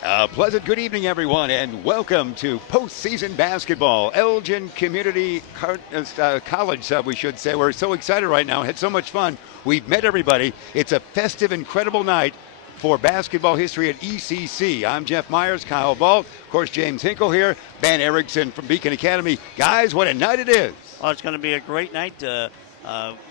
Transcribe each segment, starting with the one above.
Pleasant good evening, everyone, and welcome to postseason basketball. Elgin Community College, we should say. We're so excited right now. Had so much fun. We've met everybody. It's a festive, incredible night for basketball history at ECC. I'm Jeff Myers, Kyle Balt, of course, James Hinkle here, Ben Erickson from Beacon Academy. Guys, what a night it is. Well, it's going to be a great night.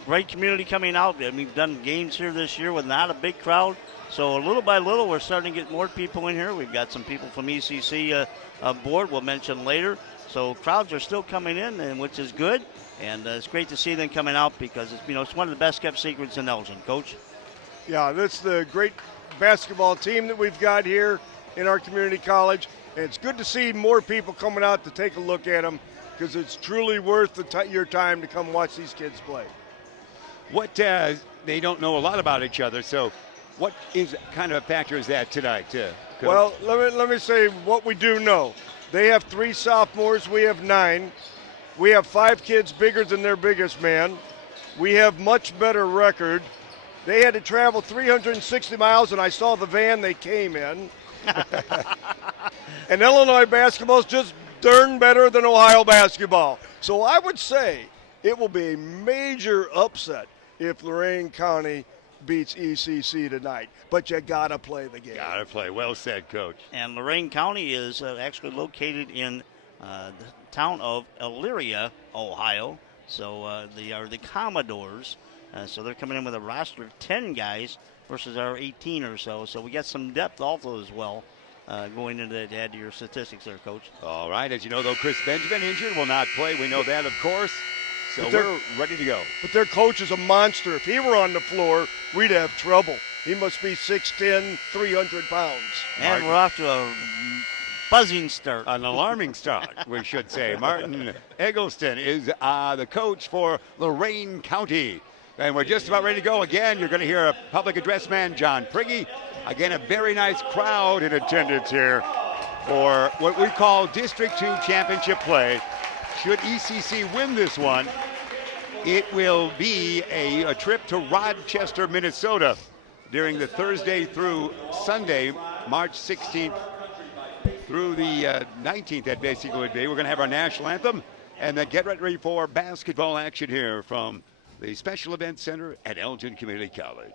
Great community coming out. We've done games here this year with not a big crowd. So little by little, we're starting to get more people in here. We've got some people from ECC aboard we'll mention later. So crowds are still coming in, and which is good. And it's great to see them coming out because it's one of the best kept secrets in Elgin, Coach. Yeah, that's the great basketball team that we've got here in our community college. And it's good to see more people coming out to take a look at them because it's truly worth your time to come watch these kids play. What they don't know a lot about each other, so what is kind of a factor is that tonight, Coach? Well, let me say what we do know. They have 3 sophomores. We have 9. We have 5 kids bigger than their biggest man. We have much better record. They had to travel 360 miles, and I saw the van they came in. And Illinois basketball is just darn better than Ohio basketball. So I would say it will be a major upset if Loraine County beats ECC tonight, but you gotta play the game. Gotta play. Well said, Coach. And Lorain County is actually located in the town of Elyria, Ohio. So they are the Commodores. So they're coming in with a roster of 10 guys versus our 18 or so. So we got some depth also as well going into that, to add to your statistics there, Coach. All right. As you know, though, Chris Benjamin injured, will not play. We know that, of course. So we're ready to go. But their coach is a monster. If he were on the floor, we'd have trouble. He must be 6'10", 300 pounds. And we're off to a buzzing start. An alarming start, we should say. Martin Eggleston is the coach for Loraine County. And we're just about ready to go. Again, you're going to hear a public address man, John Prigge. Again, a very nice crowd in attendance here for what we call District 2 championship play. Should ECC win this one, it will be a trip to Rochester, Minnesota during the Thursday through Sunday, March 16th through the 19th, that basically would be. We're going to have our national anthem and then get ready for basketball action here from the Special Events Center at Elgin Community College.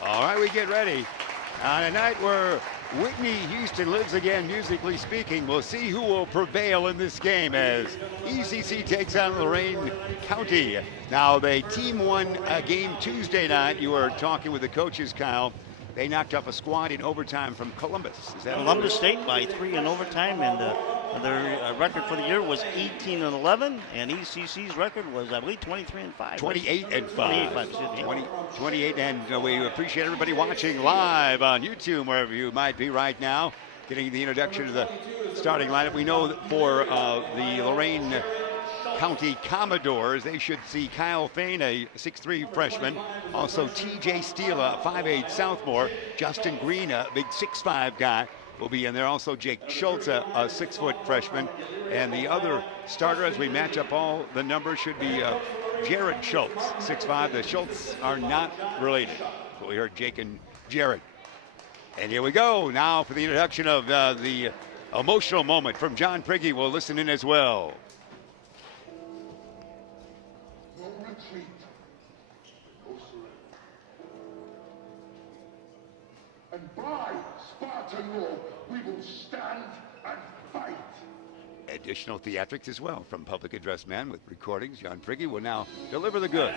All right, we get ready. On a night where Whitney Houston lives again, musically speaking, we'll see who will prevail in this game as ECC takes on Loraine County. Now, the team won a game Tuesday night. You were talking with the coaches, Kyle. They knocked off a squad in overtime from Columbus. Is that Columbus State by 3 in overtime, and Their record for the year was 18-11, and ECC's record was, I believe, 23-5. 28-5. 28-5. 28, and we appreciate everybody watching live on YouTube, wherever you might be right now, getting the introduction to the starting lineup. We know that for the Lorain County Commodores, they should see Kyle Fain, a 6'3 freshman, also TJ Steele, a 5'8 sophomore, Justin Green, a big 6'5 guy, will be in there. Also Jake Schultz, a 6-foot freshman, and the other starter, as we match up all the numbers, should be Jared Schultz, 6'5". The Schultz are not related. So we heard Jake and Jared. And here we go now for the introduction of the emotional moment from John Prigge. We'll listen in as well. No retreat, no surrender. And by Spartan law, we will stand and fight. Additional theatrics as well from Public Address Man with recordings. John Prigge will now deliver the goods.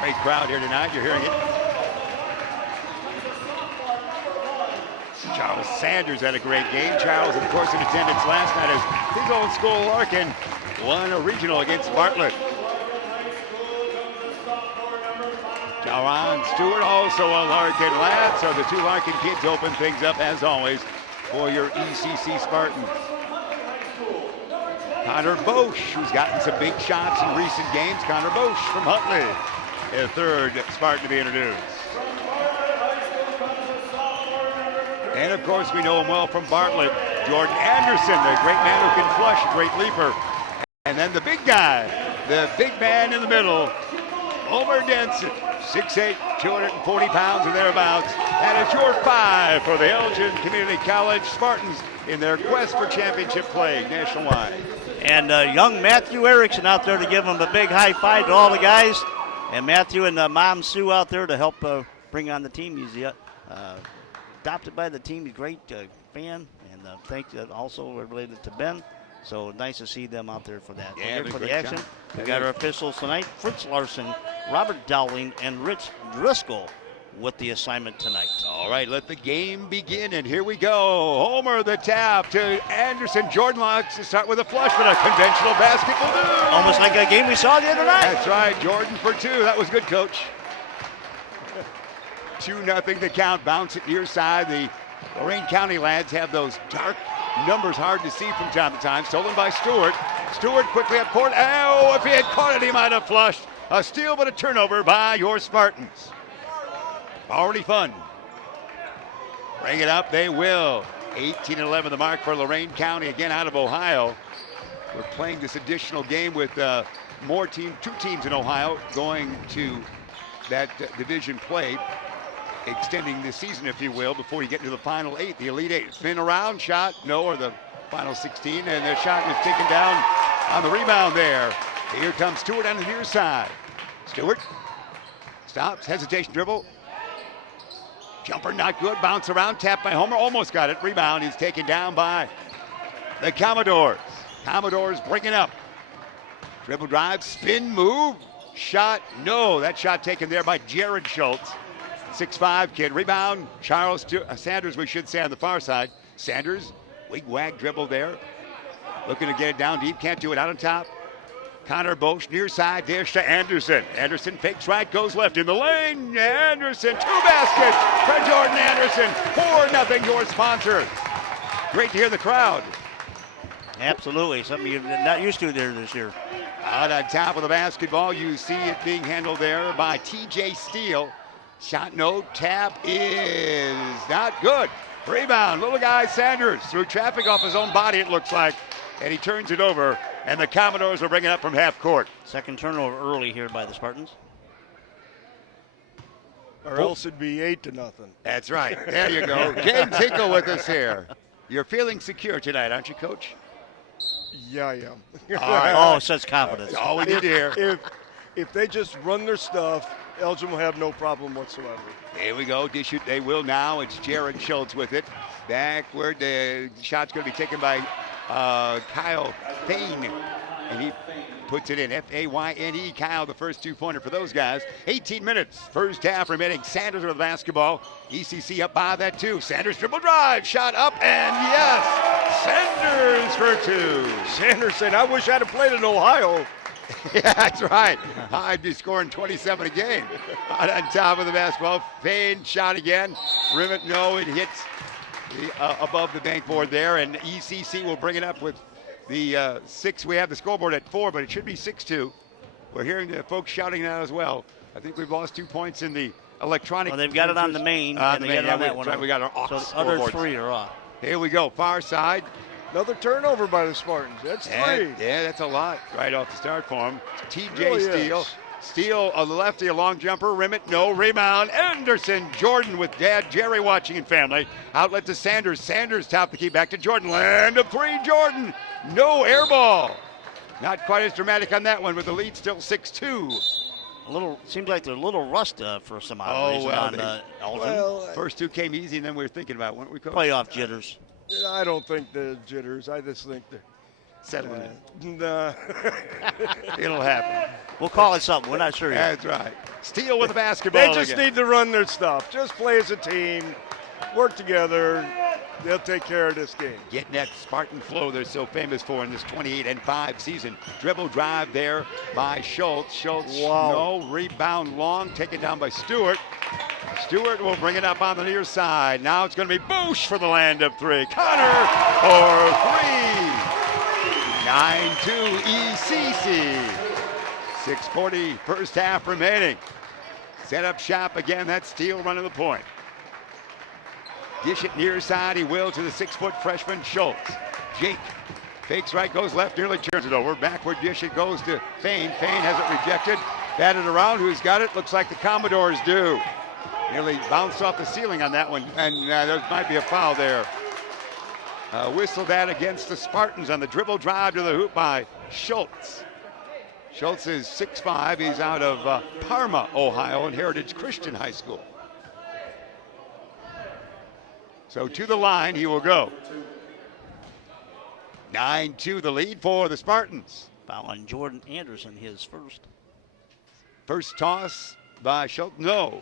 Great crowd here tonight. You're hearing it. Charles Sanders had a great game. Charles, of course, in attendance last night as his old school Larkin won a regional against Bartlett. Jaron Stewart, also a Larkin lad. So the two Larkin kids open things up, as always, for your ECC Spartans. Connor Bosch, who's gotten some big shots in recent games. Connor Bosch from Huntley, a third Spartan to be introduced. And of course, we know him well from Bartlett, Jordan Anderson, the great man who can flush, a great leaper. And then the big guy, the big man in the middle, Homer Denson, 6'8", 240 pounds or thereabouts. And it's your 5 for the Elgin Community College Spartans in their quest for championship play nationwide. And young Matthew Erickson out there to give him a big high five to all the guys. And Matthew and Mom Sue out there to help bring on the team. He's adopted by the team. He's a great fan. And thanks also related to Ben. So nice to see them out there for that. Yeah, for the action. We got our officials tonight: Fritz Larson, Robert Dowling, and Rich Driscoll with the assignment tonight. All right, let the game begin, and here we go. Homer the tap to Anderson. Jordan Locks to start with a flush, but a conventional basket will do. Almost like a game we saw the other night. That's right, Jordan for 2. That was good, Coach. 2-0 to count. Bounce it near side. The Lorain County lads have those dark numbers hard to see from time to time. Stolen by Stewart. Stewart quickly up court. Oh, if he had caught it, he might have flushed. A steal, but a turnover by your Spartans. Already fun. Bring it up, they will. 18-11 the mark for Lorain County, again out of Ohio. We're playing this additional game with two teams in Ohio going to that division play, extending the season, if you will, before you get to the final 8, the Elite 8. Spin around, shot, no, or the final 16, and the shot was taken down on the rebound there. Here comes Stewart on the near side. Stewart stops, hesitation dribble. Jumper not good, bounce around, tap by Homer, almost got it. Rebound is taken down by the Commodores. Commodores bringing up. Dribble drive, spin move, shot, no. That shot taken there by Jared Schultz. 6'5" kid. Rebound, Charles Sanders, we should say, on the far side. Sanders, wig-wag dribble there. Looking to get it down deep, can't do it out on top. Connor Bosch, near side, dish to Anderson. Anderson fakes right, goes left in the lane. Anderson, 2 baskets for Jordan Anderson. 4-0, your sponsor. Great to hear the crowd. Absolutely, something you're not used to there this year. Out on top of the basketball, you see it being handled there by TJ Steele. Shot no, tap is not good. Rebound, little guy Sanders threw traffic off his own body, it looks like, and he turns it over, and the Commodores will bring it up from half court. Second turnover early here by the Spartans. Or else it'd be 8-0. That's right. There you go. James Hinkle with us here. You're feeling secure tonight, aren't you, Coach? Yeah, I am. All right. Oh, such confidence. That's all we need to hear. If they just run their stuff, Elgin will have no problem whatsoever. Here we go. Dish it. They will now. It's Jared Schultz with it. Backward. The shot's going to be taken by Kyle Fayne, and he puts it in. F-A-Y-N-E. Kyle, the first 2-pointer for those guys. 18 minutes, first half remaining. Sanders with the basketball. ECC up by that 2. Sanders dribble drive, shot up, and yes, Sanders for 2. Sanders said, I wish I'd have played in Ohio. Yeah, that's right. I'd be scoring 27 a game. Out on top of the basketball. Fayne shot again. Rim it, no, it hits above the bankboard there, and ECC will bring it up with the 6. We have the scoreboard at 4, but it should be 6-2. We're hearing the folks shouting that as well. I think we've lost 2 points in the electronic. Well, they've got it on the main. On and the they main, got it on yeah, that one. right, we got our aux So the other scoreboards. 3 are off. Here we go, far side. Another turnover by the Spartans. That's 3. Yeah, that's a lot right off the start for him. TJ Really Steele. is. Steele on the lefty, a long jumper, rim it, no, rebound. Anderson, Jordan with dad, Jerry watching and family. Outlet to Sanders. Sanders top the key back to Jordan. Land of 3, Jordan. No air ball. Not quite as dramatic on that one, but the lead still 6-2. A little seems like they're a little rust for some odd reason on Elgin. Well, First 2 came easy, and then we were thinking about, weren't we, Coach? Playoff jitters. I don't think the jitters. I just think they're Settling in. Nah. It'll happen. We'll call it something. We're not sure yet. That's right. Steele with the basketball They just again. need to run their stuff. Just play as a team, work together. They'll take care of this game. Getting that Spartan flow they're so famous for in this 28-5 season. Dribble drive there by Schultz. Schultz, Wow. no, rebound long, taken down by Stewart. Stewart will bring it up on the near side. Now it's going to be Boosh for the land of 3. Connor for 3. 9-2 ECC. 6:40 first half remaining. Set up shop again. That's Steele running the point. Dish it near side. He will to the 6-foot freshman Schultz. Jake fakes right, goes left, nearly turns it over. Backward dish it goes to Fayne. Fayne has it rejected. Batted around. Who's got it? Looks like the Commodores do. Nearly bounced off the ceiling on that one, and there might be a foul there. Whistled that against the Spartans on the dribble drive to the hoop by Schultz. Schultz is 6'5". He's out of Parma, Ohio, and Heritage Christian High School. So to the line he will go. 9-2 the lead for the Spartans. Foul on Jordan Anderson, his first. First toss by Schultz. No,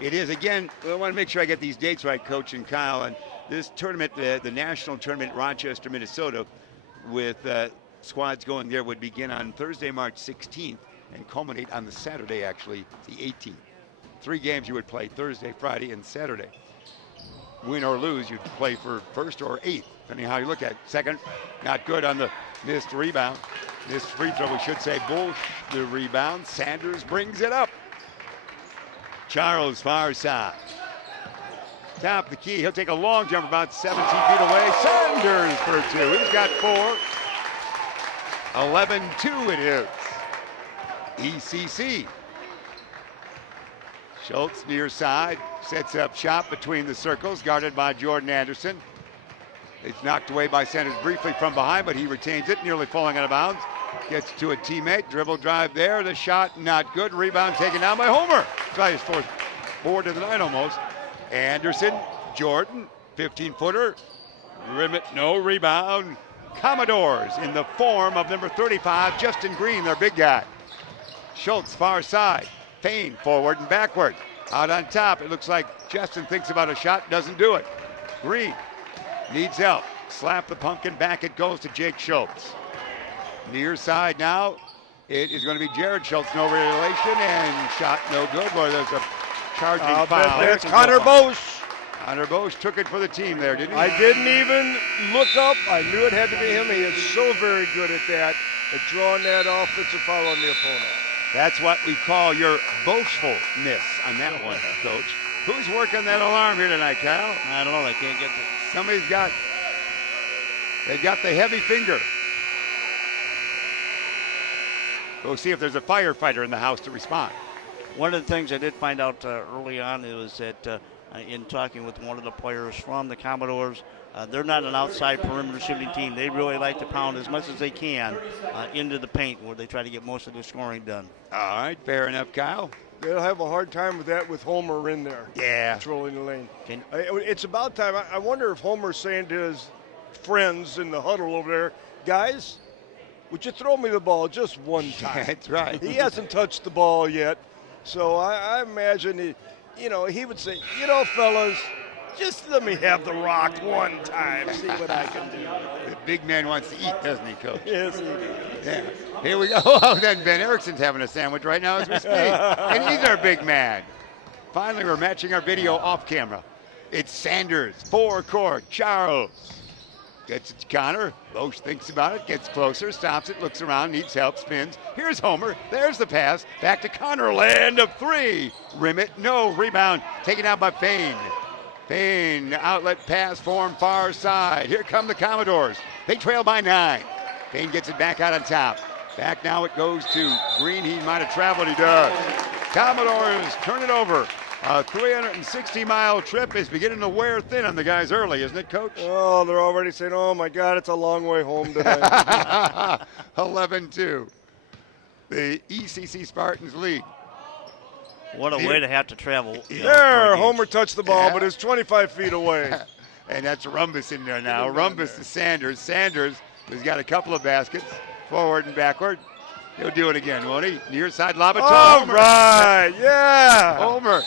it is again. I want to make sure I get these dates right, Coach and Kyle. And this tournament, the national tournament, Rochester, Minnesota, with squads going there, would begin on Thursday, March 16th, and culminate on the Saturday, actually, the 18th. 3 games you would play Thursday, Friday, and Saturday. Win or lose, you'd play for first or 8th, depending on how you look at it. Second, not good on the missed rebound. Missed free throw, we should say. Bush, the rebound. Sanders brings it up. Charles, far side. Top the key. He'll take a long jump about 17 feet away. Sanders for 2. He's got 4. 11-2 it is. ECC. Schultz near side. Sets up shot between the circles. Guarded by Jordan Anderson. It's knocked away by Sanders briefly from behind, but he retains it. Nearly falling out of bounds. Gets to a teammate. Dribble drive there. The shot not good. Rebound taken down by Homer. Try his fourth. 4 to the 9 almost. Anderson, Jordan, 15-footer. Rim it, no rebound. Commodores in the form of number 35, Justin Green, their big guy. Schultz, far side. Fayne, forward and backward. Out on top, it looks like Justin thinks about a shot, doesn't do it. Green needs help. Slap the pumpkin, back it goes to Jake Schultz. Near side now, it is going to be Jared Schultz, no relation, and shot no good. Boy, there's a charging foul. That's Connor Bosch. Connor Bosch took it for the team there, didn't he? I didn't even look up. I knew it had to be him. He is so very good at that, at drawing that offensive foul on the opponent. That's what we call your boastfulness on that one, Coach. Who's working that alarm here tonight, Kyle? I don't know. They can't get the. They've got the heavy finger. We'll see if there's a firefighter in the house to respond. One of the things I did find out early on was that in talking with one of the players from the Commodores, they're not an outside perimeter shooting team. They really like to pound as much as they can into the paint where they try to get most of the scoring done. All right, fair enough, Kyle. They'll have a hard time with that with Homer in there. Yeah. Controlling the lane. It's about time. I wonder if Homer's saying to friends in the huddle over there, guys, would you throw me the ball just one time? That's right. He hasn't touched the ball yet. So I imagine, he would say, fellas, just let me have the rock one time, see what I can do. The big man wants to eat, doesn't he, Coach? Yes, he does. Yeah. Here we go. Oh, then Ben Erickson's having a sandwich right now as we speak. And he's our big man. Finally, we're matching our video off camera. It's Sanders, forecourt, Charles. Gets it to Connor. Loesch thinks about it, gets closer, stops it, looks around, needs help, spins. Here's Homer. There's the pass. Back to Connor. Land of three. Rim it. No. Rebound. Taken out by Fain. Fain. Outlet pass form far side. Here come the Commodores. They trail by 9. Fain gets it back out on top. Back now it goes to Green. He might have traveled. He does. Commodores turn it over. A 360-mile trip is beginning to wear thin on the guys early, isn't it, Coach? Oh, they're already saying, oh, my God, it's a long way home tonight. 11-2. The ECC Spartans lead. What a way to have to travel. There, Homer touched the ball, but it's 25 feet away. And that's Rumbus in there now. Rumbus to Sanders. Sanders has got a couple of baskets, forward and backward. He'll do it again, won't he? Near side lob it to Homer. All right, yeah. Homer.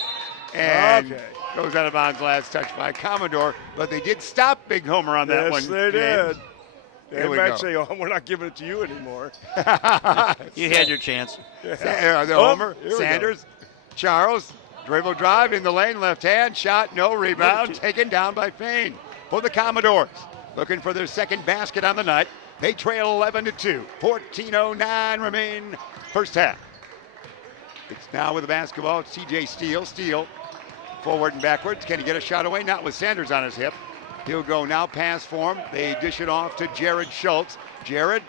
And goes out of bounds, last touch by Commodore. But they did stop Big Homer on that one. Yes, they did. They might go. say, oh, we're not giving it to you anymore. You had your chance. The Homer, Sanders, Charles, dribble drive in the lane, left hand, shot, no rebound, taken down by Fain for the Commodores. Looking for their second basket on the night. They trail 11-2. 14:09 remain first half. It's now with the basketball. It's CJ Steele. Steele forward and backwards. Can he get a shot away? Not with Sanders on his hip. He'll go now pass form. They dish it off to Jared Schultz. Jared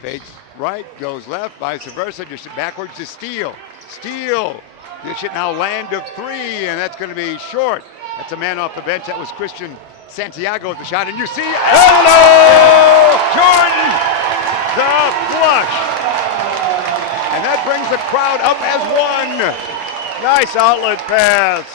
fakes right, goes left, vice versa. Dish it backwards to Steele. Steele. Dish it now, land of three, and that's going to be short. That's a man off the bench. That was Christian Santiago with the shot, and you see, hello, Jordan, the flush. And that brings the crowd up as one. Nice outlet pass.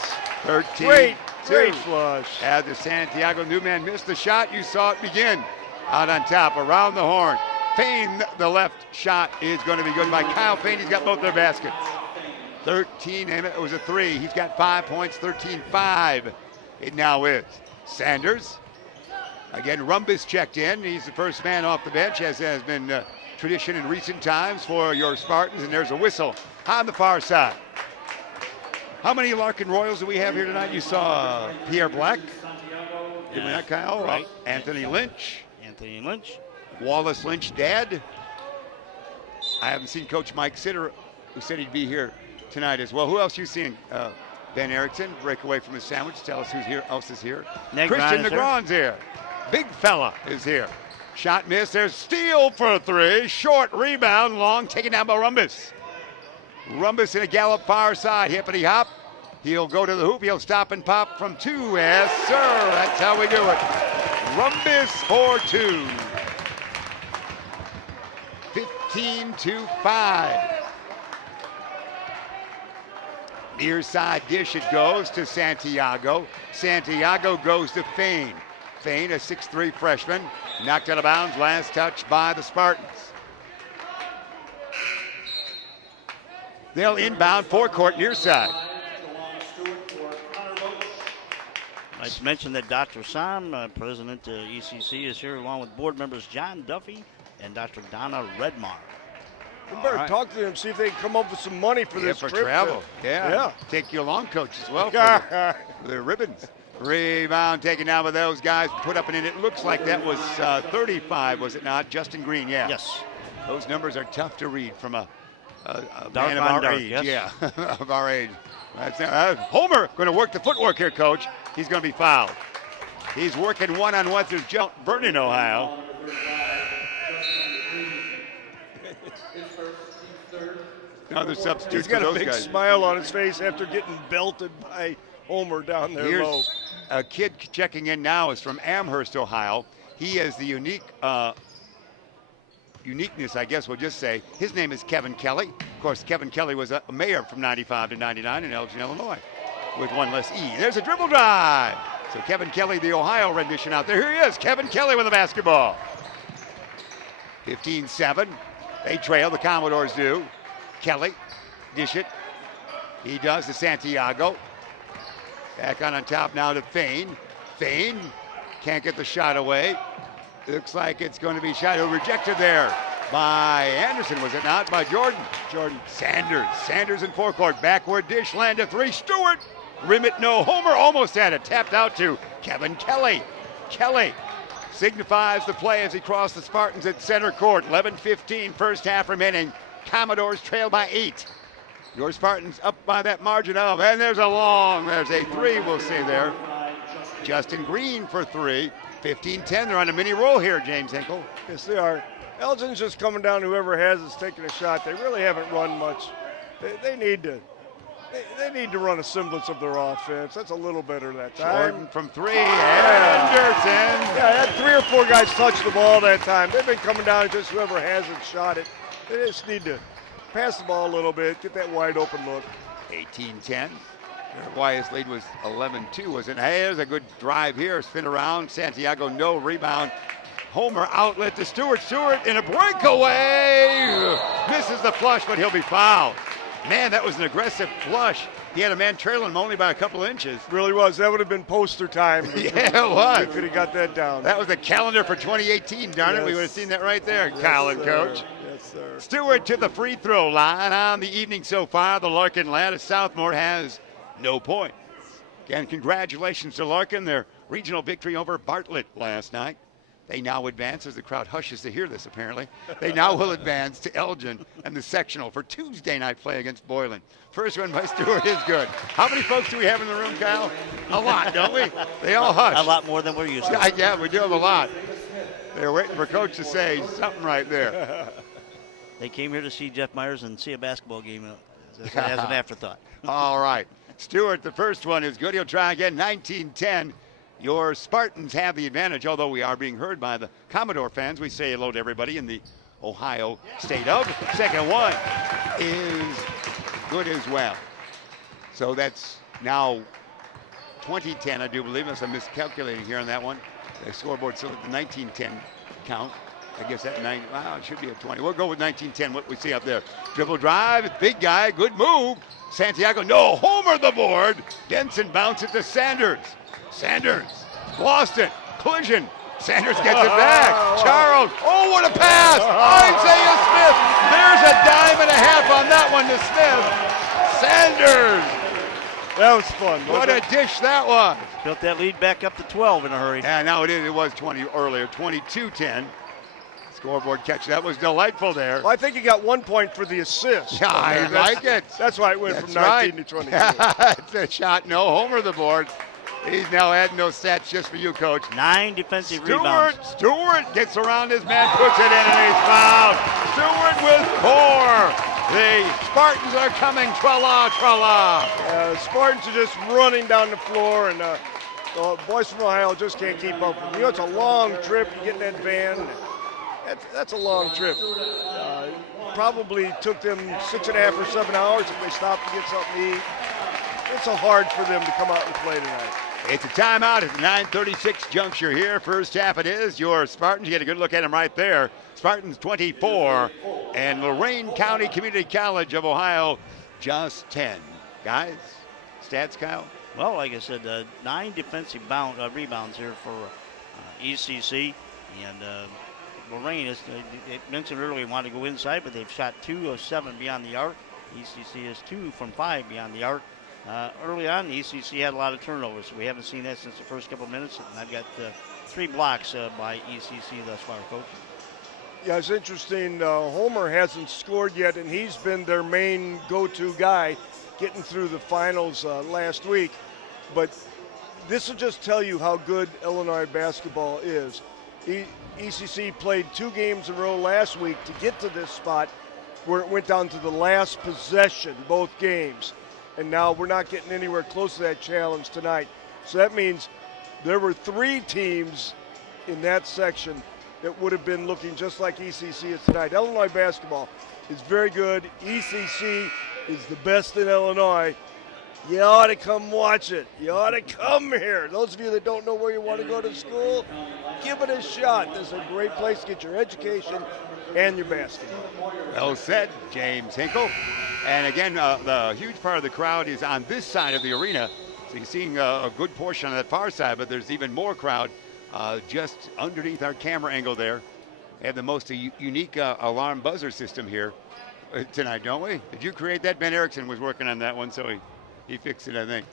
13. Great flush. As the Santiago new man missed the shot, you saw it begin. Out on top, around the horn. Fain, the left shot is going to be good by Kyle Fain. He's got both their baskets. 13, and it was a three. He's got 5 points, 13-5. It now is. Sanders. Again, Rumbus checked in. He's the first man off the bench, as has been tradition in recent times for your Spartans. And there's a whistle on the far side. How many Larkin Royals do we have here tonight? You saw Pierre Black. Give me that, Kyle. Right. Anthony Lynch. Anthony Lynch. Wallace Lynch, dad. I haven't seen Coach Mike Sitter, who said he'd be here tonight as well. Who else you seeing? Ben Erickson, break away from his sandwich. Tell us who else is here. Christian Negron's here. Big fella is here. Shot miss. There's Steele for a three. Short rebound, long, taken down by Rumbus. Rumbus in a gallop far side. Hippity hop. He'll go to the hoop. He'll stop and pop from two. Yes, sir. That's how we do it. Rumbus for two. 15-5. Near side dish it goes to Santiago. Santiago goes to Fain. Fain, a 6'3 freshman, knocked out of bounds. Last touch by the Spartans. They'll inbound forecourt near side. I should mention that Dr. Sam, president of ECC, is here along with board members John Duffy and Dr. Donna Redmar. We better talk to them, see if they can come up with some money for this for trip. travel. Yeah. Take you along, Coach, as well for the ribbons. Rebound taken down by those guys. Put up and in. It looks like that was 35, was it not? Justin Green, yeah. Yes. Those numbers are tough to read from a Dark man of on our dark, age. yes. Yeah, of our age. Homer going to work the footwork here, Coach. He's going to be fouled. He's working one-on-one through Vernon, Ohio. Another substitute. He's got for a those big guys. smile on his face after getting belted by Homer down there Here's low. a kid checking in now is from Amherst, Ohio. He has the uniqueness, I guess we'll just say. His name is Kevin Kelly. Of course, Kevin Kelly was a mayor from 95 to 99 in Elgin, Illinois, with one less E. There's a dribble drive. So Kevin Kelly, the Ohio rendition out there. Here he is, Kevin Kelly with the basketball. 15-7. They trail, the Commodores do. Kelly, dish it. He does to Santiago. Back on top now to Fain. Fain can't get the shot away. Looks like it's going to be shot rejected there by Anderson, was it not? By Jordan. Sanders. Sanders in forecourt. Backward dish, land of three. Stewart. Rim it, no. Homer almost had it. Tapped out to Kevin Kelly. Kelly signifies the play as he crossed the Spartans at center court. 11:15 first half remaining. Commodores trail by 8. Your Spartans up by that margin of, and there's a three we'll see there. Justin Green for 3. 15-10, they're on a mini roll here, James Hinkle. Yes, they are. Elgin's just coming down. Whoever has is taking a shot. They really haven't run much. They need to run a semblance of their offense. That's a little better that time. Jordan from 3, Anderson. Yeah, that 3 or 4 guys touched the ball that time. They've been coming down, just whoever has it shot it. They just need to pass the ball a little bit, get that wide open look. 18-10. Their Wyeth's lead was 11-2, wasn't it? Hey, there's a good drive here. Spin around. Santiago, no rebound. Homer outlet to Stewart. Stewart in a breakaway. Misses the flush, but he'll be fouled. Man, that was an aggressive flush. He had a man trailing him only by a couple inches. Really was. That would have been poster time. Yeah, it was. We could have got that down. That was the calendar for 2018, darn it. We would have seen that right there, yes, Colin, coach. Yes, sir. Stewart to the free throw line on the evening so far. The Larkin lad of Southmore has no points. Again, congratulations to Larkin, their regional victory over Bartlett last night. They now advance, as the crowd hushes to hear this apparently. They now will advance to Elgin and the sectional for Tuesday night play against Boylan. First one by Stewart is good. How many folks do we have in the room, Kyle? A lot, don't we? They all hush. A lot more than we're used to. Yeah, we do have a lot. They're waiting for Coach to say something right there. They came here to see Jeff Myers and see a basketball game as an afterthought. All right. Stewart, the first one is good. He'll try again, 19-10. Your Spartans have the advantage, although we are being heard by the Commodore fans. We say hello to everybody in the Ohio state of. Second one is good as well. So that's now 20-10, I do believe, unless I'm miscalculating here on that one. The scoreboard still at the 19-10 count. I guess that it should be a 20. We'll go with 19-10, what we see up there. Dribble drive, big guy, good move. Santiago, no, Homer the board. Denson bounces to Sanders. Sanders lost it. Collision. Sanders gets it back. Charles. Oh, what a pass. Isaiah Smith. There's a dime and a half on that one to Smith. Sanders. That was fun. What a dish that was. Built that lead back up to 12 in a hurry. Yeah, now it is. It was 20 earlier. 22-10. Scoreboard catch. That was delightful there. Well, I think he got 1 point for the assist. Yeah, I like it. That's why it went from 19 right. to 22. It's a shot. No, Homer the board. He's now adding those stats just for you, Coach. 9 defensive rebounds. Stewart gets around his man, puts it in, and he's fouled. Stewart with 4. The Spartans are coming, tra-la, tra-la. Spartans are just running down the floor, and the boys from Ohio just can't keep up. You know, it's a long trip. You get in that van. That's a long trip. Probably took them 6.5 or 7 hours if they stopped to get something to eat. It's so hard for them to come out and play tonight. It's a timeout at the 9:36 juncture here. First half it is. Your Spartans, you get a good look at them right there. Spartans 24 and Lorain County Community College of Ohio just 10. Guys, stats, Kyle? Well, like I said, 9 defensive rebounds here for ECC. And Lorain, it mentioned earlier, wanted to go inside, but they've shot 2 of 7 beyond the arc. ECC is 2 from 5 beyond the arc. Early on, the ECC had a lot of turnovers, so we haven't seen that since the first couple of minutes. And I've got 3 blocks by ECC thus far, Coach. Yeah, it's interesting. Homer hasn't scored yet, and he's been their main go-to guy getting through the finals last week. But this will just tell you how good Illinois basketball is. ECC played 2 games in a row last week to get to this spot where it went down to the last possession, both games. And now we're not getting anywhere close to that challenge tonight. So that means there were 3 teams in that section that would have been looking just like ECC is tonight. Illinois basketball is very good. ECC is the best in Illinois. You ought to come watch it. You ought to come here. Those of you that don't know where you want to go to school, give it a shot. This is a great place to get your education and your basketball. Well said, James Hinkle. And again, the huge part of the crowd is on this side of the arena. So you're seeing a good portion on that far side, but there's even more crowd just underneath our camera angle there. We have the most unique alarm buzzer system here tonight, don't we? Did you create that? Ben Erickson was working on that one, so he fixed it, I think.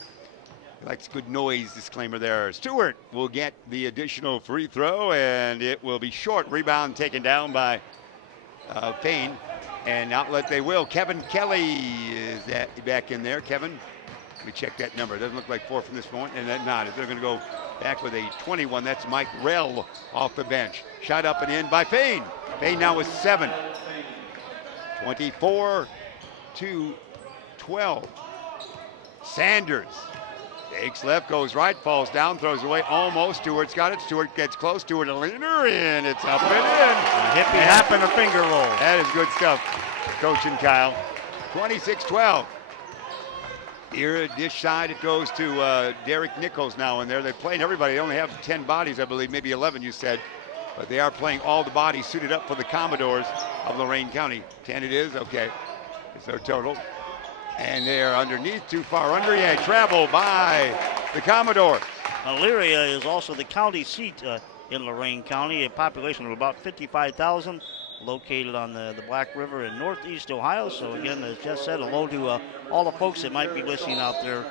He likes good noise disclaimer there. Stewart will get the additional free throw, and it will be short. Rebound taken down by Payne. And outlet they will. Kevin Kelly is back in there. Kevin, let me check that number. It doesn't look like 4 from this point, and then not. If they're going to go back with a 21, that's Mike Rell off the bench. Shot up and in by Payne. Payne now with 7. 24-12. Sanders takes left, goes right, falls down, throws away, almost. Stewart's got it. Stewart gets close. Stewart a leaner, and it's up and in. Hippie hop and a finger roll. That is good stuff, Coach and Kyle. 26-12. Here, dish side, it goes to Derek Nichols now in there. They're playing everybody. They only have 10 bodies, I believe, maybe 11, you said. But they are playing all the bodies suited up for the Commodores of Lorain County. 10 it is, okay. It's their total. And they're underneath, too far under. Yeah, travel by the Commodore. Elyria is also the county seat in Lorain County, a population of about 55,000, located on the Black River in northeast Ohio. So again, as Jess said, hello to all the folks that might be listening out there.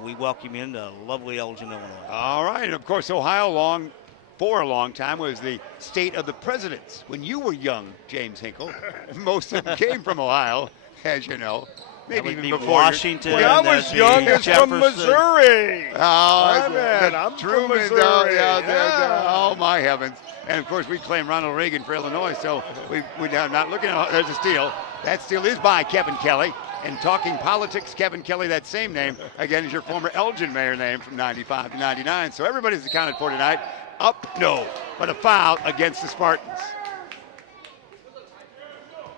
We welcome you into lovely Elgin, Illinois. All right, and of course, Ohio for a long time was the state of the presidents. When you were young, James Hinkle, most of them came from Ohio, as you know. Maybe even before Washington. When I was young, it's from Missouri. Oh, man, I'm Truman, from Missouri. Oh, my heavens. And, of course, we claim Ronald Reagan for Illinois, so we're not looking at there's a steal. That steal is by Kevin Kelly. And talking politics, Kevin Kelly, that same name, again, is your former Elgin mayor name from 95 to 99. So everybody's accounted for tonight. No, but a foul against the Spartans.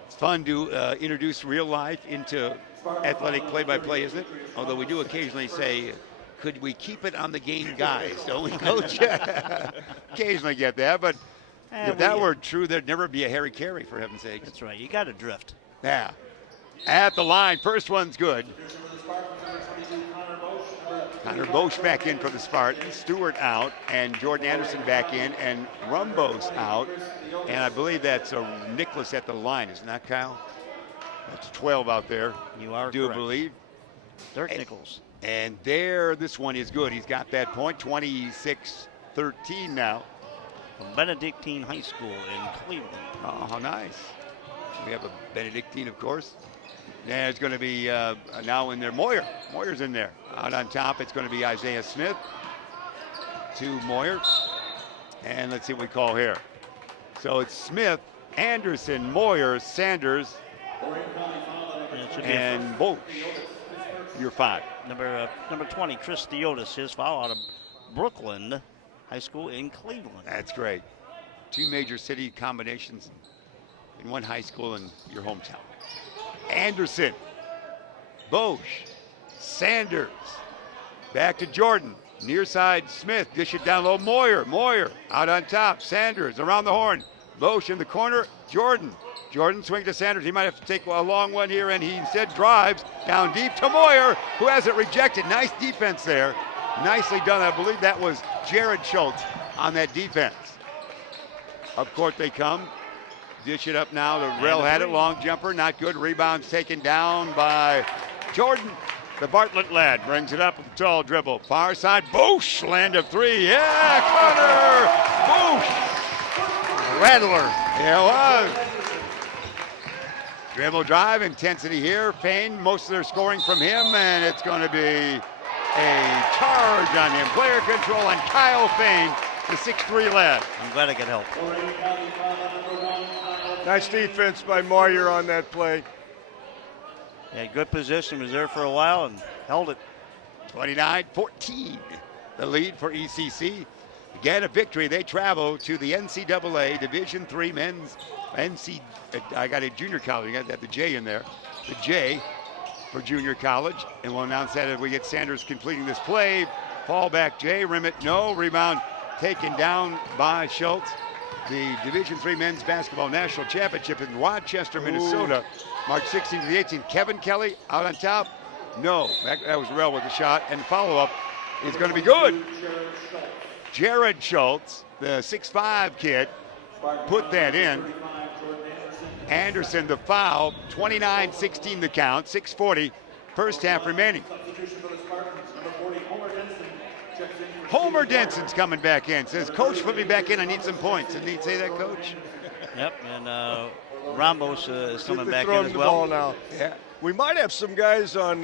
It's fun to introduce real life into athletic play-by-play, isn't it? Although we do occasionally say, could we keep it on the game guys, don't we, Coach? Occasionally get that, but if that were true, there'd never be a Harry Carey, for heaven's sakes. That's right. You got to drift. Yeah. At the line, first one's good. Connor Bosch back in for the Spartans. Stewart out, and Jordan Anderson back in, and Rumbos out. And I believe that's Nicholas at the line, isn't that, Kyle? That's 12 out there. You are Do correct. believe. Dirk Nichols. And there, this one is good. He's got that point, 26-13 now. From Benedictine High School in Cleveland. Oh, how nice. We have a Benedictine, of course. And it's going to be now in there, Moyer. Moyer's in there. Out on top, it's going to be Isaiah Smith to Moyer. And let's see what we call here. So it's Smith, Anderson, Moyer, Sanders, and Bosch. You're 5. Number 20, Chris Theotis, his foul out of Brooklyn High School in Cleveland. That's great. 2 major city combinations in one high school in your hometown. Anderson, Bosch, Sanders, back to Jordan. Near side, Smith, dish it down low, Moyer out on top, Sanders around the horn. Bosch in the corner, Jordan swings to Sanders. He might have to take a long one here, and he instead drives down deep to Moyer, who has it rejected. Nice defense there. Nicely done. I believe that was Jared Schultz on that defense. Up court they come. Dish it up now. The Rell had it. Long jumper. Not good. Rebounds taken down by Jordan. The Bartlett lad brings it up with a tall dribble. Far side. Bosch. Land of 3. Yeah, Connor Bosch. Rattler. Yeah, it was. Dribble drive. Intensity here. Payne. Most of their scoring from him. And it's going to be a charge on him. Player control on Kyle Payne, the 6'3 lad. I'm glad I could help. Nice defense by Moyer on that play. Yeah, good position. Was there for a while and held it. 29-14, the lead for ECC. Again, a victory. They travel to the NCAA Division III men's I got a junior college. I got the J in there. The J for junior college. And we'll announce that as we get Sanders completing this play. Fall back, Jay Rimmett, no. Rebound taken down by Schultz. The Division III Men's Basketball National Championship in Rochester, Minnesota, March 16th to the 18th. Kevin Kelly out on top. No, that was Rel with the shot. And follow-up is going to be good. Jared Schultz, the 6'5 kid, put that in. Anderson, the foul, 29-16 the count, 6:40, first half remaining. Homer Denson's coming back in. Says, Coach, put me back in. I need some points. Didn't he say that, Coach? Yep, and Rambos is coming back in as the well. ball now. Yeah. We might have some guys on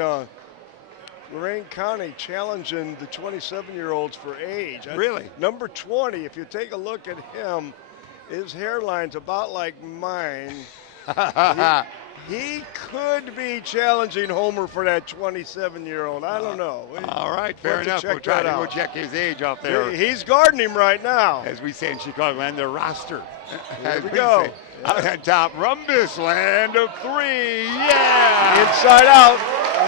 Lorain County challenging the 27-year-olds for age. Really? Number 20, if you take a look at him, his hairline's about like mine. He could be challenging Homer for that 27-year-old. I don't know. All right, fair enough. We'll try to go check his age off there. He's guarding him right now. As we say in Chicagoland, their roster. Here we go. Say. Out on top, Rumbus, land of three. Yeah! Inside out.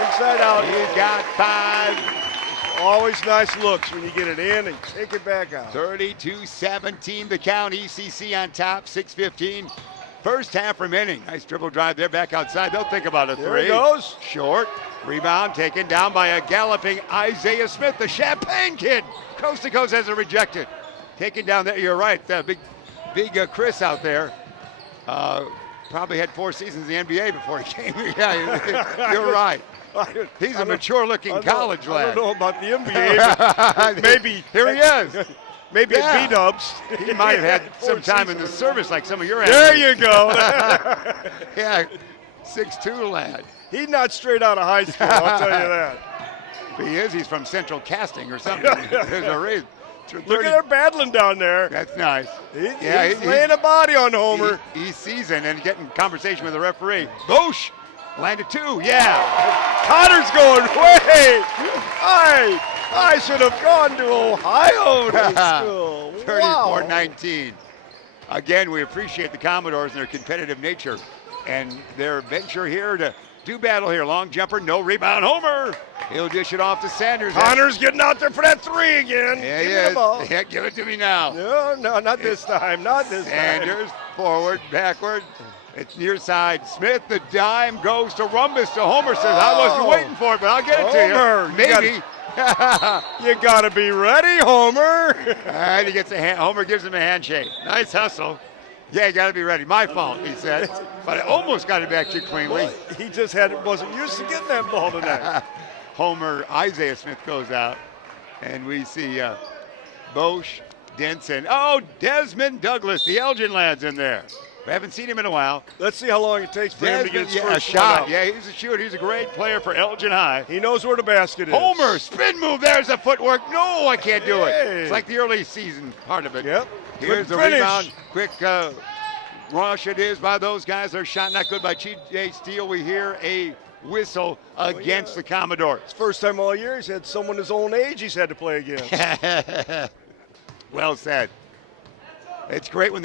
Inside out. He's got 5. Always nice looks when you get it in and take it back out. 32-17 the count. ECC on top, 6:15. First half remaining. Nice dribble drive there, back outside. They'll think about a 3. There he goes. Short. Rebound taken down by a galloping Isaiah Smith, the Champagne kid. Coast to coast has it rejected. Taken down there. You're right. Big Chris out there. Probably had 4 seasons in the NBA before he came here. Yeah, you're right. He's a mature-looking college lad. I don't know about the NBA, but maybe. Here he is. Maybe at B-dubs. He might have had some time in the service like some of your There athletes. you go. Yeah, 6'2 lad. He's not straight out of high school, I'll tell you that. If he is, he's from Central Casting or something. There's a reason. Look at her battling down there. That's nice. He's laying a body on Homer. He's seasoned and getting conversation with the referee. Boosh! Landed 2, yeah. Connor's going, wait! I should have gone to Ohio to school. 34-19. Again, we appreciate the Commodores and their competitive nature and their venture here to do battle here. Long jumper, no rebound. Homer! He'll dish it off to Sanders. Connor's getting out there for that 3 again. Yeah, Give me the ball. Yeah, give it to me now. No, not this time. Not this time. Sanders, forward, backward. It's near side. Smith, the dime goes to Rumbus. To Homer says, I wasn't waiting for it, but I'll get it Homer, to you. Maybe. You got to be ready, Homer. And he gets a hand. Homer gives him a handshake. Nice hustle. Yeah, you got to be ready. My fault, he said. But I almost got it back to you cleanly. Well, he just wasn't used to getting that ball tonight. Homer, Isaiah Smith goes out. And we see Bosch, Denson. Oh, Desmond Douglas, the Elgin lad's in there. We haven't seen him in a while. Let's see how long it takes for him to get his first shot. one out. Yeah, he's a shooter. He's a great player for Elgin High. He knows where the basket is. Homer, spin move. There's the footwork. No, I can't do it. Hey. It's like the early season part of it. Yep. Here's the finish. rebound. Quick rush it is by those guys. Their shot not good by T.J. Steele. We hear a whistle against the Commodores. It's first time all year he's had someone his own age he's had to play against. Well said. It's great when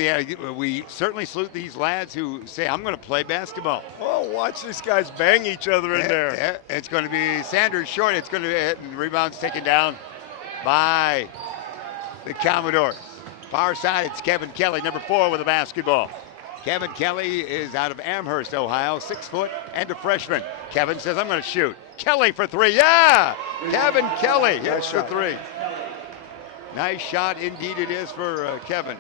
we certainly salute these lads who say, I'm going to play basketball. Oh, watch these guys bang each other in there. Yeah, it's going to be Sanders short. It's going to hit, and rebounds taken down by the Commodores. Far side, it's Kevin Kelly, number 4 with the basketball. Kevin Kelly is out of Amherst, Ohio, 6 foot and a freshman. Kevin says, I'm going to shoot. Kelly for 3, yeah! Kevin Kelly hits for 3. Nice shot indeed it is for Kevin.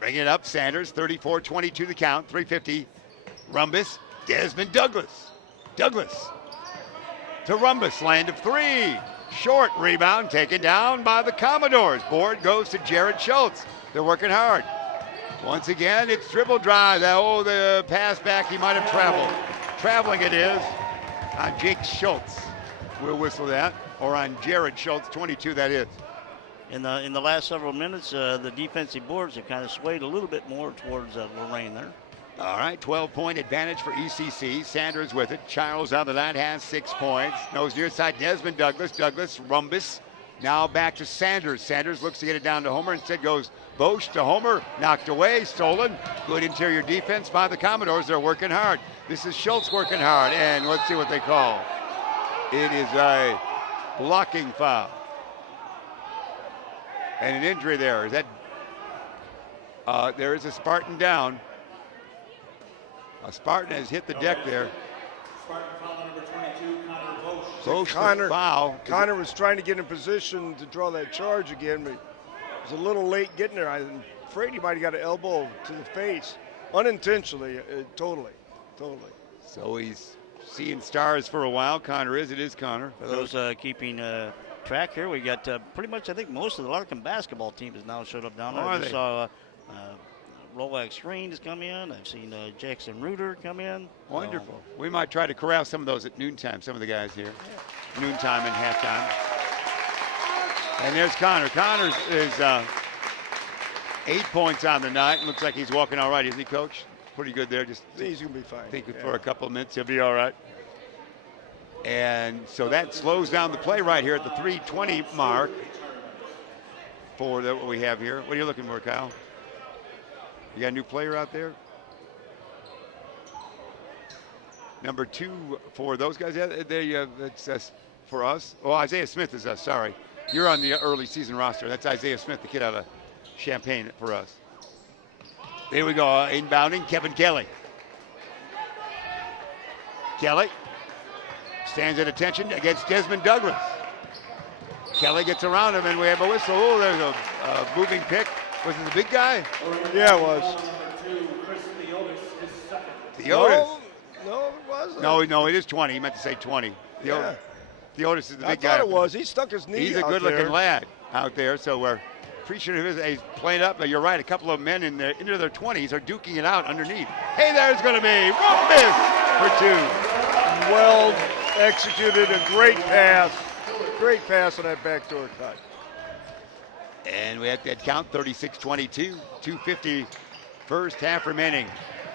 Bring it up, Sanders, 34-22 the count, 3:50. Rumbus, Desmond Douglas. Douglas to Rumbus, land of 3. Short rebound taken down by the Commodores. Board goes to Jared Schultz. They're working hard. Once again, it's dribble drive. The pass back, he might have traveled. Traveling it is on Jake Schultz. We'll whistle that. Or on Jared Schultz, 22 that is. In the last several minutes, the defensive boards have kind of swayed a little bit more towards Lorain there. All right, 12-point advantage for ECC. Sanders with it. Charles on the line has 6 points. Nose near side, Desmond Douglas. Douglas, Rumbus. Now back to Sanders. Sanders looks to get it down to Homer. Instead goes Bosch to Homer. Knocked away, stolen. Good interior defense by the Commodores. They're working hard. This is Schultz working hard. And let's see what they call. It is a blocking foul. And an injury there. Is that? There is a Spartan down. A Spartan has hit the deck there. Spartan foul number 22, Connor Bosch. Bosch Connor, foul. Connor was trying to get in position to draw that charge again, but he was a little late getting there. I'm afraid he might have got an elbow to the face, unintentionally, totally. So he's seeing stars for a while. Connor is. It is Connor. For those keeping track here, we got pretty much, I think, most of the Larkin basketball team has now showed up down there. I just saw Rolex Green has come in. I've seen Jackson Reuter come in. Wonderful. We might try to corral some of those at noontime, some of the guys here. Noontime and halftime. And there's Connor. Connor is 8 points on the night. Looks like he's walking all right, isn't he, Coach? Pretty good there. Just He's going to be fine. think for a couple of minutes he'll be all right. And so that slows down the play right here at the 3:20 mark for what we have here. What are you looking for, Kyle? You got a new player out there? Number 2 for those guys. It's for us. Oh, Isaiah Smith is us. Sorry. You're on the early season roster. That's Isaiah Smith, the kid out of Champaign for us. There we go. Inbounding, Kevin Kelly. Kelly stands at attention against Desmond Douglas. Kelly gets around him, and we have a whistle. Oh, there's a moving pick. Was it the big guy? Yeah, it was. Theodis. No, it wasn't. No, it is 20. He meant to say 20. Yeah. Theodis is the I big guy. thought it was. He stuck his knee He's a out good-looking there. lad out there, so we're appreciative of his. He's playing up, but you're right. A couple of men into their 20s are duking it out underneath. Hey, there's going to be Rumpus for 2. Well executed, a great pass. Great pass on that backdoor cut. And we have that count, 36-22, 2:50 first half remaining.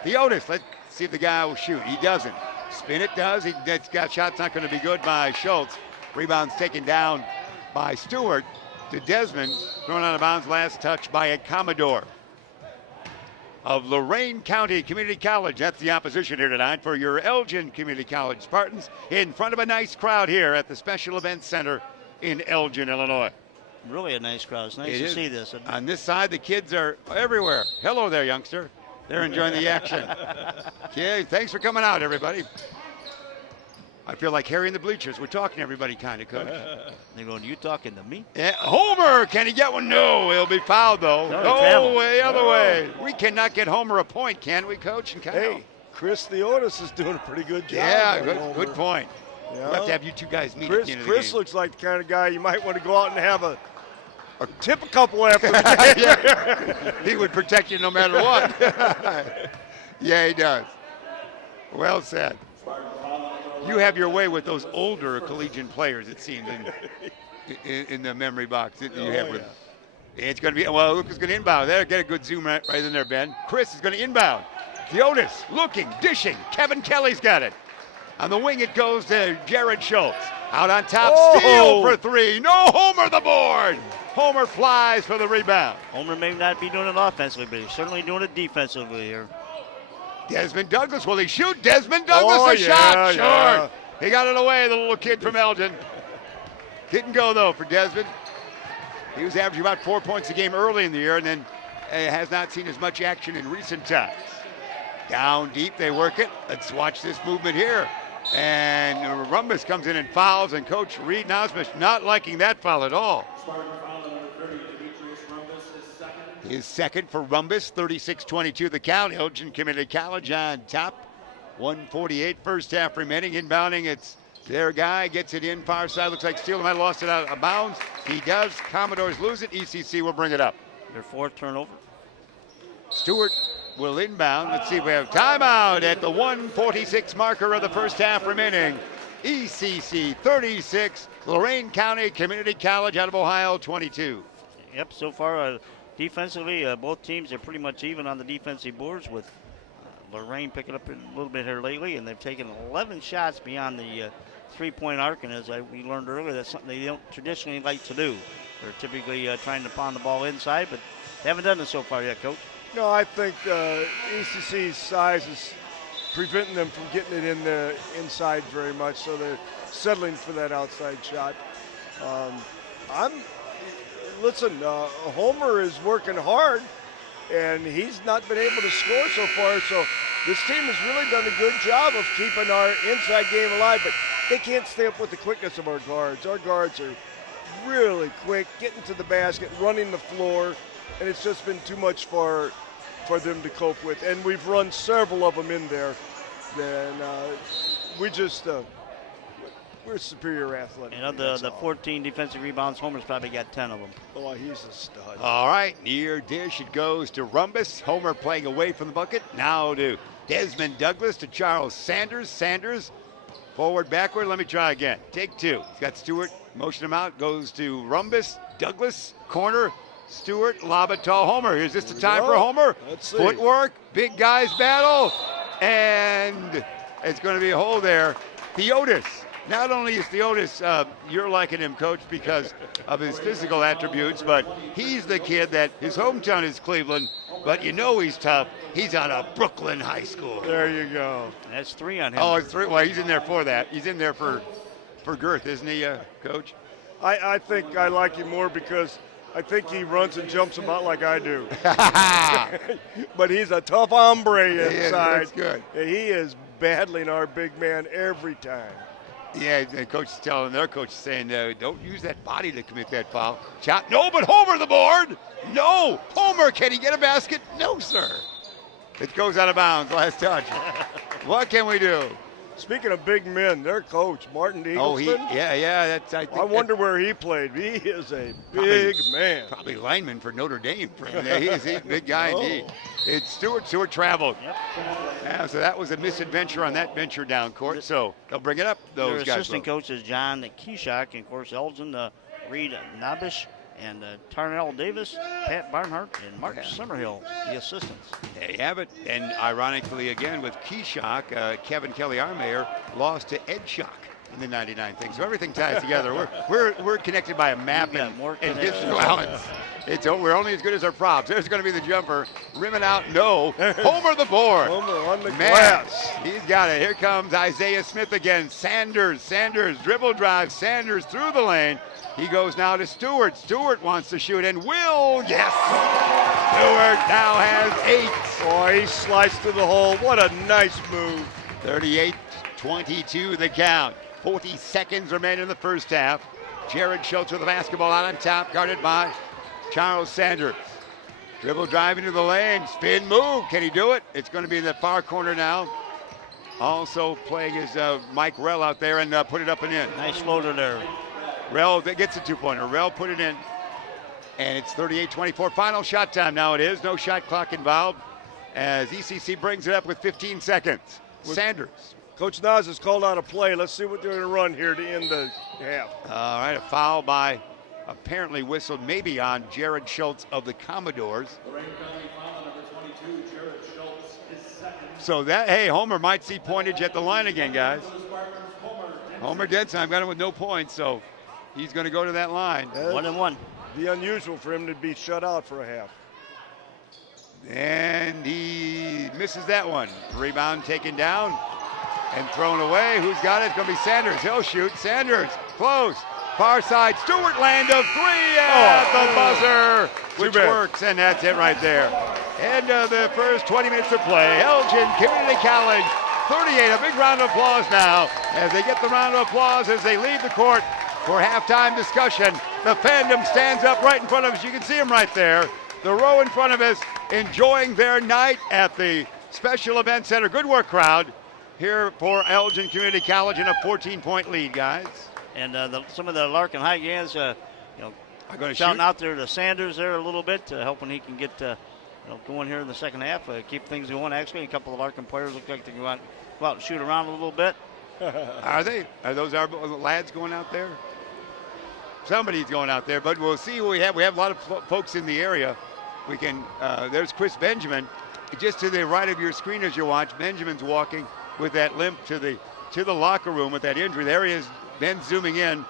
Theodis, let's see if the guy will shoot. He doesn't. Spin it does. That's got shot's not going to be good by Schultz. Rebound's taken down by Stewart to Desmond. Thrown out of bounds, last touch by a Commodore of Lorain County Community College. That's the opposition here tonight for your Elgin Community College Spartans in front of a nice crowd here at the Special Events Center in Elgin, Illinois. Really a nice crowd. It's nice to see this. On this side, the kids are everywhere. Hello there, youngster. They're enjoying the action. Okay, thanks for coming out, everybody. I feel like Harry in the bleachers. We're talking to everybody, kind of, Coach. They're going, you talking to me? Yeah, Homer, can he get one? No, he'll be fouled, though. No, way, other way. We cannot get Homer a point, can we, Coach? And Kyle? Hey, Chris Theodis is doing a pretty good job. Yeah, on good point. Yeah. We'll have to have you two guys meet at the end of the Chris game. looks like the kind of guy you might want to go out and have a tip a couple after the game. Yeah. He would protect you no matter what. Yeah, he does. Well said. You have your way with those older collegiate players, it seems, in the memory box that you have with them. It's going to be, well, Luke is going to inbound. There, get a good zoom right in there, Ben. Chris is going to inbound. Theodis looking, dishing. Kevin Kelly's got it. On the wing it goes to Jared Schultz. Out on top, steal for 3. No Homer the board. Homer flies for the rebound. Homer may not be doing it offensively, but he's certainly doing it defensively here. Desmond Douglas, will he shoot? Desmond Douglas, shot, short. Yeah. He got it away, the little kid from Elgin. Didn't go, though, for Desmond. He was averaging about 4 points a game early in the year and then has not seen as much action in recent times. Down deep, they work it. Let's watch this movement here. And Rumbus comes in and fouls, and Coach Reed Nosmish not liking that foul at all. Spartan foul number 30, Demetrius Rumbus is second. His second for Rumbus, 36-22 the count. Elgin Community College on top. 1:48 first half remaining. Inbounding, it's their guy, gets it in far side. Looks like Steele might have lost it out of bounds. He does. Commodores lose it. ECC will bring it up. Their fourth turnover. Stewart will inbound. Let's see if we have timeout at the 1:46 marker of the first half remaining. ECC 36, Lorain County Community College out of Ohio 22. Yep, so far defensively, both teams are pretty much even on the defensive boards with Lorain picking up a little bit here lately, and they've taken 11 shots beyond the three-point arc, and as we learned earlier, that's something they don't traditionally like to do. They're typically trying to pound the ball inside, but they haven't done it so far yet, Coach. No, I think ECC's size is preventing them from getting it in the inside very much, so they're settling for that outside shot. Listen, Homer is working hard, and he's not been able to score so far, so this team has really done a good job of keeping our inside game alive, but they can't stay up with the quickness of our guards. Our guards are really quick, getting to the basket, running the floor, and it's just been too much for them to cope with. And we've run several of them in there. Then we're superior athletic. And of the 14 defensive rebounds, Homer's probably got 10 of them. Oh, he's a stud. All right, near dish. It goes to Rumbus. Homer playing away from the bucket. Now to Desmond Douglas to Charles Sanders. Sanders, forward, backward. Let me try again. Take two. He's got Stewart. Motion him out. Goes to Rumbus. Douglas, corner. Stewart, lob it to Homer. Is this the time for Homer? Let's see. Footwork, big guys battle. And it's going to be a hole there. Theotis. Not only is Theotis, you're liking him, Coach, because of his physical attributes, but he's the kid that his hometown is Cleveland, but you know he's tough. He's out of Brooklyn High School. There you go. That's 3 on him. Oh, it's 3. Well, he's in there for that. He's in there for girth, isn't he, Coach? I think I like him more because I think he runs and jumps about like I do. But he's a tough hombre inside. That's good. He is battling our big man every time. Yeah, the coach is telling their coach is saying, don't use that body to commit that foul. Shot, no, but Homer the board. No, Homer, can he get a basket? No, sir. It goes out of bounds, last touch. What can we do? Speaking of big men, their coach, Martin Eagleston. Oh, that's. I wonder where he played. He is a big man. Probably lineman for Notre Dame. He's a big guy indeed. It's Stewart. Stewart traveled. Yep. Yeah, so that was a misadventure on that venture down court. So they'll bring it up. Those Their guys. assistant coach is John Keshak, and of course Elgin, Reed Nabish, and Tarnell Davis, Pat Barnhart, and Mark Summerhill, the assistants. There you have it. And ironically, again, with Keshak, Kevin Kelly, our mayor, lost to Ed Shock in the 99 thing. So everything ties together. We're connected by a map We've got and more distance connections. allowance. We're only as good as our props. There's going to be the jumper. Rimming out, no. Homer the board. Homer on the Man, glass. he's got it. Here comes Isaiah Smith again. Sanders, dribble drive. Sanders through the lane. He goes now to Stewart. Stewart wants to shoot and will. Yes. Stewart now has 8. Oh, he sliced through the hole. What a nice move. 38-22 the count. 40 seconds remain in the first half. Jared Schultz with the basketball out on top, guarded by Charles Sanders. Dribble drive into the lane. Spin move. Can he do it? It's going to be in the far corner now. Also playing is Mike Rell out there and put it up and in. Nice floater there. Rell gets a 2-pointer. Rell put it in. And it's 38-24. Final shot time now it is. No shot clock involved as ECC brings it up with 15 seconds. Sanders. Coach Nas has called out a play. Let's see what they're going to run here to end the half. All right, a foul by apparently whistled maybe on Jared Schultz of the Commodores. Lorain County foul number 22, Jared Schultz, his second. So that, hey, Homer might see pointage at the line again, guys. For the Spartans, Homer Denson, I've got him with no points, so he's going to go to that line. 1-1. Be unusual for him to be shut out for a half. And he misses that one. Rebound taken down and thrown away. Who's got it? It's going to be Sanders. He'll shoot. Sanders, close. Far side. Stewart land of 3 at the buzzer, which works, and that's it right there. End of the first 20 minutes of play. Elgin Community College, 38. A big round of applause now as they get the round of applause as they leave the court for halftime discussion. The fandom stands up right in front of us. You can see them right there. The row in front of us enjoying their night at the Special Event Center. Good work, crowd, here for Elgin Community College in a 14-point lead, guys. And some of the Larkin High guys, Are going to shouting shoot. out there to Sanders there a little bit, hoping he can get going here in the second half, keep things going. Actually, a couple of Larkin players look like they can go out and shoot around a little bit. Are they? Are those our lads going out there? Somebody's going out there, but we'll see who we have. We have a lot of folks in the area. We can. There's Chris Benjamin. just to the right of your screen as you watch, Benjamin's walking with that limp to the locker room with that injury. There he is, Ben zooming in.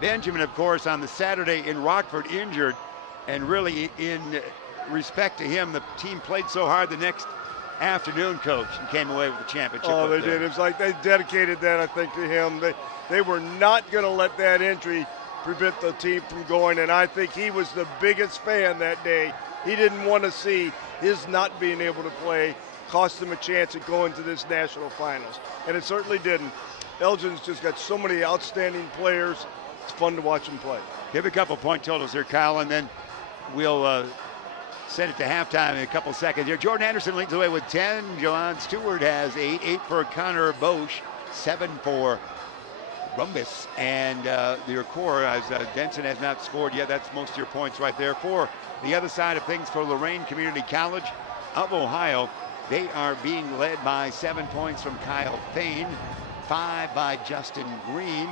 Benjamin, of course, on the Saturday in Rockford injured, and really in respect to him, the team played so hard the next afternoon, coach, and came away with the championship. Oh, they did. It was like they dedicated that, I think, to him. They were not going to let that injury prevent the team from going, and I think he was the biggest fan that day. He didn't want to see his not being able to play cost him a chance at going to this national finals, and it certainly didn't. Elgin's just got so many outstanding players. It's fun to watch them play. Give a couple point totals here, Kyle, and then we'll send it to halftime in a couple seconds here. Jordan Anderson leads the way with 10. Joanne Stewart has 8. 8 for Connor Bosch. 7 for Rumbus. And your core, as Denson has not scored yet. That's most of your points right there. For the other side of things, for Lorain Community College of Ohio, they are being led by 7 points from Kyle Fain, 5 by Justin Green.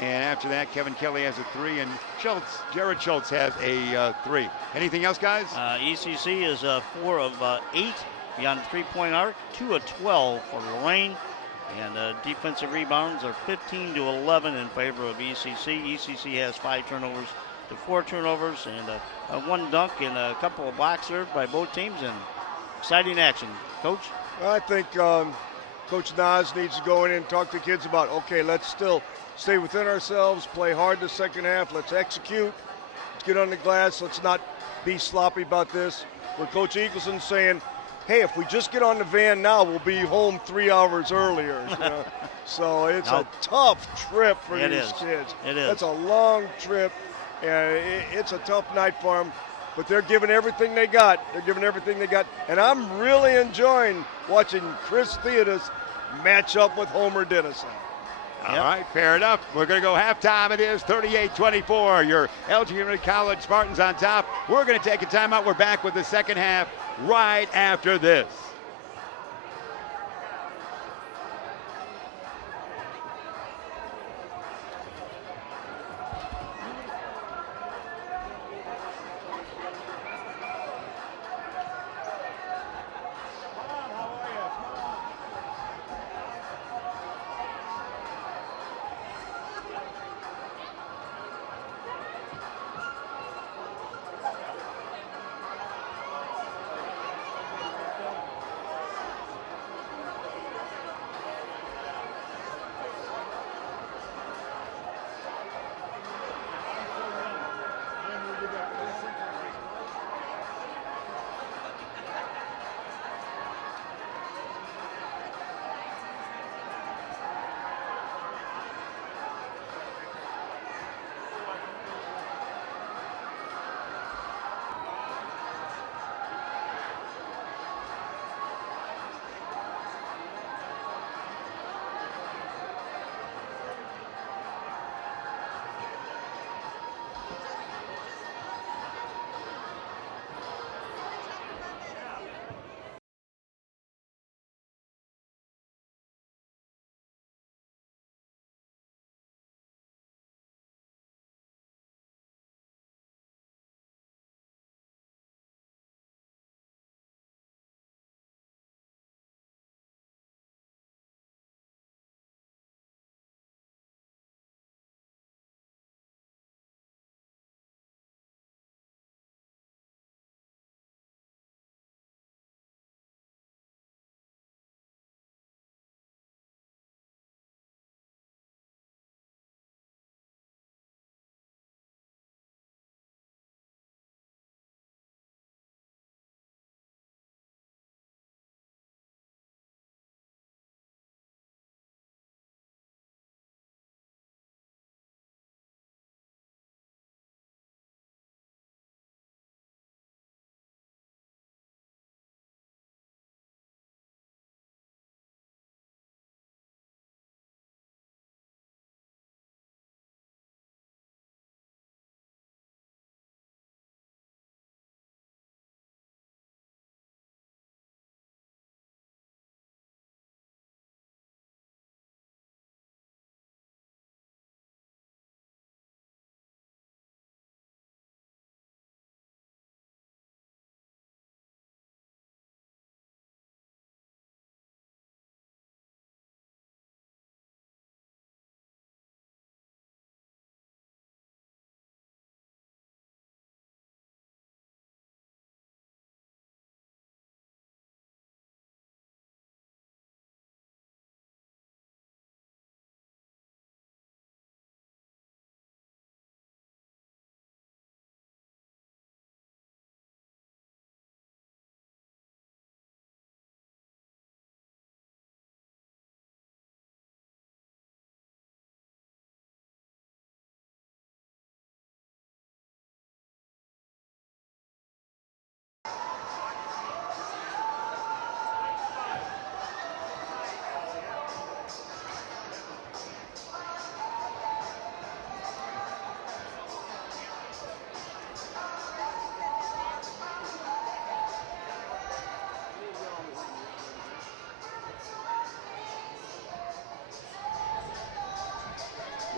And after that, Kevin Kelly has a 3, and Jared Schultz has a 3. Anything else, guys? ECC is 4 of 8 beyond the three-point arc, 2 of 12 for Lorain, and defensive rebounds are 15 to 11 in favor of ECC. ECC has 5 turnovers to 4 turnovers, and 1 dunk and a couple of blocks served by both teams, and exciting action. Coach? I think Coach Nas needs to go in and talk to kids about, okay, let's still stay within ourselves, play hard the second half, let's execute, let's get on the glass, let's not be sloppy about this. Where Coach Eagleson's saying, hey, if we just get on the van now, we'll be home 3 hours earlier. You know? So it's a tough trip for these kids. It is. It's a long trip, and it's a tough night for them, but they're giving everything they got. And I'm really enjoying watching Chris Theodos match up with Homer Dennison. All right, fair enough. We're going to go halftime. It is 38-24. Your Elgin Community College Spartans on top. We're going to take a timeout. We're back with the second half right after this.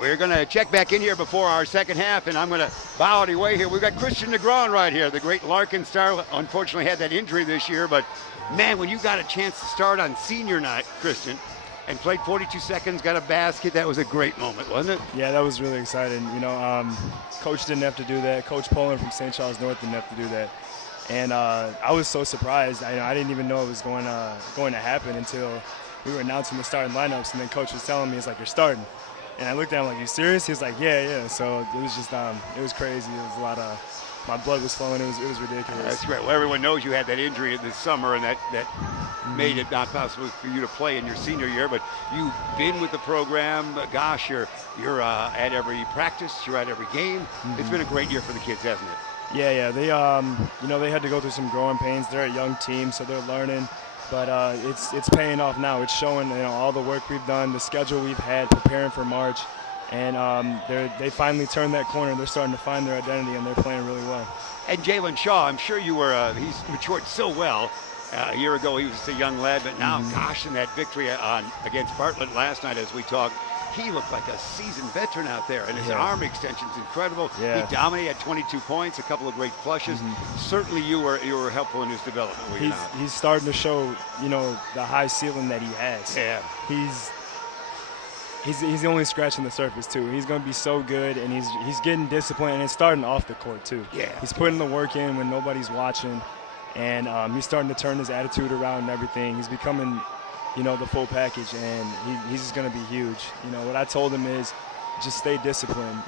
We're going to check back in here before our second half, and I'm going to bow out way here. We've got Christian Negron right here, the great Larkin star. Unfortunately had that injury this year, but man, when you got a chance to start on senior night, Christian, and played 42 seconds, got a basket, that was a great moment, wasn't it? Yeah, that was really exciting. You know, Coach didn't have to do that. Coach Poland from St. Charles North didn't have to do that. And I was so surprised. I didn't even know it was going to happen until we were announcing the starting lineups, and then Coach was telling me, it's like, you're starting. And I looked at him like, you serious? He was like, yeah. So it was just, it was crazy. It was a lot of, my blood was flowing. It was ridiculous. That's great. Well, everyone knows you had that injury this summer, and that made it not possible for you to play in your senior year. But you've been with the program. Gosh, you're at every practice. You're at every game. It's been a great year for the kids, hasn't it? Yeah. They, they had to go through some growing pains. They're a young team, so they're learning. But it's paying off now. It's showing, all the work we've done, the schedule we've had, preparing for March, and they finally turned that corner. They're starting to find their identity, and they're playing really well. And Jalen Shaw, I'm sure you were. He's matured so well. A year ago, he was just a young lad, but now, gosh, in that victory against Bartlett last night, as we talked, he looked like a seasoned veteran out there, and his arm extension's incredible. Yeah. He dominated at 22 points, a couple of great flushes. Certainly, you were helpful in his development. Were you not? He's starting to show, the high ceiling that he has. Yeah. He's only scratching the surface too. He's going to be so good, and he's getting disciplined, and it's starting off the court too. Yeah. He's putting the work in when nobody's watching, and he's starting to turn his attitude around and everything. He's becoming, the full package, and he's just going to be huge. What I told him is just stay disciplined.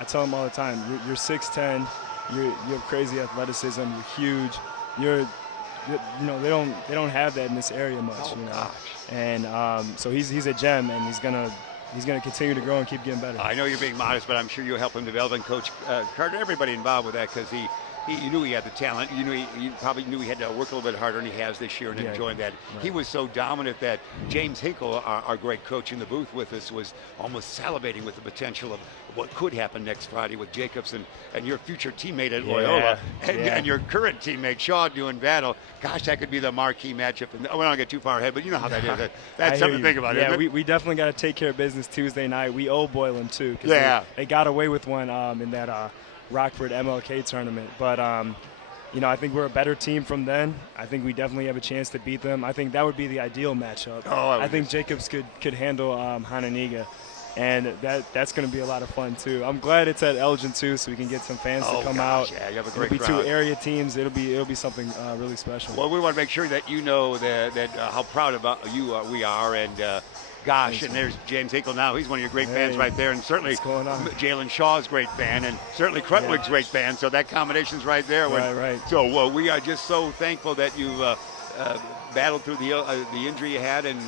I tell him all the time, you're 6'10", you have crazy athleticism, you're huge. They don't have that in this area much. And so he's a gem, and he's gonna continue to grow and keep getting better. I know you're being modest, but I'm sure you'll help him develop. And Coach Carter, everybody involved with that, because he knew he had the talent. You probably knew he had to work a little bit harder than he has this year, and enjoying that. Right. He was so dominant that James Hinkle, our great coach in the booth with us, was almost salivating with the potential of what could happen next Friday with Jacobs and your future teammate at Loyola and your current teammate Shaw doing battle. Gosh, that could be the marquee matchup. And we don't get too far ahead, but you know how that is. That's something to think about. Yeah, isn't it? we definitely got to take care of business Tuesday night. We owe Boylan too. They got away with one in that Rockford MLK tournament, but I think we're a better team from then. I think we definitely have a chance to beat them. I think that would be the ideal matchup. I think Jacobs could handle Hananiga, and that's going to be a lot of fun too. I'm glad it's at Elgin too, so we can get some fans to come out. Yeah, you have a great It'll be crowd. two area teams. It'll be something really special. Well, we want to make sure that you know that how proud about you we are, and gosh, and there's James Hinkle now. He's one of your great fans right there, and certainly Jalen Shaw's great fan, and certainly Krutwig's great fan. So that combination's right there. Right. So we are just so thankful that you've battled through the injury you had and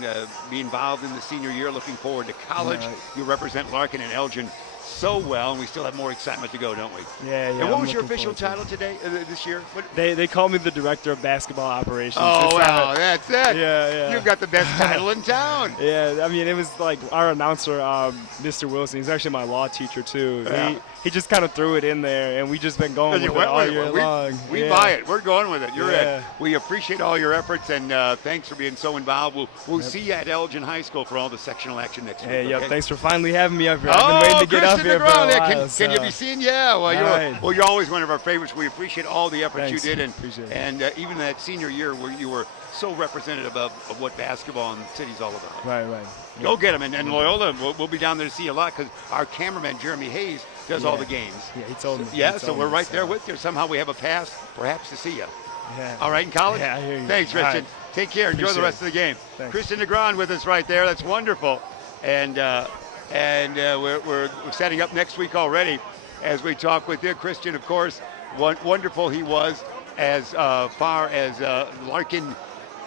be involved in the senior year. Looking forward to college. Right. You represent Larkin and Elgin so well, and we still have more excitement to go, don't we? Yeah. And what was your official title today, this year? They called me the director of basketball operations. Oh, wow, that's it. Yeah. You've got the best title in town. Yeah, I mean, it was like our announcer, Mr. Wilson. He's actually my law teacher too. Yeah. He just kind of threw it in there, and we just been going with it all year long. We buy it. We're going with it. You're Yeah. in. We appreciate all your efforts, and thanks for being so involved. We'll see you at Elgin High School for all the sectional action next week. Hey, okay? Thanks for finally having me up here. I've been waiting to get up here for a while. Can you be seen? Yeah. Well, right. you're always one of our favorites. We appreciate all the efforts Thanks. you did, Appreciate it. and even that senior year where you were so representative of what basketball in the city's all about. Right. Go get them. And Loyola, we'll be down there to see you a lot because our cameraman, Jeremy Hayes, does all the games. Yeah, he told me. Yeah, so we're right there with you. Somehow we have a pass, perhaps, to see you. Yeah. All right, in college? Yeah, I hear you. Thanks, All Christian. right. Take care. Enjoy the Appreciate rest of the game. Thanks. Christian Negron with us right there. That's wonderful. And we're setting up next week already as we talk with you. Christian, of course, wonderful he was as far as Larkin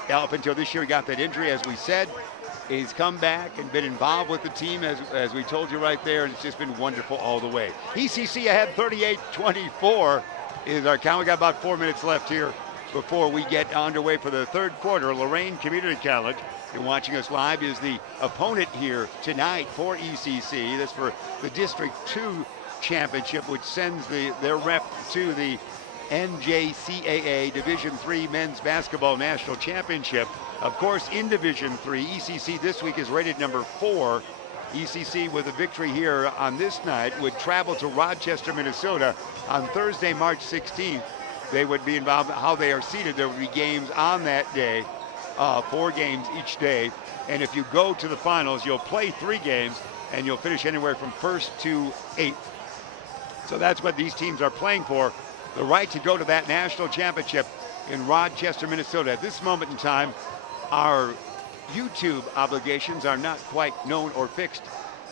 up until this year. He got that injury, as we said. He's come back and been involved with the team, as we told you right there, and it's just been wonderful all the way. ECC ahead 38-24 is our count. We got about 4 minutes left here before we get underway for the third quarter. Lorain Community College, you're watching us live, is the opponent here tonight for ECC. That's for the District 2 Championship, which sends their rep to the NJCAA Division III Men's Basketball National Championship. Of course, in Division III, ECC this week is rated number 4 ECC with a victory here on this night would travel to Rochester, Minnesota on Thursday, March 16th. They would be involved in how they are seated. There would be games on that day, 4 games each day. And if you go to the finals, you'll play 3 games and you'll finish anywhere from 1st to 8th. So that's what these teams are playing for, the right to go to that national championship in Rochester, Minnesota. At this moment in time, our YouTube obligations are not quite known or fixed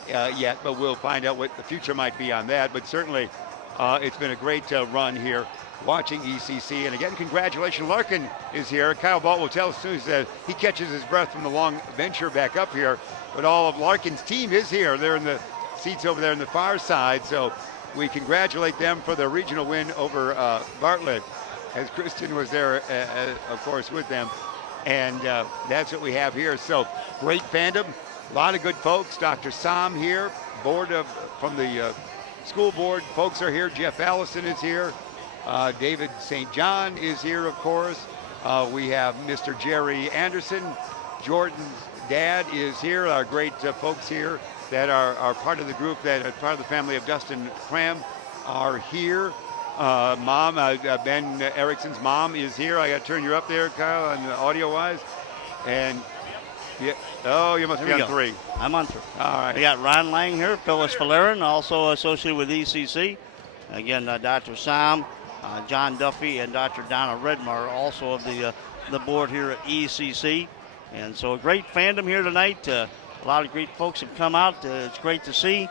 yet, but we'll find out what the future might be on that. But certainly, it's been a great run here watching ECC. And again, congratulations. Larkin is here. Kyle Balt will tell us as soon as he catches his breath from the long venture back up here. But all of Larkin's team is here. They're in the seats over there on the far side. So we congratulate them for their regional win over Bartlett, as Kristen was there, of course, with them. And that's what we have here. So great fandom, a lot of good folks. Dr. Sam here, from the school board folks are here. Jeff Allison is here. David St. John is here, of course. We have Mr. Jerry Anderson. Jordan's dad is here. Our great folks here that are part of the group, that are part of the family of Dustin Cram are here. Mom, Ben Erickson's mom is here. I got to turn you up there, Kyle, on audio-wise. And, yeah, oh, you must be on 3. I'm on 3. All right. We got Ron Lang here, Phyllis Fallerin, also associated with ECC. Again, Dr. Sam, John Duffy, and Dr. Donna Redmar, also of the board here at ECC. And so a great fandom here tonight. A lot of great folks have come out. It's great to see.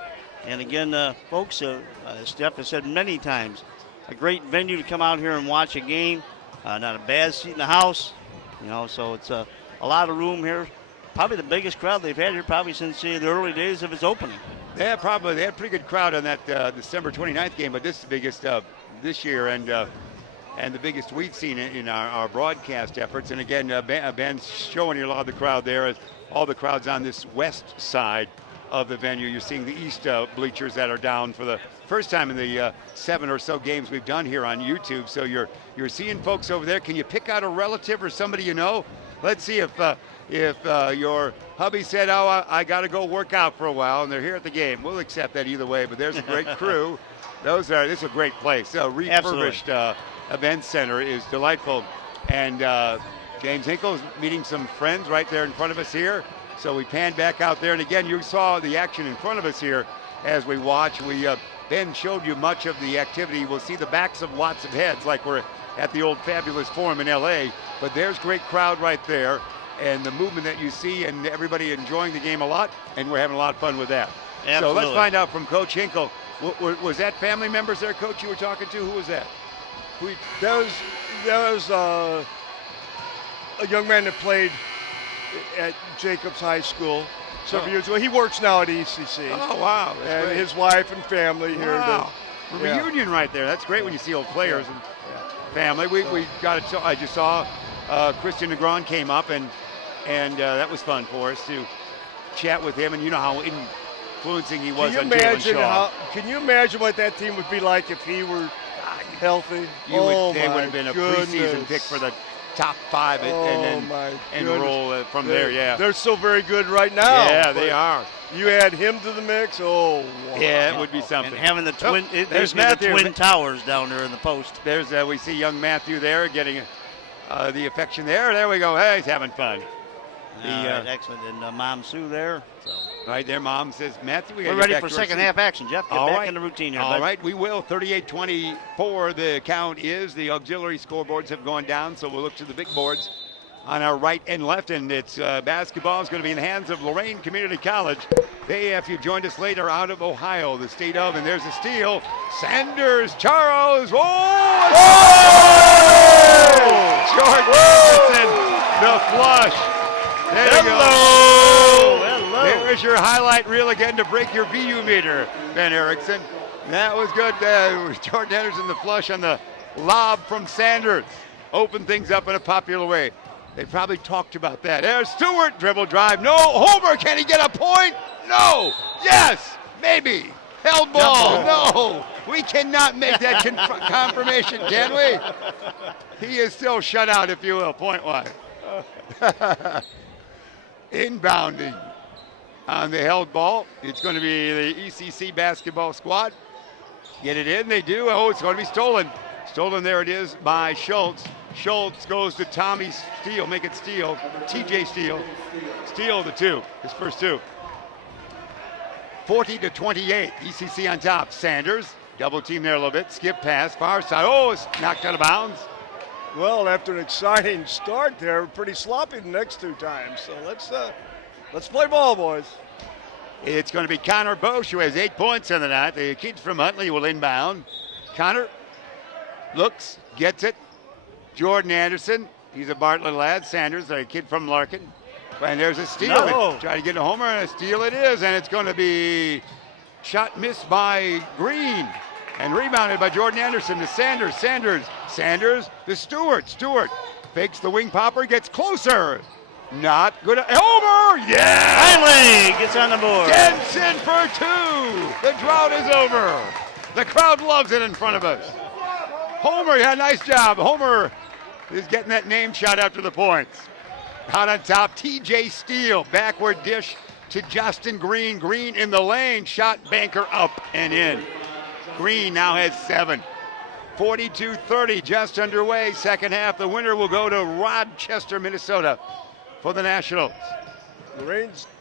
And again, folks, Steph has said many times, a great venue to come out here and watch a game. Not a bad seat in the house. So it's a lot of room here. Probably the biggest crowd they've had here probably since the early days of its opening. Yeah, probably. They had a pretty good crowd on that December 29th game, but this is the biggest this year and the biggest we've seen in our broadcast efforts. And again, Ben's showing you a lot of the crowd there. As all the crowds on this west side of the venue. You're seeing the east bleachers that are down for the first time in the 7 or so games we've done here on YouTube. So you're seeing folks over there. Can you pick out a relative or somebody you know? Let's see if your hubby said, oh, I got to go work out for a while, and they're here at the game. We'll accept that either way, but there's a great crew. This is a great place. So refurbished event center is delightful. And James Hinkle is meeting some friends right there in front of us here. So we pan back out there. And again, you saw the action in front of us here as we watch. Ben showed you much of the activity. We'll see the backs of lots of heads like we're at the old Fabulous Forum in LA. But there's great crowd right there. And the movement that you see, and everybody enjoying the game a lot, and we're having a lot of fun with that. Absolutely. So let's find out from Coach Hinkle. Was that family members there, Coach, you were talking to? Who was that? That was a young man that played at Jacobs High School several years ago. He works now at ECC. Oh, wow. And great. his wife and family here. Wow. Reunion right there. That's great when you see old players and family. We got it. I just saw Christian Negron came up, and that was fun for us to chat with him. And you know how influencing he was on Jalen Shaw. Can you imagine what that team would be like if he were healthy? They would have been a preseason pick for the top 5 and roll from there. Yeah, they're so very good right now. Yeah, they are. You add him to the mix. Oh, wow. Yeah, it would be something. And having the twin, there's the twin towers down there in the post. There's we see young Matthew there getting the affection there. There we go. Hey, he's having fun. Right, excellent. And Mom Sue there. So. Right there, Mom says, Matthew, we're ready for second half action, Jeff. Get back in the routine here. All right, we will. 38-24 the count is. The auxiliary scoreboards have gone down, so we'll look to the big boards on our right and left, and it's basketball is going to be in the hands of Lorain Community College. They, if you joined us later, out of Ohio, the state of, and there's a steal. Sanders, Charles, Jordan Anderson, the flush. There you go. Hello. There is your highlight reel again to break your VU meter, Ben Erickson. That was good. Jordan Anderson, the flush on the lob from Sanders. Opened things up in a popular way. They probably talked about that. There's Stewart, dribble drive. No. Homer, can he get a point? No. Yes. Maybe. Held ball. No. We cannot make that confirmation, can we? He is still shut out, if you will, point-wise. Inbounding. on the held ball. It's going to be the ECC basketball squad. Get it in, they do. Oh, it's going to be stolen. Stolen, there it is, by Schultz. Schultz goes to Tommy Steele, make it Steele. TJ Steele. Steele the two, his first two. 40-28, ECC on top. Sanders, double team there a little bit. Skip pass, far side. Oh, it's knocked out of bounds. Well, after an exciting start there, pretty sloppy the next two times. So let's play ball, boys. It's going to be Connor Bosch, who has 8 points in the night. The kid from Huntley will inbound. Connor looks, gets it. Jordan Anderson, he's a Bartlett lad. Sanders, a kid from Larkin. And there's a steal. No. Try to get a homer, and a steal it is. And it's going to be shot missed by Green. And rebounded by Jordan Anderson to Sanders. Sanders to Stewart. Stewart fakes the wing popper, gets closer. Not good. Homer! Yeah! Finally gets on the board. Jensen for two. The drought is over. The crowd loves it in front of us. Homer, yeah, nice job. Homer is getting that name shot after the points. Out on top, TJ Steele. Backward dish to Justin Green. Green in the lane. Shot banker up and in. Green now has 7. 42-30, just underway. Second half. The winner will go to Rochester, Minnesota for the Nationals.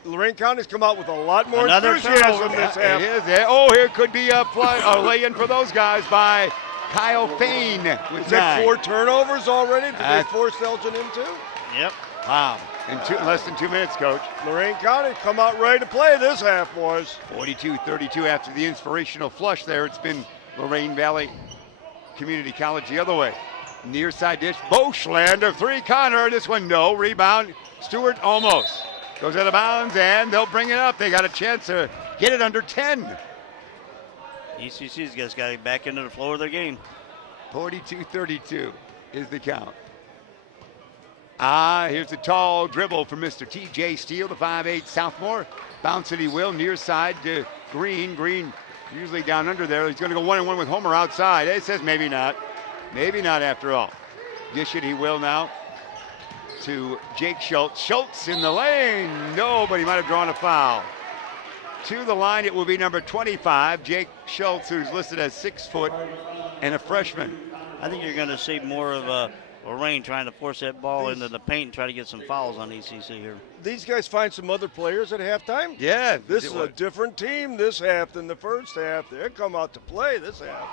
Lorain County's come out with a lot more Another enthusiasm turnover. this half. It is. Oh, here could be a lay-in for those guys by Kyle Fain with Is that 9. 4 turnovers already? Did they That's- force Elgin into? Yep. Wow. In less than 2 minutes, Coach. Lorain County come out ready to play this half, boys. 42-32 after the inspirational flush there. It's been Lorain Valley Community College the other way. Near side dish. Bosch land of 3. Connor. This one, no. Rebound. Stewart almost. Goes out of bounds, and they'll bring it up. They got a chance to get it under 10. ECC's just got to get back into the flow of their game. 42-32 is the count. Here's the tall dribble from Mr. TJ Steele, the 5'8 sophomore. Bounce it he will, near side to Green. Green usually down under there. He's going to go 1-on-1 with Homer outside. It says maybe not. Maybe not after all. Dish it he will now to Jake Schultz. Schultz in the lane. No, but he might have drawn a foul. To the line, it will be number 25, Jake Schultz, who's listed as 6 foot and a freshman. I think you're going to see more of Lorain trying to force that ball into the paint and try to get some fouls on ECC here. These guys find some other players at halftime? Yeah. This is a different team this half than the first half. They come out to play this half.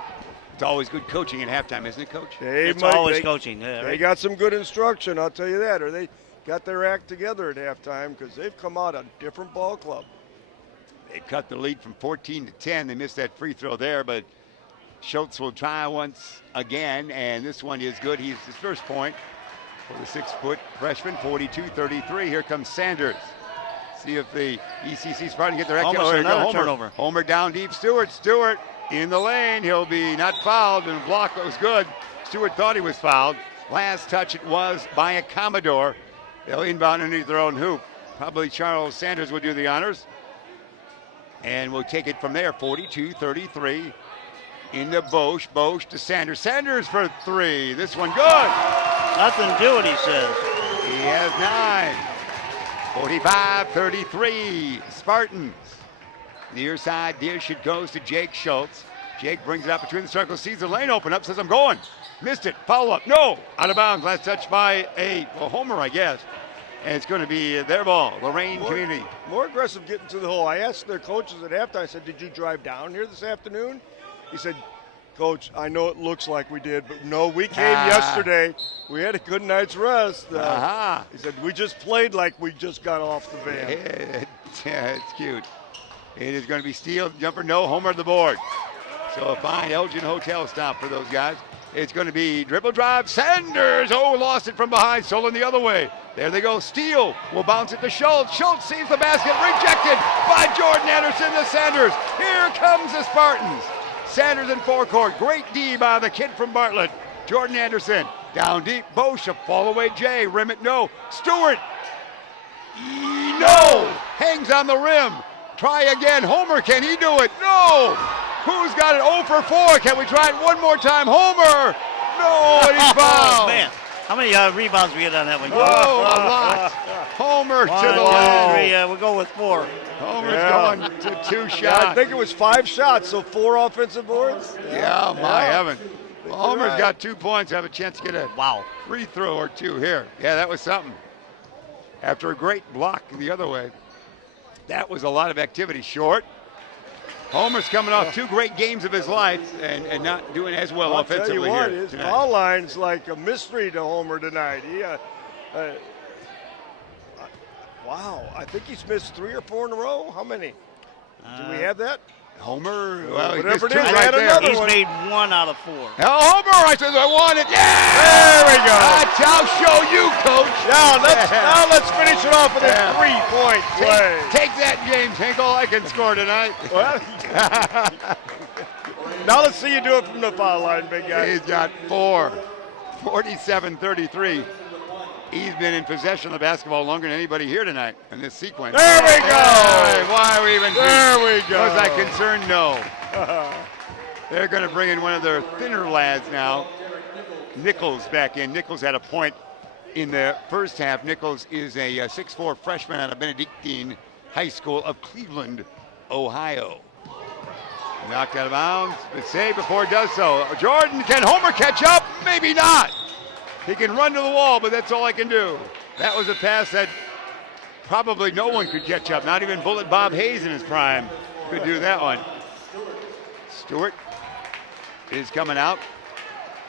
It's always good coaching at halftime, isn't it, Coach? It's always coaching. Yeah, They right? got some good instruction, I'll tell you that. Or they got their act together at halftime because they've come out a different ball club. They cut the lead from 14 to 10. They missed that free throw there, but Schultz will try once again, and this one is good. He's his first point for the 6 foot freshman, 42-33. Here comes Sanders. See if the ECC Spartan get their act Almost together. another Homer. turnover. Homer down deep. Stewart in the lane. He'll be not fouled, and block was good. Stewart thought he was fouled. Last touch it was by a Commodore. They'll inbound underneath their own hoop. Probably Charles Sanders will do the honors. And we'll take it from there, 42-33. Into Bosch. Bosch to Sanders. Sanders for 3. This one good. Nothing to do it, he says. He has 9. 45-33. Spartans. Near side dish. It goes to Jake Schultz. Jake brings it up between the circles. Sees the lane open up. Says, I'm going. Missed it. Follow up. No. Out of bounds. Last touch by a Homer, I guess. And it's going to be their ball. Lorain Community. More aggressive getting to the hole. I asked their coaches at halftime, I said, did you drive down here this afternoon? He said, Coach, I know it looks like we did, but no, we came yesterday. We had a good night's rest. He said, we just played like we just got off the van. Yeah, it's cute. It is going to be Steele, jumper, no, Homer the board. So a fine Elgin Hotel stop for those guys. It's going to be dribble drive. Sanders, lost it from behind, stolen the other way. There they go. Steele will bounce it to Schultz. Schultz sees the basket, rejected by Jordan Anderson to Sanders. Here comes the Spartans. Sanders in forecourt. Great D by the kid from Bartlett. Jordan Anderson down deep. Bosch, a fall away J. Rim it, no. Stewart, no. Hangs on the rim. Try again. Homer, can he do it? No. Who's got it? 0 for 4. Can we try it one more time? Homer. No, and he's fouled. Man. How many rebounds we get on that one? Whoa, a lot. Homer to the line. Three, we'll go with 4. Homer's going to 2 shots. Yeah, I think it was 5 shots, so 4 offensive boards. Yeah, my heaven. Homer's got 2 points. Have a chance to get a free throw or 2 here. Yeah, that was something. After a great block the other way. That was a lot of activity. Short. Homer's coming off 2 great games of his life and not doing as well offensively I'll tell you what, here his tonight. foul line's like a mystery to Homer tonight. Wow, I think he's missed 3 or 4 in a row. How many? Do we have that? Homer, well, he whatever missed it 2 is, right add there. another He's one. made 1 out of 4. Now, Homer, I said I want it. Yeah! There we go. I'll show you, Coach. Now let's finish it off with a 3-point play. Take that, James Hinkle. I can score tonight. Well, now let's see you do it from the foul line, big guy. He's got 4. 47-33. He's been in possession of the basketball longer than anybody here tonight in this sequence. There we go. Why are we even? There we go. Was I concerned? No. They're going to bring in one of their thinner lads now. Nichols back in. Nichols had a point in the first half. Nichols is a 6'4" freshman out of Benedictine High School of Cleveland, Ohio. Knocked out of bounds, but saved before it does so. Jordan, can Homer catch up? Maybe not. He can run to the wall, but that's all I can do. That was a pass that probably no one could catch up. Not even Bullet Bob Hayes in his prime could do that one. Stewart is coming out.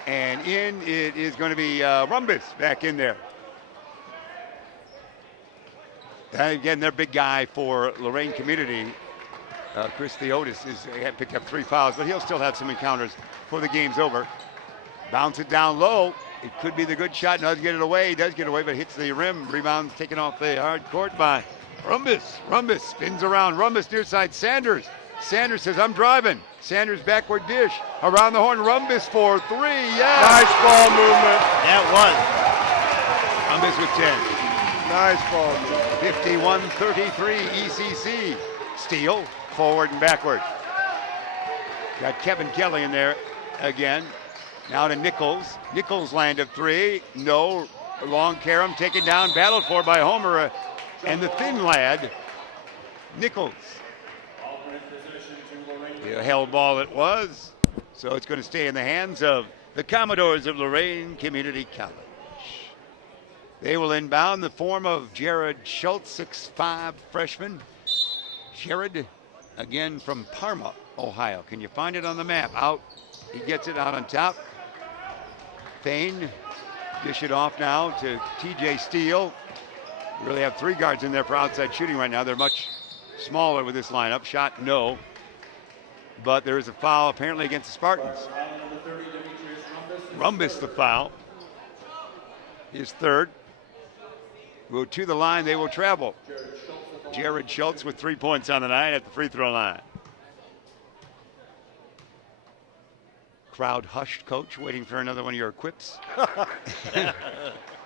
And in it is going to be Rumbus back in there. And again, their big guy for Lorain Community, Chris Theotis, had picked up 3 fouls, but he'll still have some encounters before the game's over. Bounce it down low. It could be the good shot. Does get it away. Does get away, but hits the rim. Rebound taken off the hard court by Rumbus. Rumbus spins around. Rumbus near side. Sanders. Sanders says, I'm driving. Sanders backward dish. Around the horn. Rumbus for 3. Yeah. Nice ball movement. That was. Rumbus with 10. Nice ball movement. 51-33 ECC. Steal. Forward and backward. Got Kevin Kelly in there again. Now to Nichols. Nichols land of 3. No. Long carom taken down. Battled for by Homer and the thin lad, Nichols. A held ball it was. So it's going to stay in the hands of the Commodores of Lorain Community College. They will inbound the form of Jared Schultz, 6'5" freshman. Jared, again from Parma, Ohio. Can you find it on the map? Out. He gets it out on top. Thane, dish it off now to TJ Steele. We really have 3 guards in there for outside shooting right now. They're much smaller with this lineup. Shot, no. But there is a foul apparently against the Spartans. Rumbus the foul. His 3rd. Go to the line, they will travel. Jared Schultz with 3 points on the night at the free throw line. Crowd hushed, Coach, waiting for another one of your quips.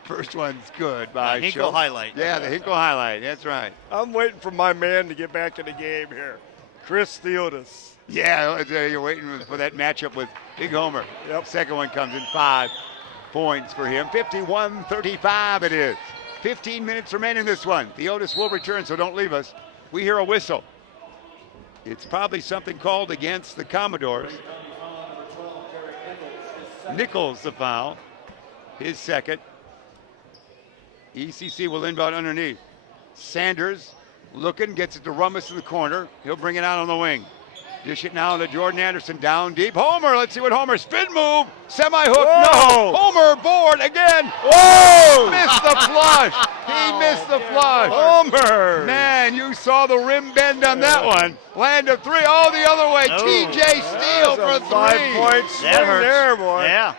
First one's good by Hinkle Schultz. highlight. Yeah, the Hinkle highlight. That's right. I'm waiting for my man to get back in the game here. Chris Theotis. Yeah, you're waiting for that matchup with Big Homer. Yep. Second one comes in 5 points for him. 51-35 it is. 15 minutes remain in this one. Theotis will return, so don't leave us. We hear a whistle. It's probably something called against the Commodores. Nichols the foul. His 2nd. ECC will inbound underneath. Sanders looking, gets it to Rumbus in the corner. He'll bring it out on the wing. Dish it now to Jordan Anderson down deep. Homer, let's see what Homer, spin move, semi-hook, no. Homer board again. Whoa! Missed the flush. He missed the flush. Homer! Man, you saw the rim bend on that one. Land of 3, oh, the other way. Oh. TJ Steele for 3. 5-point swing there, boy. Yeah.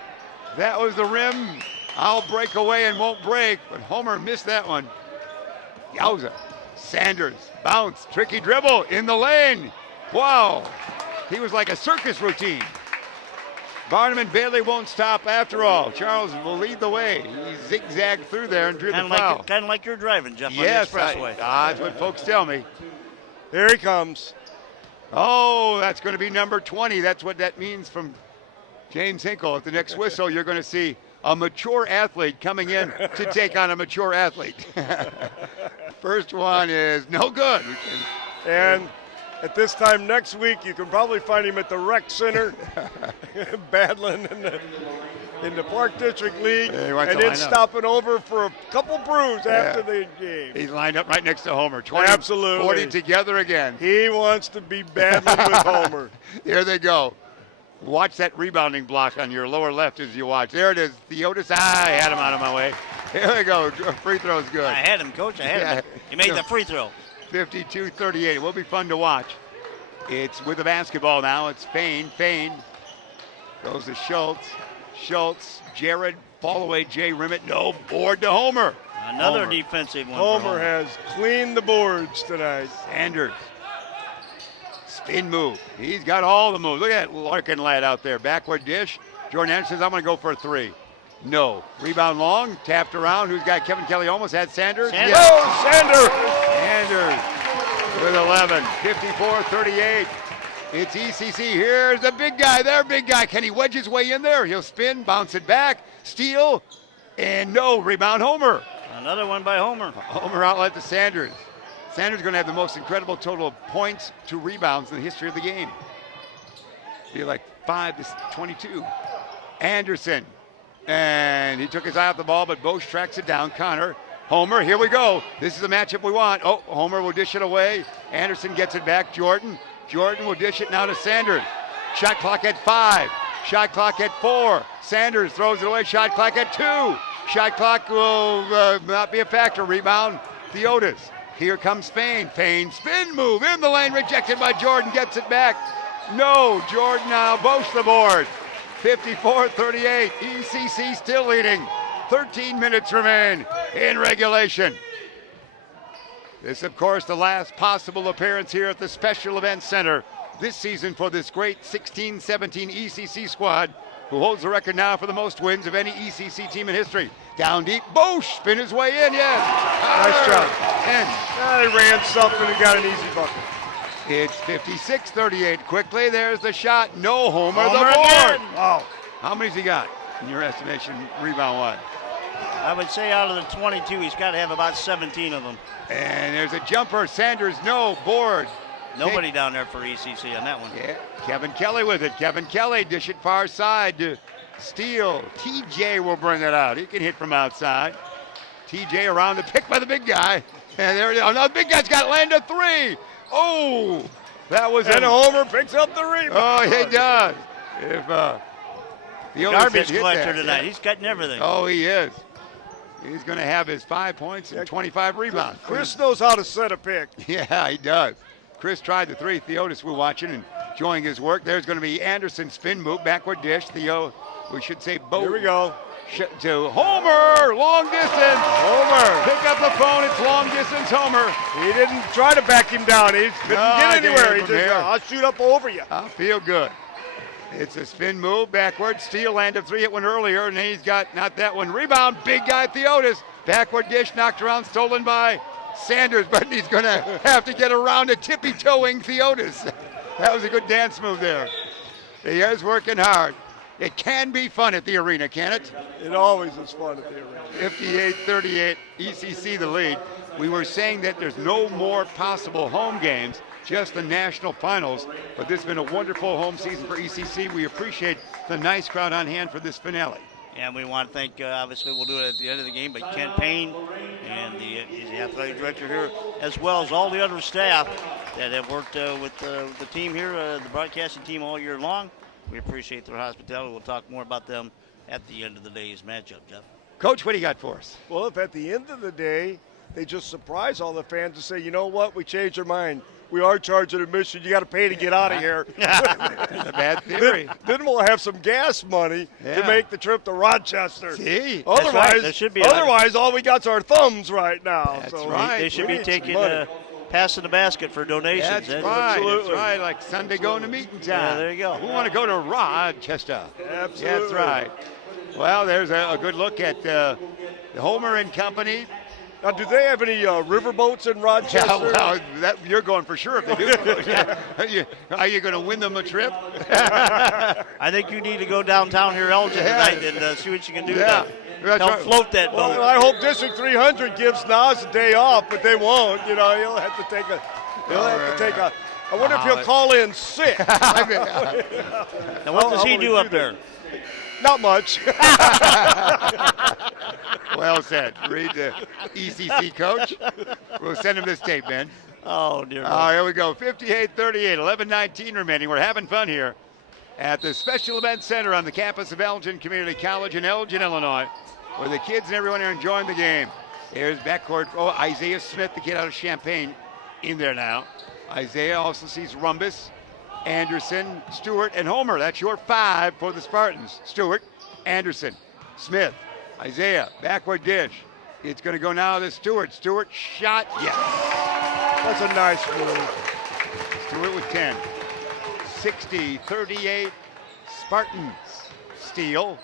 That was the rim. I'll break away and won't break, but Homer missed that one. Yowza. Sanders, bounce, tricky dribble in the lane. Wow. He was like a circus routine. Barnum and Bailey won't stop after all. Charles will lead the way. He zigzagged through there and drew the foul. Kind of like you're driving, Jeff, Yes, on the expressway. that's what folks tell me. Here he comes. Oh, that's going to be number 20. That's what that means from James Hinkle. At the next whistle, you're going to see a mature athlete coming in to take on a mature athlete. First one is no good. And at this time next week, you can probably find him at the rec center, battling in the Park District League, and then stopping over for a couple brews after the game. He's lined up right next to Homer. 20, Absolutely. 40 together again. He wants to be battling with Homer. Here they go. Watch that rebounding block on your lower left as you watch. There it is. Theodis. I had him out of my way. Here we go. Free throw's good. I had him, Coach. I had him. He made the free throw. 52-38. It will be fun to watch. It's with the basketball now. It's Fain. Fain goes to Schultz. Schultz, Jared, fall away, Jay Rimmett. No, board to Homer. Another defensive one. Homer has cleaned the boards tonight. Sanders. Spin move. He's got all the moves. Look at that Larkin lad out there. Backward dish. Jordan Anderson says, I'm going to go for a three. No. Rebound long. Tapped around. Who's got Kevin Kelly almost had Sanders? Sanders. Oh, Sanders! Sanders with 11. 54-38. It's ECC. Here's the big guy. There, big guy. Can he wedge his way in there? He'll spin, bounce it back, steal, and no. Rebound Homer. Another one by Homer. Homer outlet to Sanders. Sanders going to have the most incredible total of points to rebounds in the history of the game. Be like 5-22. Anderson. And he took his eye off the ball, but Bosch tracks it down. Connor. Homer, here we go. This is the matchup we want. Oh, Homer will dish it away. Anderson gets it back. Jordan. Jordan will dish it now to Sanders. Shot clock at 5. Shot clock at 4. Sanders throws it away. Shot clock at 2. Shot clock will not be a factor. Rebound, Theodis. Here comes Fain. Fain spin move in the lane, rejected by Jordan. Gets it back. No, Jordan now Bosch the board. 54-38. ECC still leading. 13 minutes remain in regulation. This, of course, the last possible appearance here at the Special Events Center this season for this great 16-17 ECC squad, who holds the record now for the most wins of any ECC team in history. Down deep, Bosch spin his way in, yes. Nice job. 10. He ran something and got an easy bucket. It's 56-38. Quickly, there's the shot. No, Homer the Homer board. again. Wow. How many's he got, in your estimation, rebound-wise? I would say out of the 22, he's got to have about 17 of them. And there's a jumper. Sanders, no, board. Nobody down there for ECC on that one. Yeah, Kevin Kelly with it. Kevin Kelly, dish it far side to Steele. TJ will bring it out. He can hit from outside. TJ around the pick by the big guy. And there it is. Oh, no, the big guy's got land of 3. Oh, that was And Homer picks up the rebound. Oh, he does. If the Garbage collector tonight. Yeah. He's cutting everything. Oh, he is. He's going to have his 5 points and 25 rebounds. Chris knows how to set a pick. Yeah, he does. Chris tried the 3. Theodis, we're watching and enjoying his work. There's going to be Anderson spin move, backward dish. Theo, we should say Bo. Here we go. To Homer, long distance. Homer. Pick up the phone, it's long distance Homer. He didn't try to back him down. He couldn't get anywhere. He just, I'll shoot up over you. I feel good. It's a spin move, backward, steal, land of 3, hit one earlier, and then he's got, not that one, rebound, big guy Theodis. Backward dish, knocked around, stolen by Sanders, but he's going to have to get around a tippy-toeing Theodis. That was a good dance move there. He is working hard. It can be fun at the arena, can it? It always is fun at the arena. 58-38, ECC the lead. We were saying that there's no more possible home games, just the national finals, but this has been a wonderful home season for ECC. We appreciate the nice crowd on hand for this finale. And we want to thank, obviously we'll do it at the end of the game, but Ken Payne and he's the athletic director here, as well as all the other staff that have worked with the team here, the broadcasting team all year long. We appreciate their hospitality. We'll talk more about them at the end of the day's matchup, Jeff. Coach, what do you got for us? Well, if at the end of the day they just surprise all the fans and say, you know what, we changed our mind. We are charging admission. You got to pay to get out of here. That's a bad theory. Then we'll have some gas money to make the trip to Rochester. See? Otherwise, right. There should be otherwise all we got's our thumbs right now. That's so right. They should be taking passing the basket for donations. That's right. Absolutely. That's right. Like Sunday going to meeting time. Yeah, there you go. We want to go to Rochester. Absolutely. That's right. Well, there's a good look at the Homer and Company Now, do they have any riverboats in Rochester? Yeah, well, you're going for sure if they do. Are you going to win them a trip? I think you need to go downtown here, Elgin, tonight and see what you can do to That's help right. float that boat. Well, I hope District 300 gives Nas a day off, but they won't. You know, he'll have to take a. I wonder if he'll call in sick. Now, what does he do up there? Not much. Well said. Read the ECC coach. We'll send him this tape, man. Oh, dear. Here we go. 58-38, 11-19 remaining. We're having fun here at the Special Events Center on the campus of Elgin Community College in Elgin, Illinois, where the kids and everyone are enjoying the game. Here's backcourt. Oh, Isaiah Smith, the kid out of Champaign, in there now. Isaiah also sees Rumbus, Anderson, Stewart, and Homer. That's your 5 for the Spartans. Stewart, Anderson, Smith, Isaiah, backward dish. It's going to go now to Stewart. Stewart shot, yes. That's a nice move. Stewart with 10. 60-38, Spartans. Steal.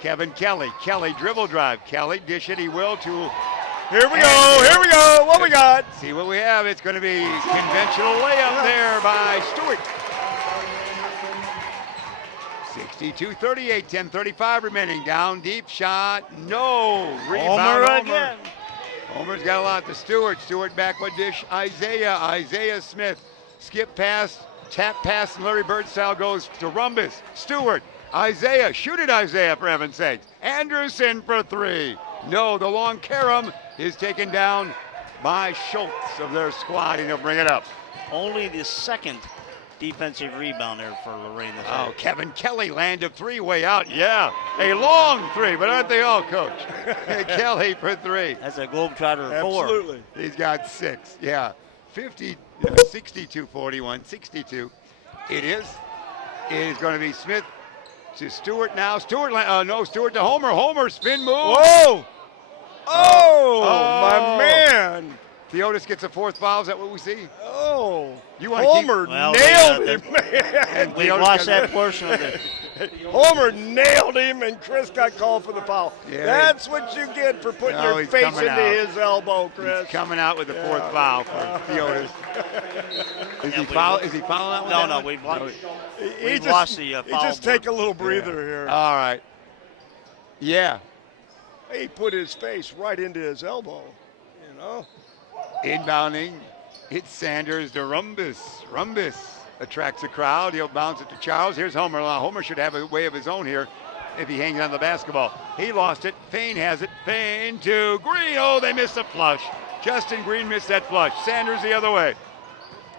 Kevin Kelly. Kelly dribble drive. Kelly dish it. He will to. Here we go. Here we go. What we got? See what we have. It's going to be conventional layup there by Stewart. 62-38, 10:35 remaining. Down deep shot. No. Rebound. Homer again. Homer's got a lot to Stewart. Stewart backward dish. Isaiah. Isaiah Smith. Skip pass. Tap pass. And Larry Bird style goes to Rumbus. Stewart. Isaiah. Shoot it, Isaiah, for heaven's sakes. Anderson for 3. No, the long carom is taken down by Schultz of their squad, and he'll bring it up. Only the second defensive rebound there for Lorain. Oh, Kevin Kelly landed 3 way out. Yeah, a long 3, but aren't they all, Coach? Kelly for 3. That's a Globetrotter 4. Absolutely. He's got 6. Yeah, 62-41, 62. It is going to be Smith to Stewart now. Stewart to Homer. Homer spin move. Whoa! Oh, my man. Theodis gets a 4th foul. Is that what we see? Oh, You want to Homer Well, nailed him, man. And We've Theodis lost got- that portion of it. Homer nailed him, and Chris got called for the foul. Yeah. That's what you get for putting No, your he's face coming into out. his elbow, Chris. He's coming out with the 4th foul for Theodis. Is he fouling out with that No, one? we've lost. He We've just, lost the he foul just board. take a little breather here. All right. Yeah. He put his face right into his elbow, you know. Inbounding. It's Sanders to Rumbus. Rumbus attracts a crowd. He'll bounce it to Charles. Here's Homer. Now, Homer should have a way of his own here if he hangs on the basketball. He lost it. Fain has it. Fain to Green. Oh, they missed a flush. Justin Green missed that flush. Sanders the other way.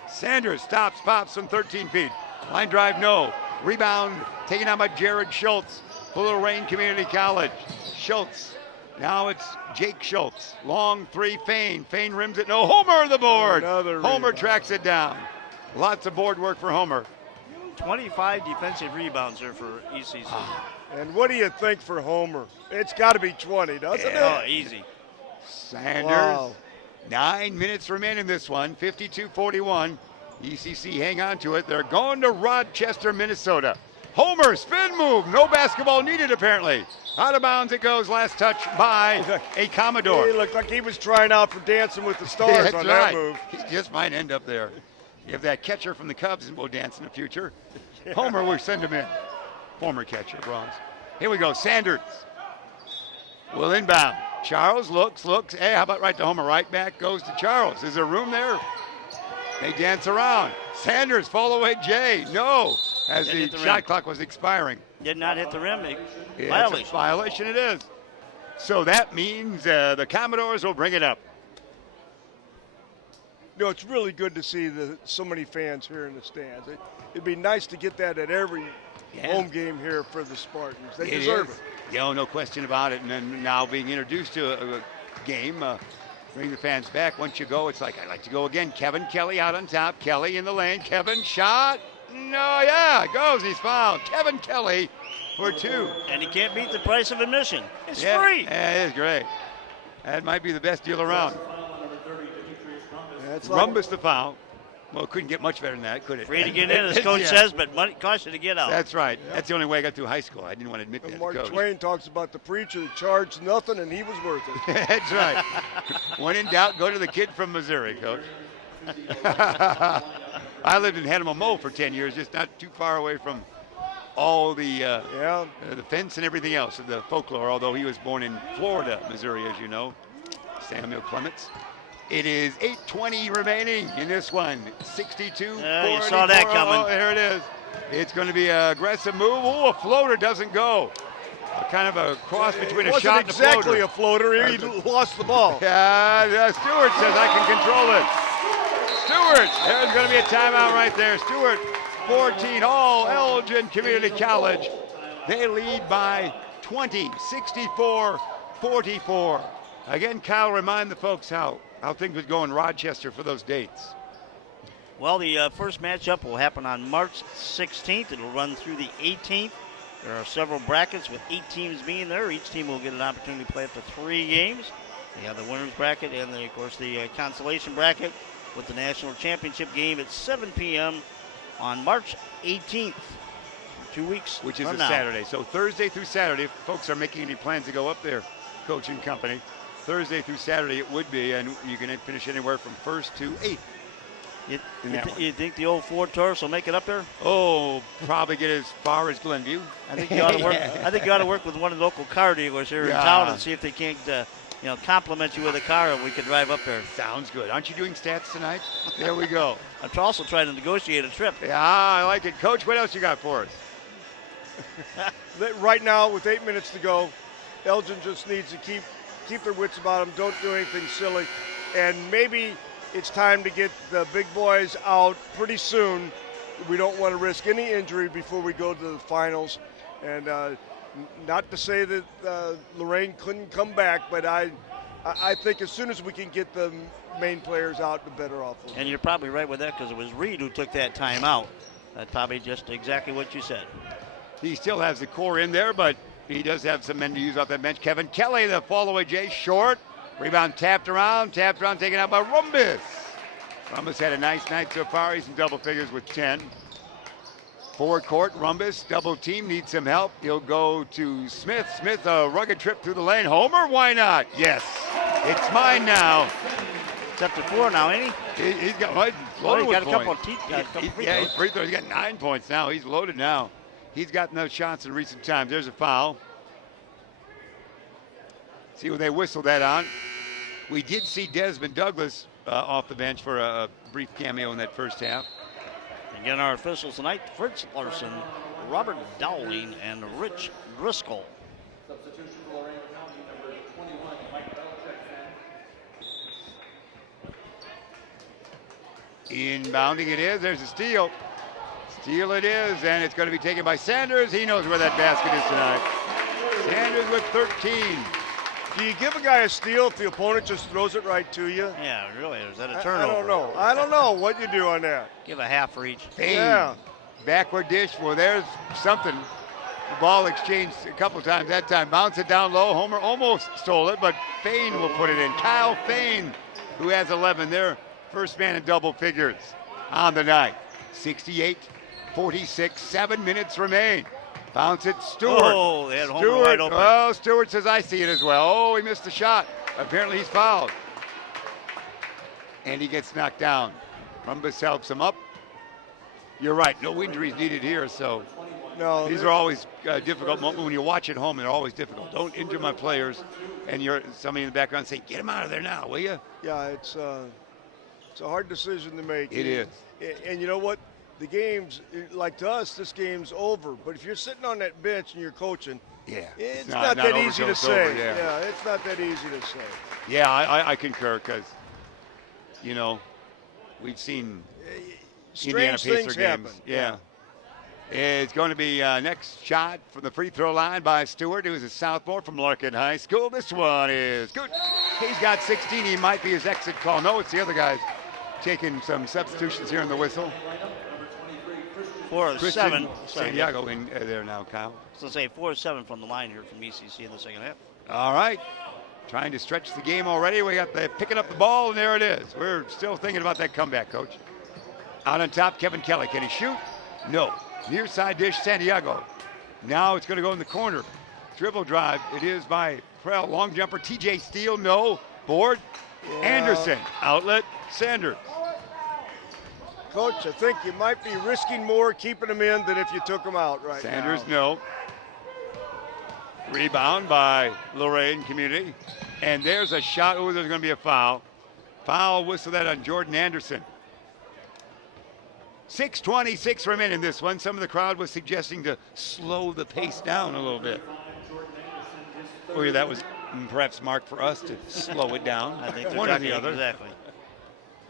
Sanders stops, pops from 13 feet. Line drive, no. Rebound taken out by Jared Schultz for Lorain Community College. Schultz. Now it's Jake Schultz. Long 3, Fain. Fain rims it. No, Homer the board. Another Homer rebound. tracks it down. Lots of board work for Homer. 25 defensive rebounds there for ECC. And what do you think for Homer? It's got to be 20, doesn't Oh, it? easy. Sanders. Wow. 9 minutes remain in this one. 52-41. ECC hang on to it. They're going to Rochester, Minnesota. Homer, spin move. No basketball needed, apparently. Out of bounds it goes. Last touch by a Commodore. He looked like he was trying out for Dancing with the Stars That's on right. that move. He just might end up there. If that catcher from the Cubs will dance in the future, Homer will send him in. Former catcher, bronze. Here we go. Sanders will inbound. Charles looks. Hey, how about right to Homer? Right back goes to Charles. Is there room there? They dance around. Sanders, follow away Jay. No, as Didn't the hit the shot rim. clock was expiring. Did not hit the rim. Yeah, it's a Violation. violation it is. So that means the Commodores will bring it up. You know, it's really good to see so many fans here in the stands. It'd be nice to get that at every home game here for the Spartans. They deserve it. Yeah, no question about it. And then now being introduced to a game, bring the fans back. Once you go, it's like, I like to go again. Kevin Kelly out on top. Kelly in the lane. Kevin shot. No, yeah, it goes. He's fouled. Kevin Kelly for 2. And he can't beat the price of admission. It's Yeah, free. yeah, it is great. That might be the best deal around. That's like, Rumbus the foul. Well, it couldn't get much better than that, could it? Free to get in, as coach says, but money costs you to get out. That's right. That's the only way I got through high school. I didn't want to admit And that. Mark to Coach. Twain talks about the preacher that charged nothing, and he was worth it. That's right. When in doubt, go to the kid from Missouri, Coach. I lived in Hanama for 10 years, just not too far away from all the fence and everything else of the folklore, although he was born in Florida, Missouri, as you know, Samuel Clements. It is 8:20 remaining in this one. 62. You saw that coming. Oh, there it is. It's going to be an aggressive move. Oh, a floater doesn't go. Kind of a cross between a shot and a floater. Wasn't exactly a floater. He lost the ball. Stewart says I can control it. Stewart, there's going to be a timeout right there. Stewart, 14, all Elgin Community College. They lead by 20, 64-44. Again, Kyle, remind the folks how things would go in Rochester for those dates. Well, the first matchup will happen on March 16th. It'll run through the 18th. There are several brackets with 8 teams being there. Each team will get an opportunity to play up to 3 games. You have the winner's bracket and, of course, the consolation bracket with the national championship game at 7 p.m. on March 18th, 2 weeks Which is from a now. Saturday. So Thursday through Saturday, if folks are making any plans to go up there, Coach and company, Thursday through Saturday it would be, and you can finish anywhere from 1st to 8th. You think the old Ford Taurus will make it up there? Oh, probably get as far as Glenview. I think you ought to work. I think you ought to work with one of the local car dealers here in town and see if they can't, compliment you with a car, and we could drive up there. Sounds good. Aren't you doing stats tonight? There we go. I'm also trying to negotiate a trip. Yeah, I like it, Coach. What else you got for us? Right now, with 8 minutes to go, Elgin just needs to keep their wits about them. Don't do anything silly, and maybe it's time to get the big boys out pretty soon. We don't want to risk any injury before we go to the finals. And not to say that Lorain couldn't come back, but I think as soon as we can get the main players out, the better off we'll be. And you're probably right with that because it was Reed who took that time out. That's probably just exactly what you said. He still has the core in there, but he does have some men to use off that bench. Kevin Kelly, the fall-away Jay, short. Rebound tapped around, taken out by Rumbus. Rumbus had a nice night so far. He's in double figures with 10. Forward court, Rumbus, double team, needs some help. He'll go to Smith. Smith, a rugged trip through the lane. Homer, why not? Yes, it's mine now. It's up to 4 now, ain't he? He's got Well, loaded he got with a couple points. of free Yeah, throws. he's free throws. He's got 9 points now. He's loaded now. He's gotten those shots in recent times. There's a foul. See what they whistled that on. We did see Desmond Douglas off the bench for a brief cameo in that first half. Again, our officials tonight, Fritz Larson, Robert Dowling, and Rich Driscoll. Substitution for Lorain County, number 21, Mike Belichick. Inbounding it is. There's a steal. Steal it is, and it's going to be taken by Sanders. He knows where that basket is tonight. Sanders with 13. Do you give a guy a steal if the opponent just throws it right to you? Yeah, really, is that a I turnover? I don't know what you do on that. Give a half for each. Payne. Yeah. Backward dish. Well, there's something. The ball exchanged a couple times that time. Bounce it down low. Homer almost stole it, but Fain will put it in. Kyle Fain, who has 11. Their first man in double figures on the night. 68-46. 7 minutes remain. Bounce it, Stewart. Oh, they had Homer wide open. Oh, Stewart says, I see it as well. Oh, he missed the shot. Apparently he's fouled. And he gets knocked down. Rumbus helps him up. You're right, no injuries needed here, so No, these are always difficult moments. When you watch at home, they're always difficult. Don't injure my players. And you're somebody in the background say, get him out of there now, will you? yeah, it's a hard decision to make. It is. And you know what? The game's, like to us, this game's over. But if you're sitting on that bench and you're coaching, Yeah. it's not that over easy till to it's say. over, yeah. It's not that easy to say. Yeah, I concur because, we've seen Indiana Strange Pacer things games. happen. Yeah. It's going to be next shot from the free throw line by Stewart, who is a sophomore from Larkin High School. This one is good. He's got 16. He might be his exit call. No, it's the other guys taking some substitutions here in the whistle. 4 of Christian 7. Santiago in there now, Kyle. So say 4 of 7 from the line here from ECC in the second half. All right. Trying to stretch the game already. We got the picking up the ball, and there it is. We're still thinking about that comeback, Coach. Out on top, Kevin Kelly. Can he shoot? No. Near side dish, Santiago. Now it's going to go in the corner. Dribble drive. It is by Prell. Long jumper, TJ Steele. No. Board. Yeah. Anderson. Outlet. Sanders. Coach, I think you might be risking more keeping him in than if you took him out right Sanders, now. no. Rebound by Lorain Community. And there's a shot. Oh, there's going to be a foul. Foul whistle that on Jordan Anderson. 6:26 remaining in this one. Some of the crowd was suggesting to slow the pace down a little bit. Oh, yeah, that was perhaps marked for us to slow it down. I think one or the other. Exactly.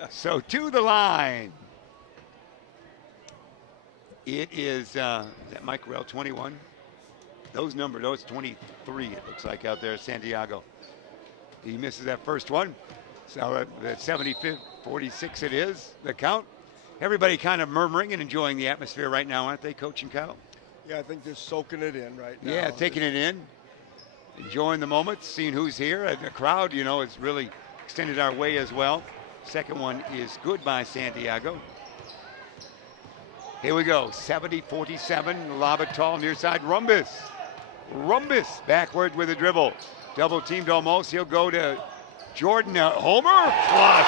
So to the line. It is that Mike Rell, 21? Those numbers, it's 23, it looks like out there, Santiago. He misses that first one. So at 46 it is, the count. Everybody kind of murmuring and enjoying the atmosphere right now, aren't they, Coach and Kyle? Yeah, I think they're soaking it in right now. Yeah, taking it in, enjoying the moments, seeing who's here. And the crowd, has really extended our way as well. Second one is good by Santiago. Here we go, 70-47, lob it tall, near side, Rumbus. Rumbus backward with a dribble. Double teamed almost, he'll go to Jordan. Homer, flush.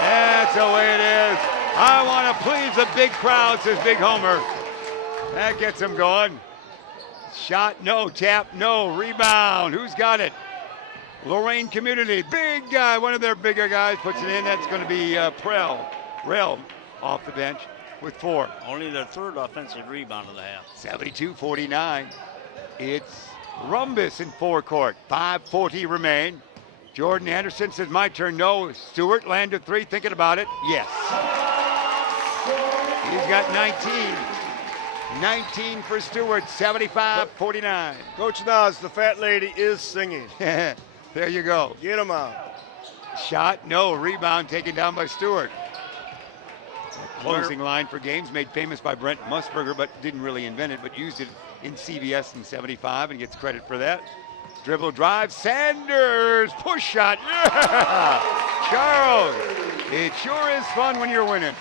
That's the way it is. I want to please the big crowd, says Big Homer. That gets him going. Shot, no. Tap, no. Rebound, who's got it? Lorain Community, big guy, one of their bigger guys puts it in. That's going to be Rell off the bench with 4. Only their third offensive rebound of the half. 72-49. It's Rumbus in forecourt. 5:40 remain. Jordan Anderson says, my turn. No. Stewart landed 3, thinking about it. Yes. He's got 19. 19 for Stewart, 75-49. Coach Nas, the fat lady is singing. There you go. Get him out. Shot, no. Rebound taken down by Stewart. Closing line for games made famous by Brent Musburger, but didn't really invent it, but used it in CBS in 75 and gets credit for that. Dribble drive, Sanders, push shot, yeah! Charles, it sure is fun when you're winning.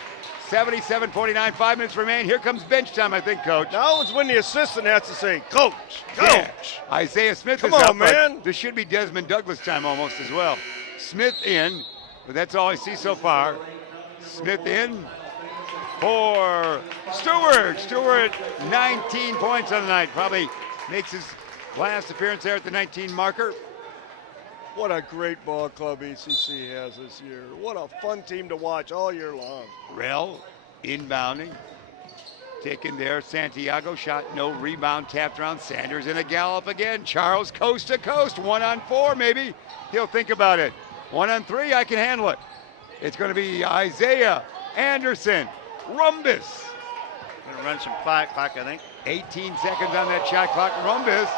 77-49, 5 minutes remain. Here comes bench time, I think, Coach. Now it's when the assistant has to say, Coach, Coach. Yeah. Isaiah Smith Come is on, up, man. but this should be Desmond Douglas time almost as well. Smith in, but that's all I see so far. Smith in for Stewart. Stewart, 19 points on the night. Probably makes his last appearance there at the 19 marker. What a great ball club ECC has this year. What a fun team to watch all year long. Rell inbounding. Taken there. Santiago shot, no. Rebound tapped around. Sanders in a gallop again. Charles coast to coast. 1-on-4 maybe. He'll think about it. 1-on-3, I can handle it. It's going to be Isaiah Anderson. Rumbus. Gonna run some clock, I think. 18 seconds on that shot clock. Rumbus.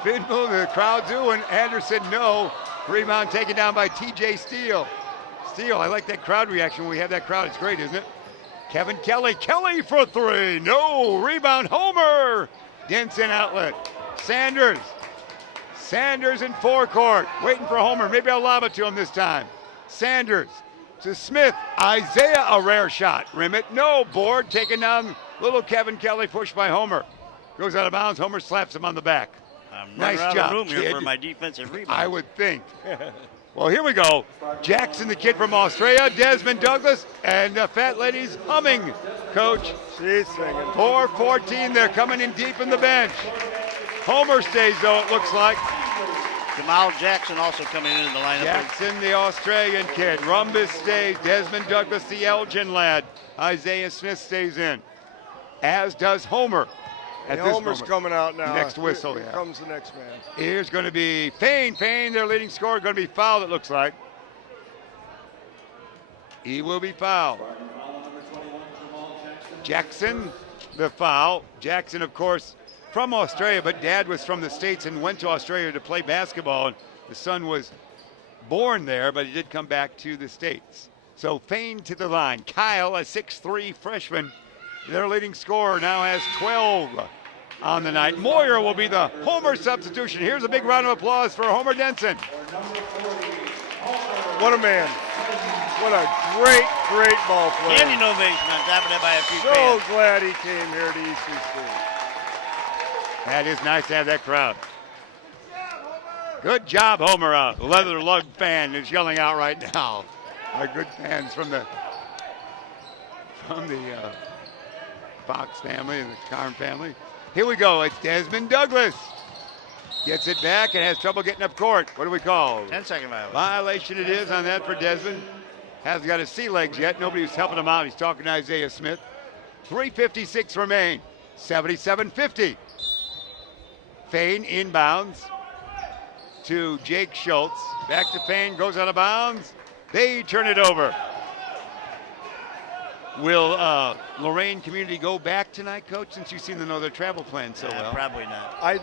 Spin move, the crowd doing. Anderson, no. Rebound taken down by TJ Steele. Steele, I like that crowd reaction when we have that crowd. It's great, isn't it? Kevin Kelly. Kelly for 3. No. Rebound, Homer. Denson outlet. Sanders. Sanders in forecourt. Waiting for Homer. Maybe I'll lob it to him this time. Sanders to Smith. Isaiah, a rare shot. Rim it. No. Board taken down. Little Kevin Kelly pushed by Homer. Goes out of bounds. Homer slaps him on the back. I'm Nice running out job, of room here kid. for my defensive rebound. I would think. Well, here we go. Jackson, the kid from Australia, Desmond Douglas, and the fat lady's humming, Coach. She's singing. 4:14, they're coming in deep in the bench. Homer stays, though, it looks like. Jamal Jackson also coming into the lineup. Jackson, the Australian kid. Rumbus stays. Desmond Douglas, the Elgin lad. Isaiah Smith stays in, as does Homer. At this Homer's moment. coming out now. Next whistle, Here yeah. comes the next man. Here's going to be Fain, their leading scorer, going to be fouled, it looks like. He will be fouled. Jackson, the foul. Jackson, of course, from Australia, but dad was from the States and went to Australia to play basketball. And the son was born there, but he did come back to the States. So Fain to the line. Kyle, a 6'3 freshman, their leading scorer, now has 12 on the night. Moyer will be the Homer substitution. Here's a big round of applause for Homer Denson. What a man. What a great, great ball player. Standing ovation on top of that by a few So fans. glad he came here to ECC. That is nice to have that crowd. Good job, Homer. Leather Lug fan is yelling out right now. Our good fans from the Fox family and the Carm family. Here we go. It's Desmond Douglas. Gets it back and has trouble getting up court. What do we call? 10-second violation. Violation it is on that for Desmond. Hasn't got his sea legs yet. Nobody's helping him out. He's talking to Isaiah Smith. 3:56 remain. 77-50. Fain inbounds to Jake Schultz. Back to Fain, goes out of bounds. They turn it over. Will Lorain Community go back tonight, Coach, since you seem to know their travel plan so well? Probably not. I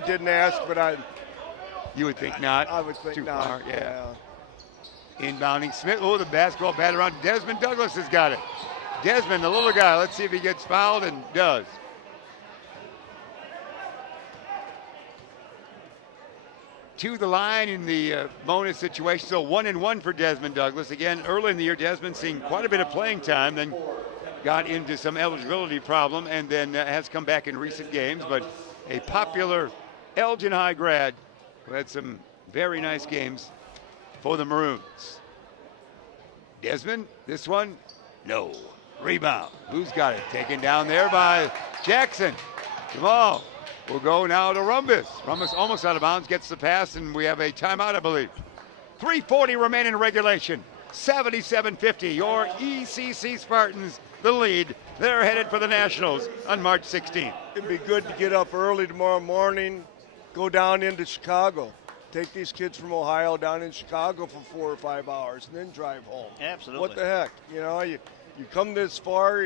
didn't ask, but You would think not. I would think Too not. far, yeah. Inbounding Smith. Oh, the basketball batted around. Desmond Douglas has got it. Desmond, the little guy. Let's see if he gets fouled, and does. To the line in the bonus situation. So 1-1 for Desmond Douglas. Again, early in the year, Desmond seeing quite a bit of playing time, then got into some eligibility problem, and then has come back in recent games. But a popular Elgin High grad who had some very nice games for the Maroons. Desmond, this one, no. Rebound. Who's got it? Taken down there by Jackson. Jamal will go now to Rumbus. Rumbus almost out of bounds, gets the pass, and we have a timeout, I believe. 3:40 remain in regulation. 77-50. Your ECC Spartans, the lead. They're headed for the Nationals on March 16th. it'd be good to get up early tomorrow morning, go down into Chicago, take these kids from Ohio down in Chicago for 4 or 5 hours, and then drive home. Absolutely. What the heck? You come this far,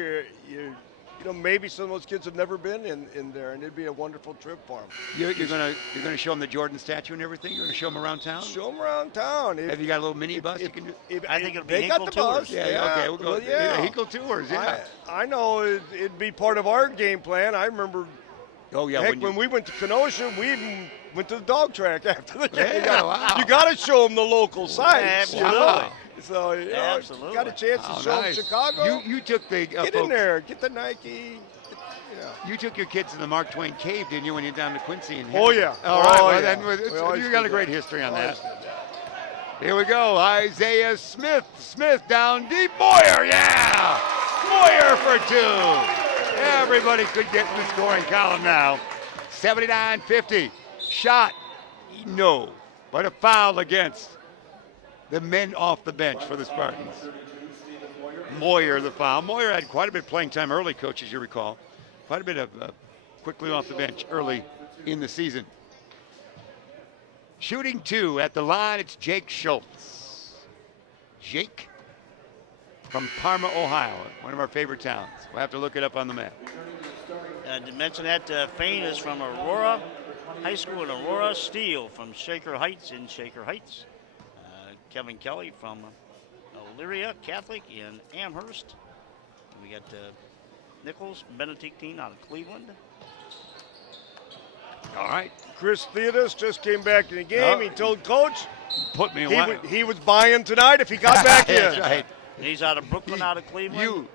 maybe some of those kids have never been in there, and it'd be a wonderful trip for them. You're gonna show them the Jordan statue and everything. You're gonna show them around town. Show them around town. Have you got a little mini bus you can do? I think it'll be They got Hinkle the bus. Tours. Yeah, okay, we'll go. Well, yeah. Hinkle Tours, yeah. I know it'd be part of our game plan. I remember, Oh yeah, heck, when we went to Kenosha, we even went to the dog track after the game. Yeah, wow. You got to show them the local sites. Absolutely. So, Absolutely. got a chance to Oh, show them nice. Chicago. You took the Get in folks- there. Get the Nike. You took your kids to the Mark Twain Cave, didn't you, when you're down to Quincy? And Oh, yeah. All right. Oh, Well, yeah. then We always you got did a great that. history on Always that. did that. Here we go. Isaiah Smith. Smith down deep. Moyer, yeah. Moyer for 2. Everybody could get in the scoring column now. 79-50. Shot. No. But a foul against the men off the bench for the Spartans. Moyer, the foul. Moyer had quite a bit of playing time early, Coach, as you recall. Quite a bit of quickly off the bench early in the season. Shooting 2 at the line, it's Jake Schultz. Jake from Parma, Ohio, one of our favorite towns. We'll have to look it up on the map. To mention that Fain is from Aurora High School in Aurora. Steele from Shaker Heights in Shaker Heights. Kevin Kelly from Elyria Catholic in Amherst. And we got Nichols Benedictine out of Cleveland. All right. Chris Theodis just came back in the game. Oh. He told Coach Put me in he was buying tonight if he got back in. That's right. And he's out of Brooklyn, out of Cleveland.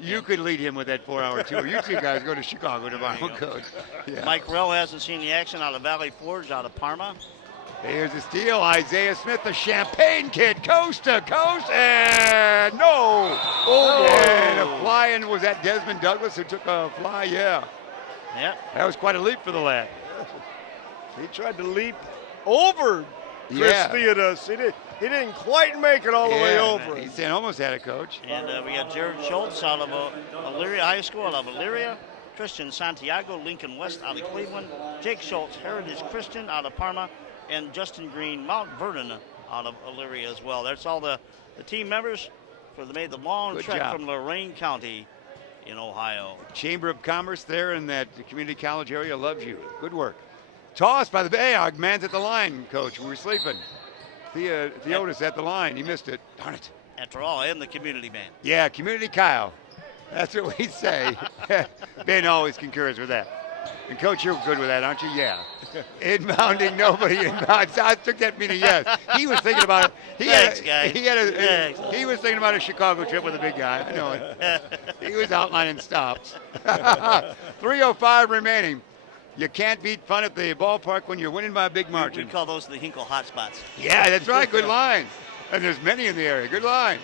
You could lead him with that 4-hour tour. You two guys go to Chicago tomorrow. Good. Yeah. Mike Rell hasn't seen the action out of Valley Forge, out of Parma. Here's the steal. Isaiah Smith, the Champagne kid, coast to coast, and no. Oh. And a fly-in, was that Desmond Douglas who took a fly? Yeah. Yeah. That was quite a leap for the lad. He tried to leap over Chris Yeah. Theodis. He didn't quite make it all the way over. He said almost had it, Coach. And we got Jared Schultz out of Elyria High School, out of Elyria. Christian Santiago, Lincoln West, out of Cleveland. Jake Schultz, Heritage Christian, out of Parma. And Justin Green, Mount Vernon, out of Elyria as well. That's all the team members for made the long Good trek job. from Lorain County in Ohio. Chamber of Commerce there in that community college area loves you. Good work. Toss by the Bay. Man's at the line, Coach. We were sleeping. Theodis at the line. He missed it. Darn it. After all, and the community band. Yeah, Community Kyle. That's what we say. Ben always concurs with that. And Coach, you're good with that, aren't you? Yeah. Inbounding, nobody inbounds. I took that meaning yes. He was thinking about it. Thanks, guy. He was thinking about a Chicago trip with a big guy. I know it. He was outlining stops. 3:05 remaining. You can't beat fun at the ballpark when you're winning by a big margin. We call those the Hinkle hotspots. Yeah, that's right. Good line. And there's many in the area. Good line.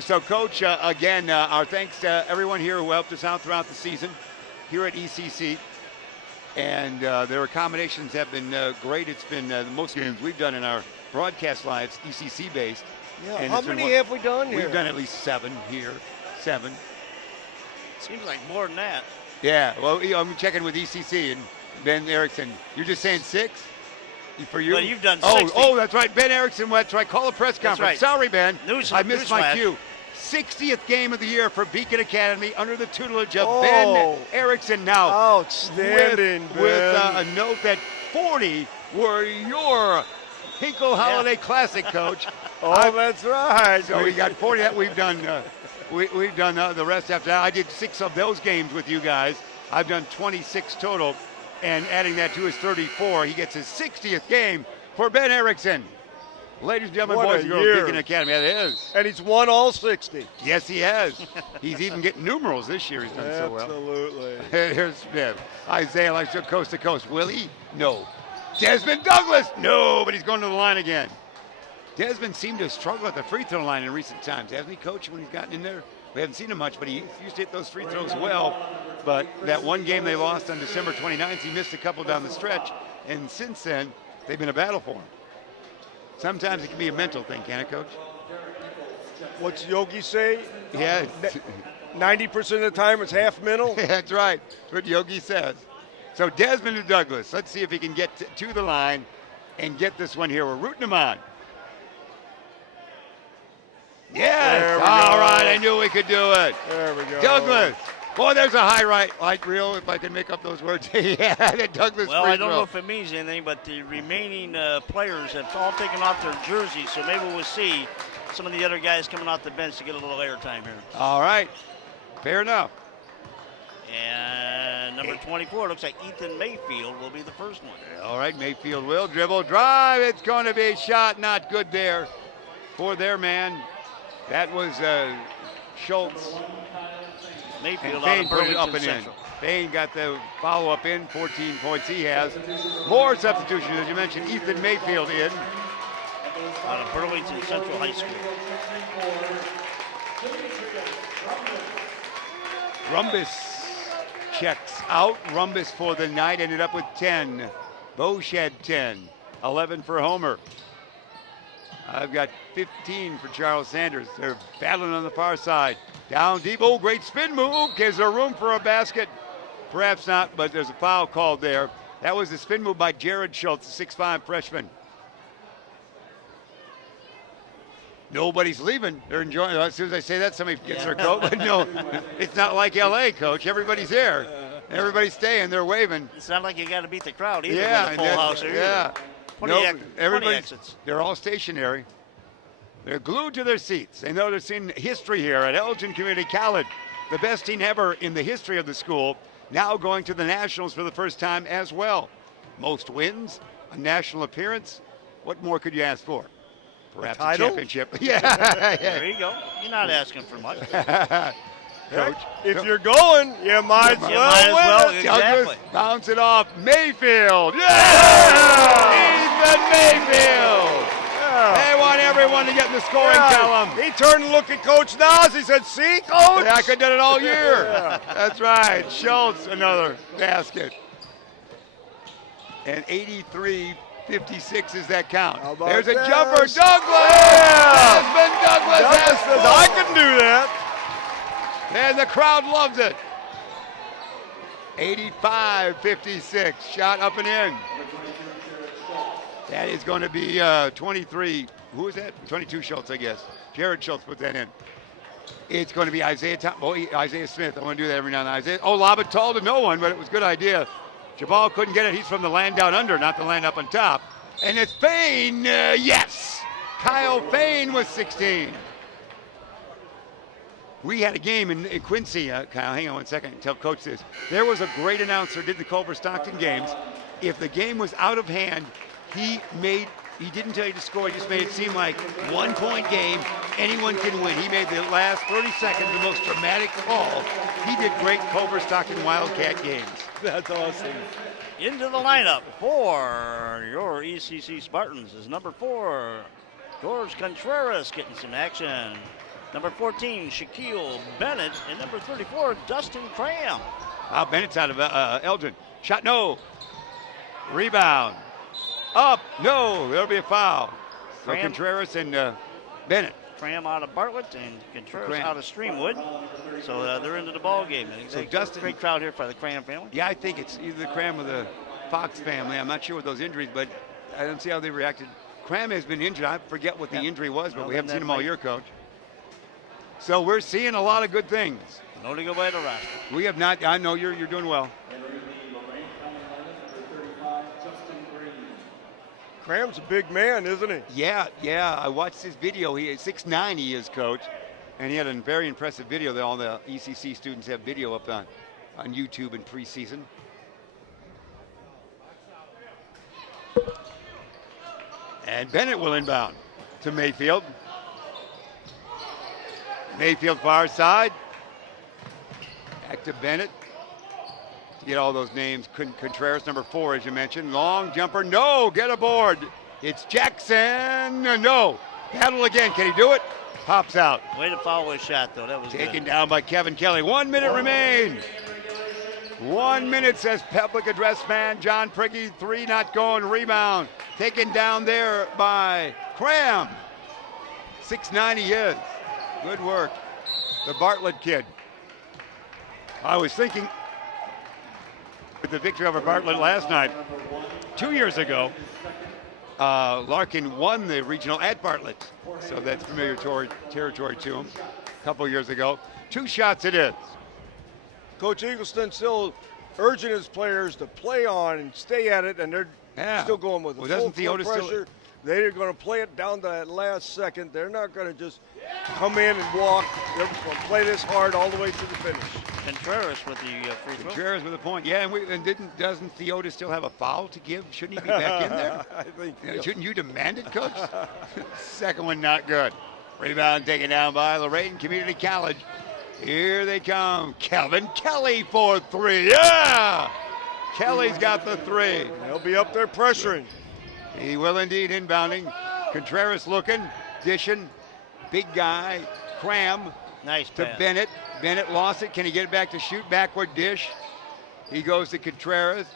So, Coach, again, our thanks to everyone here who helped us out throughout the season here at ECC. And their accommodations have been great. It's been the most games we've done in our broadcast lives, ECC based. Yeah. And How it's been many have we done here? We've done at least 7 here. 7. Seems like more than that. Yeah. Well, I'm checking with ECC and Ben Erickson. You're just saying 6 for you? Well, you've done 60. Oh, that's right. Ben Erickson. That's right. Call a press conference. Right. Sorry, Ben. I missed news my flash. cue. 60th game of the year for Beacon Academy under the tutelage of Oh. Ben Erickson. Now, outstanding, with Ben. a note that 40 were your Hinkle Holiday Classic, Coach. That's right. So we got 40 that we've done. We've done the rest after that. I did 6 of those games with you guys. I've done 26 total, and adding that to his 34, he gets his 60th game for Ben Erickson. Ladies and gentlemen, What boys a and girls, year. Beacon Academy. Yeah, it is. And he's won all 60. Yes, he has. He's even getting numerals this year. He's done so well. Absolutely. Here's Smith. Isaiah likes to coast to coast. Will he? No. Desmond Douglas? No, but he's going to the line again. Desmond seemed to struggle at the free throw line in recent times, hasn't he, Coach, when he's gotten in there? We haven't seen him much, but he used to hit those free throws well. But that one game they lost on December 29th, he missed a couple down the stretch. And since then, they've been a battle for him. Sometimes it can be a mental thing, can it, Coach? What's Yogi say? Yeah. 90% of the time it's half mental. That's right. That's what Yogi says. So Desmond and Douglas, let's see if he can get to the line and get this one here. We're rooting him on. Yes. There we All go. right. I knew we could do it. There we go. Douglas. Boy, there's a highlight reel, if I can make up those words. Yeah, the Douglas Well, free I don't throw. know if it means anything, but the remaining players have all taken off their jerseys, so maybe we'll see some of the other guys coming off the bench to get a little airtime here. All right. Fair enough. And number 24 looks like Ethan Mayfield will be the first one. All right, Mayfield will dribble, drive. It's going to be a shot, not good there for their man. That was Schultz. Mayfield And out Payne of put it up Burlington and Central. in. Payne got the follow-up in, 14 points he has. More substitutions, as you mentioned, Ethan Mayfield in. Out of Burlington Central High School. Rumbus checks out. Rumbus for the night ended up with 10. Bosch had 10. 11 for Homer. I've got 15 for Charles Sanders. They're battling on the far side. Down deep. Oh, great spin move. Is there room for a basket? Perhaps not, but there's a foul called there. That was the spin move by Jared Schultz, the 6'5 freshman. Nobody's leaving. They're enjoying it. As soon as I say that, somebody gets their coat. But no, it's not like L.A., Coach. Everybody's there. Everybody's staying. They're waving. It's not like you got to beat the crowd either. Yeah, with a full house here. yeah. 20 everybody's, exits. they're all stationary. They're glued to their seats. They know they're seeing history here at Elgin Community College. The best team ever in the history of the school, now going to the Nationals for the first time as well. Most wins, a national appearance. What more could you ask for? Perhaps a title? championship. Yeah. There you go. You're not asking for much. Coach. If you're going, you might as You well might as well. win it. Exactly. Douglas bounce it off. Mayfield. Yeah! Ethan Mayfield. They want everyone to get in the scoring column. He turned and looked at Coach Nas. He said, "See, Coach." Yeah, I could have done it all year. That's right. Schultz, another basket. And 83-56 is that count. How about There's a this? jumper. Douglas! Yeah. Desmond Douglas Douglas has says, four. "I can do that." And the crowd loves it. 85-56. Shot up and in. That is going to be 23. Who is that? 22 Schultz, I guess. Jared Schultz put that in. It's going to be Isaiah Smith. I want to do that every now and then. Isaiah. Oh, lob it tall to no one, but it was a good idea. Jabal couldn't get it. He's from the land down under, not the land up on top. And it's Fain. Yes. Kyle Fain with 16. We had a game in Quincy, Kyle, hang on one second, tell Coach this. There was a great announcer, did the Culver Stockton games. If the game was out of hand, he didn't tell you to score, he just made it seem like 1 point game, anyone can win. He made the last 30 seconds the most dramatic call. He did great Culver Stockton Wildcat games. That's awesome. Into the lineup for your ECC Spartans is number 4, George Contreras getting some action. Number 14, Shaquille Bennett, and number 34, Dustin Cram. Bennett's out of Elgin. Shot, no. Rebound. Up, no. There'll be a foul. So Cram. Contreras and Bennett. Cram out of Bartlett and Contreras Cram. out of Streamwood. So they're into the ball game. So Dustin, great crowd here for the Cram family. Yeah, I think it's either the Cram or the Fox family. I'm not sure with those injuries, but I don't see how they reacted. Cram has been injured. I forget what the injury was, but Well, we haven't then seen him that all year, Coach. So we're seeing a lot of good things. No to go by the roster. We have not. I know you're doing well. Entering the Lorain County lineup, number 35, Justin Green. Cram's a big man, isn't he? Yeah. I watched his video. He is 6'9", he is, Coach. And he had a very impressive video that all the ECC students have video up on YouTube in preseason. And Bennett will inbound to Mayfield. Mayfield far side. Back to Bennett. To get all those names. Contreras, number 4, as you mentioned. Long jumper. No, get aboard. It's Jackson. No. Battle again. Can he do it? Pops out. Way to follow his shot, though. That was Taken good. down by Kevin Kelly. 1 minute remains. 1 minute, says public address man John Priggy. 3 not going. Rebound. Taken down there by Cram. 6'9" he is. Good work. The Bartlett kid. I was thinking with the victory over Bartlett last night, 2 years ago, Larkin won the regional at Bartlett. So that's familiar territory to him. A couple years ago. 2 shots it is. Coach Eagleston still urging his players to play on and stay at it, and they're still going with Well, full doesn't Theodis still- pressure. They're going to play it down to that last second. They're not going to just come in and walk. They're going to play this hard all the way to the finish. Contreras with the free throw. Contreras with a point. Yeah, and doesn't Theodis still have a foul to give? Shouldn't he be back in there? I think. Shouldn't you demand it, Coach? Second one not good. Rebound taken down by Lorain Community College. Here they come. Calvin Kelly for 3. Yeah! Kelly's got the 3. They'll be up there pressuring. He will indeed, inbounding. Contreras looking, dishing. Big guy, Cram Nice to pass. Bennett. Bennett lost it. Can he get it back to shoot? Backward dish. He goes to Contreras.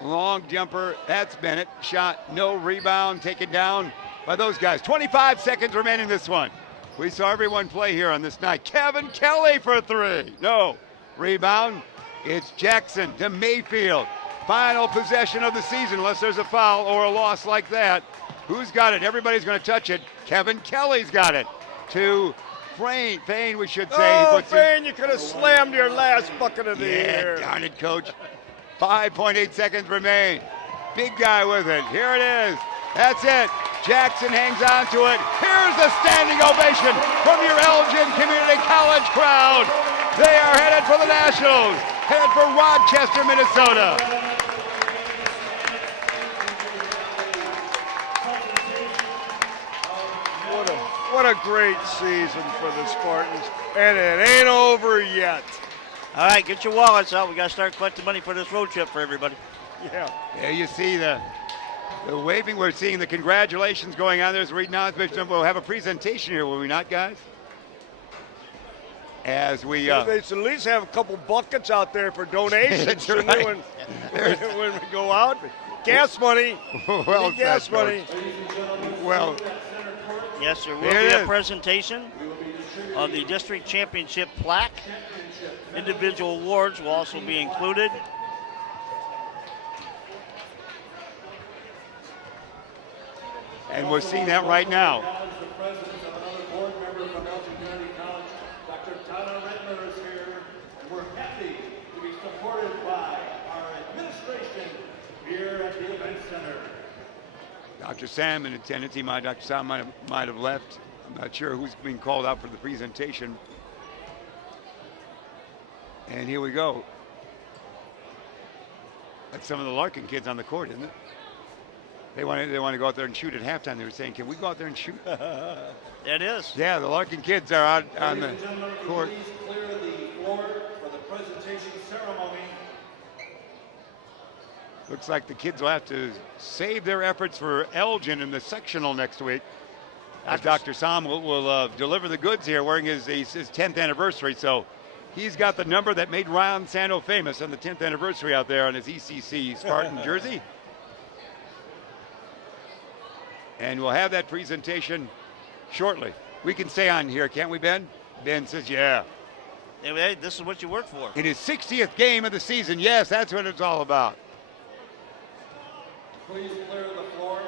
Long jumper. That's Bennett. Shot, no rebound. Taken down by those guys. 25 seconds remaining in this one. We saw everyone play here on this night. Kevin Kelly for 3. No. Rebound. It's Jackson to Mayfield. Final possession of the season, unless there's a foul or a loss like that. Who's got it? Everybody's going to touch it. Kevin Kelly's got it. To Fane, we should say. Oh, Fane, you could have slammed your last bucket of the year. Darn it, Coach. 5.8 seconds remain. Big guy with it. Here it is. That's it. Jackson hangs on to it. Here's the standing ovation from your Elgin Community College crowd. They are headed for the Nationals. Headed for Rochester, Minnesota. What a great season for the Spartans, and it ain't over yet. All right, get your wallets out. We got to start collecting money for this road trip for everybody. Yeah. There you see the waving. We're seeing the congratulations going on. There's reading out. We'll have a presentation here, will we not, guys? As we They should at least have a couple buckets out there for donations. That's shouldn't they, right. when we go out. Gas money. well Need gas said, money. Coach. Well, Yes, there will There it be a is. presentation of the district championship plaque. Individual awards will also be included. and we're seeing that right now. Acknowledge the presence of another board member from Elgin County College. Dr. Tyler Redler is here, and we're happy to be supported by our administration here at the Event Center. Dr. Sam in attendance. Dr. Sam might have left. I'm not sure who's being called out for the presentation. And here we go. That's some of the Larkin kids on the court, isn't it? They want to go out there and shoot at halftime. They were saying, "Can we go out there and shoot?" It is. Yeah, the Larkin kids are out on the Ladies and gentlemen, court. please clear the floor for the presentation ceremony. Looks like the kids will have to save their efforts for Elgin in the sectional next week. As Dr. Sam will deliver the goods here, wearing his 10th anniversary. So he's got the number that made Ron Sando famous on the 10th anniversary out there on his ECC Spartan jersey. And we'll have that presentation shortly. We can stay on here, can't we, Ben? Ben says, yeah. Hey, this is what you work for. In his 60th game of the season, yes, that's what it's all about. Please clear the floor.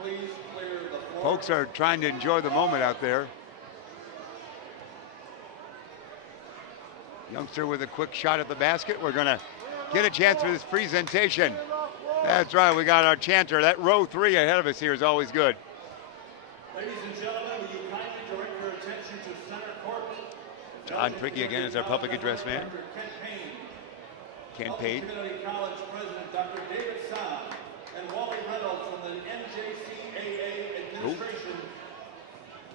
Please clear the floor. Folks are trying to enjoy the moment out there. Youngster with a quick shot at the basket. We're going to get a chance for this presentation. That's right, we got our chanter. That row 3 ahead of us here is always good. Ladies and gentlemen, will you kindly direct your attention to center court? John Priggy again is our public address man. Dr. Ken Ken Payne. Community College President Dr. David Sam and Wally Reynolds from the NJCAA administration.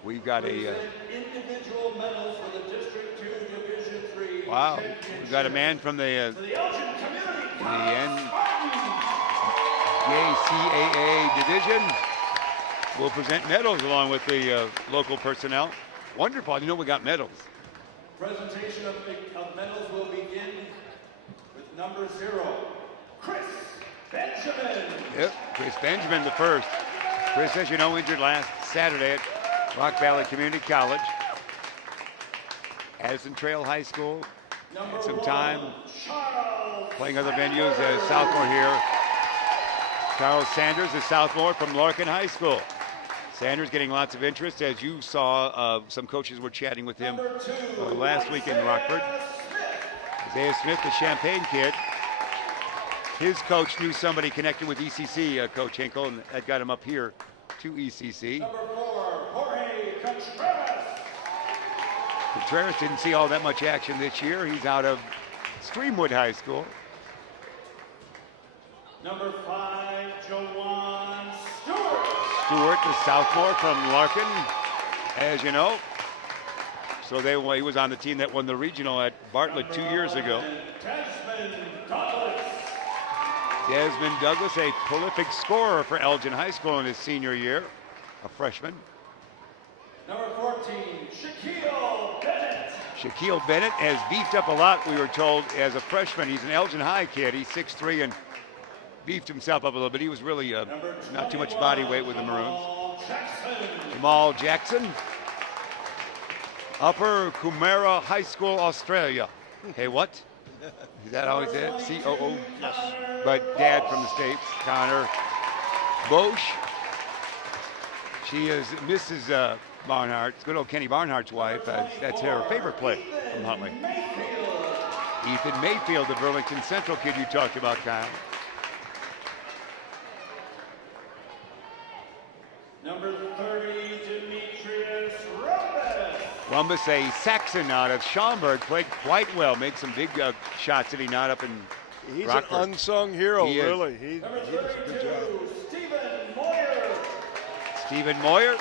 We've got present individual medals for the District 2 Division 3 wow, championship. we've got a man from the For the Elgin Community College NJCAA division. Will present medals along with the local personnel. Wonderful, I didn't know we got medals. Presentation of medals will begin with number 0, Chris Benjamin. Yep, Chris Benjamin the first. Chris, as you know, injured last Saturday at Rock Valley Community College. Addison Trail High School. Had some time playing other venues as sophomore here. Charles Sanders, a sophomore from Larkin High School. Sanders getting lots of interest, as you saw. Some coaches were chatting with him last week in Rockford. Isaiah Smith, the Champaign kid. His coach knew somebody connected with ECC, Coach Hinkle, and that got him up here to ECC. Number 4, Jorge Contreras. Contreras didn't see all that much action this year. He's out of Streamwood High School. Number 5, Jawan Stewart. Stewart, the sophomore from Larkin, as you know. So he was on the team that won the regional at Bartlett 2 years ago. Desmond Douglas. Desmond Douglas, a prolific scorer for Elgin High School in his senior year, a freshman. Number 14, Shaquille Bennett. Shaquille Bennett has beefed up a lot, we were told, as a freshman. He's an Elgin High kid. He's 6'3" and beefed himself up a little bit. He was really not too much body weight with the Maroons. Jamal Jackson. Upper Coomera High School, Australia. Hey, what? Is that how he said it? C-O-O? Yes. But dad from the States, Connor Bosch. She is Mrs. Barnhart, good old Kenny Barnhart's wife. That's her favorite play from Huntley. Ethan Mayfield, the Burlington Central kid you talked about, Kyle. Number 30, Demetrius Rumbus. Rumbus, a Saxon out of Schaumburg, played quite well. Made some big shots, did he not, up in He's Rockford. an unsung hero, He is. really. He Number does a good job. 32, Stephen Moyer. Stephen Moyer,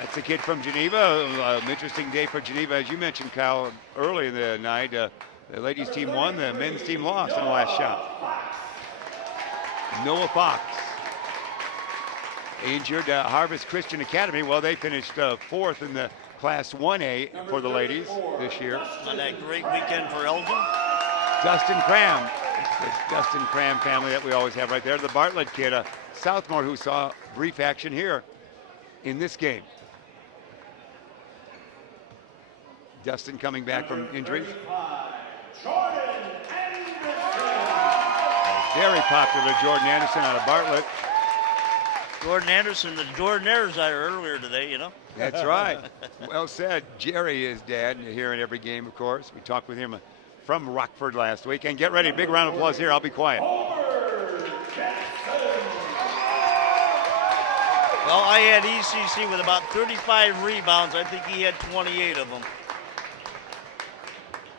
that's the kid from Geneva. An interesting day for Geneva, as you mentioned, Kyle, early in the night. The ladies' team won, the men's team lost in the last shot. Noah Fox. Injured Harvest Christian Academy. Well, they finished 4th in the Class 1A for the ladies this year. On that great weekend for Elgin. Dustin Cram. It's the Dustin Cram family that we always have right there. The Bartlett kid, a sophomore who saw brief action here in this game. Dustin coming back from injuries. Jordan Anderson. Very popular Jordan Anderson out of Bartlett. Jordan Anderson, the Jordanaires are earlier today, you know. That's right. Well said. Jerry is dad, and you're here in every game, of course. We talked with him from Rockford last week. And get ready, big round of applause here. I'll be quiet. Homer Jackson. Well, I had ECC with about 35 rebounds. I think he had 28 of them.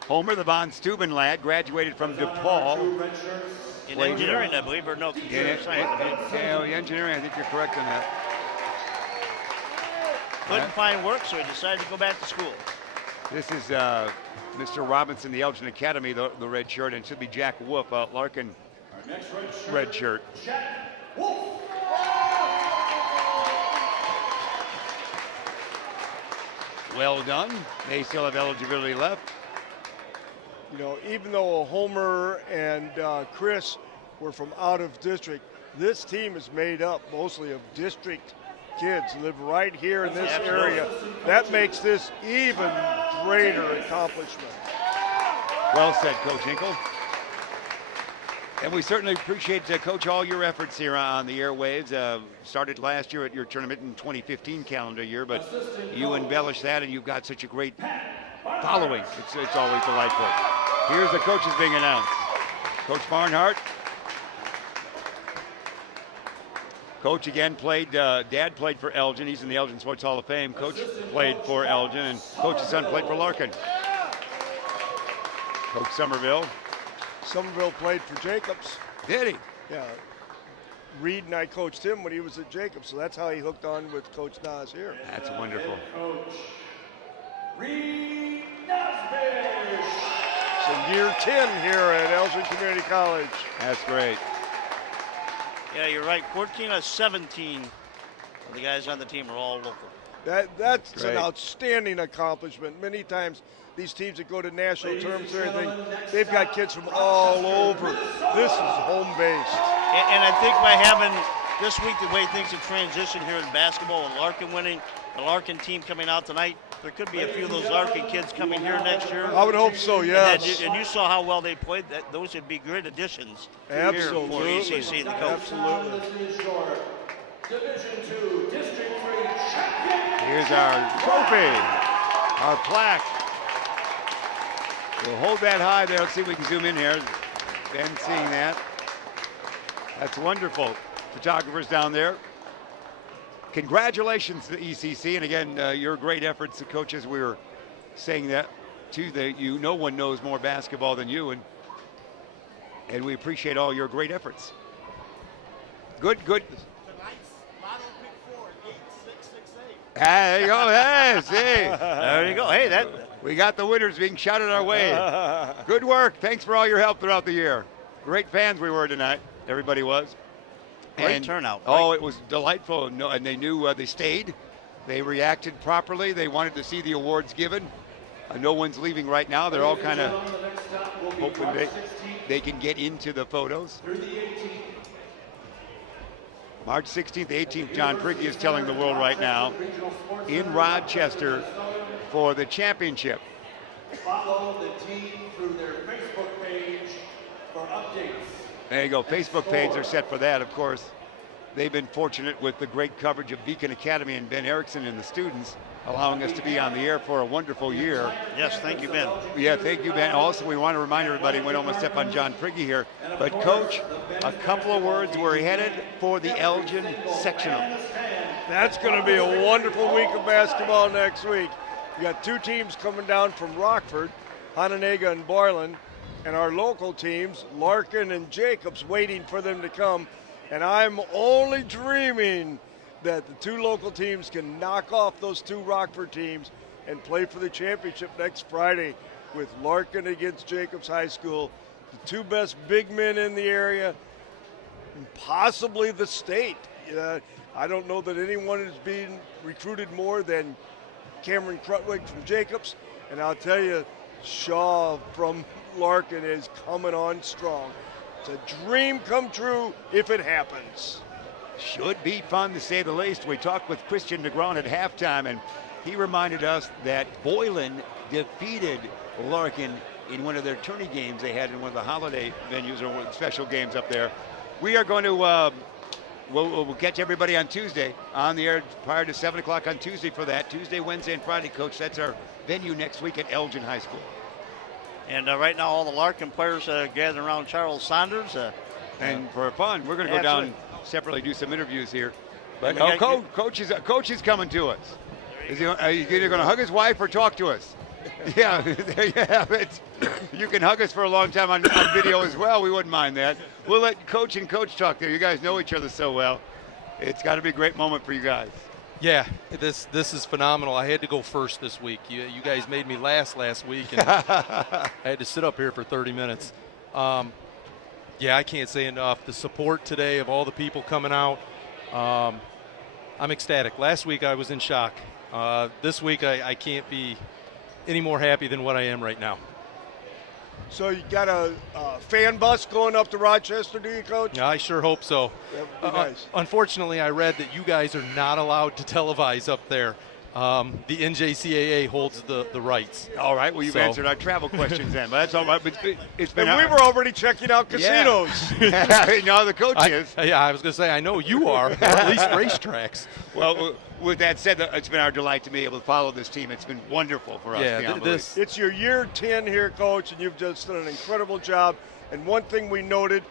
Homer, the Von Steuben lad, graduated from DePaul. In engineering, I believe, or no, computer science. Engineering, I think you're correct on that. Couldn't find work, so he decided to go back to school. This is Mr. Robinson, the Elgin Academy, the red shirt, and it should be Jack Wolf, Larkin red shirt. Well done. They still have eligibility left. You know, even though Homer and Chris were from out of district, this team is made up mostly of district kids, live right here in this area. That makes this even greater accomplishment. Well said, Coach Hinkle. And we certainly appreciate, Coach, all your efforts here on the airwaves. Started last year at your tournament in 2015 calendar year, but you embellished that, and you've got such a great following. It's always delightful. Here's the coaches being announced. Coach Barnhart. Coach again played, Dad played for Elgin. He's in the Elgin Sports Hall of Fame. Coach played for Elgin, and Coach's son played for Larkin. Coach Somerville. Somerville played for Jacobs. Did he? Yeah. Reed and I coached him when he was at Jacobs, so that's how he hooked on with Coach Nas here. That's wonderful. Coach Reed Nasbish. So year 10 here at Elgin Community College. That's great. Yeah, you're right. 14 of 17 of the guys on the team are all local. That's Great. an outstanding accomplishment. Many times these teams that go to national tournaments and everything, they've got kids from all over. This is home-based. And I think by having this week the way things have transitioned here in basketball with Larkin winning, the Larkin team coming out tonight, there could be a few of those Larkin kids coming here next year. I would hope so, yes. And you saw how well they played. Those would be great additions Absolutely. here for ECC and the coach. Absolutely. Division 2 District 3 champion. Here's our trophy, our plaque. We'll hold that high there. Let's see if we can zoom in here. Ben seeing that. That's wonderful. Photographers down there. Congratulations to the ECC, and again, your great efforts, the coaches. We were saying that too. That no one knows more basketball than you, and we appreciate all your great efforts. Good. There you go. Hey, see. There you go. Hey, We got the winners being shouted our way. Good work. Thanks for all your help throughout the year. Great fans we were tonight. Everybody was. Great turnout. Oh, it was delightful. No, and they knew they stayed. They reacted properly. They wanted to see the awards given. No one's leaving right now. They're all kind of hoping they can get into the photos. March 16th, 18th, John Prigge is telling the world right now, in Rochester for the championship. Follow the team through their Facebook page for updates. There you go. Facebook page are set for that, of course. They've been fortunate with the great coverage of Beacon Academy and Ben Erickson and the students, allowing us to be on the air for a wonderful year. Yes, thank you, Ben. Yeah, thank you, Ben. Also, we want to remind everybody, we don't want to step on John Prigge here, but Coach, a couple of words. We're headed for the Elgin sectional. That's going to be a wonderful week of basketball next week. We got two teams coming down from Rockford, Hononegah and Barland, and our local teams, Larkin and Jacobs, waiting for them to come. And I'm only dreaming that the two local teams can knock off those two Rockford teams and play for the championship next Friday with Larkin against Jacobs High School, the two best big men in the area, and possibly the state. I don't know that anyone is being recruited more than Cameron Crutwig from Jacobs, and I'll tell you, Shaw from Larkin is coming on strong. It's a dream come true if it happens. Should be fun to say the least. We talked with Christian Negron at halftime, and he reminded us that Boylan defeated Larkin in one of their tourney games they had in one of the holiday venues or special games up there. We are going to, we'll catch everybody on Tuesday on the air prior to 7 o'clock on Tuesday for that. Tuesday, Wednesday, and Friday, Coach. That's our venue next week at Elgin High School. And right now all the Larkin players gathered around Charles Saunders. And for fun, we're going to go down separately, do some interviews here. But Coach is coming to us. Are you either going to hug his wife or talk to us? Yeah, there you have it. You can hug us for a long time on video as well. We wouldn't mind that. We'll let Coach and Coach talk there. You guys know each other so well. It's got to be a great moment for you guys. Yeah, this is phenomenal. I had to go first this week. You guys made me last week, and I had to sit up here for 30 minutes. Yeah, I can't say enough. The support today of all the people coming out, I'm ecstatic. Last week I was in shock. This week I can't be any more happy than what I am right now. So you got a fan bus going up to Rochester, do you, Coach? I sure hope so. That would be nice. Unfortunately, I read that you guys are not allowed to televise up there. The NJCAA holds the rights. All right, well, you've answered our travel questions then. But that's all right. But it's been And we were already checking out casinos. Yeah. No, the coach is. I was going to say, I know you are, or at least racetracks. Well, with that said, it's been our delight to be able to follow this team. It's been wonderful for us. Yeah, It's your year 10 here, Coach, and you've just done an incredible job. And one thing we noted,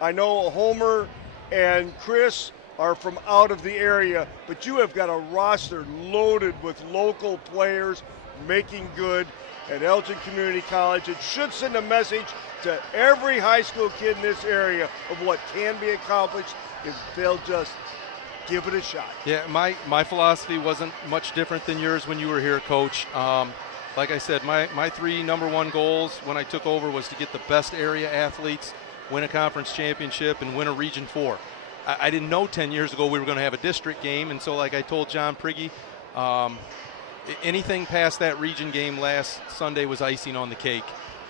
I know Homer and Chris are from out of the area, but you have got a roster loaded with local players making good at Elgin Community College. It should send a message to every high school kid in this area of what can be accomplished if they'll just give it a shot. Yeah, my philosophy wasn't much different than yours when you were here, Coach. Like I said, my three number one goals when I took over was to get the best area athletes, win a conference championship, and win a Region 4. I didn't know 10 years ago we were going to have a district game, and so like I told John Prigge, anything past that region game last Sunday was icing on the cake.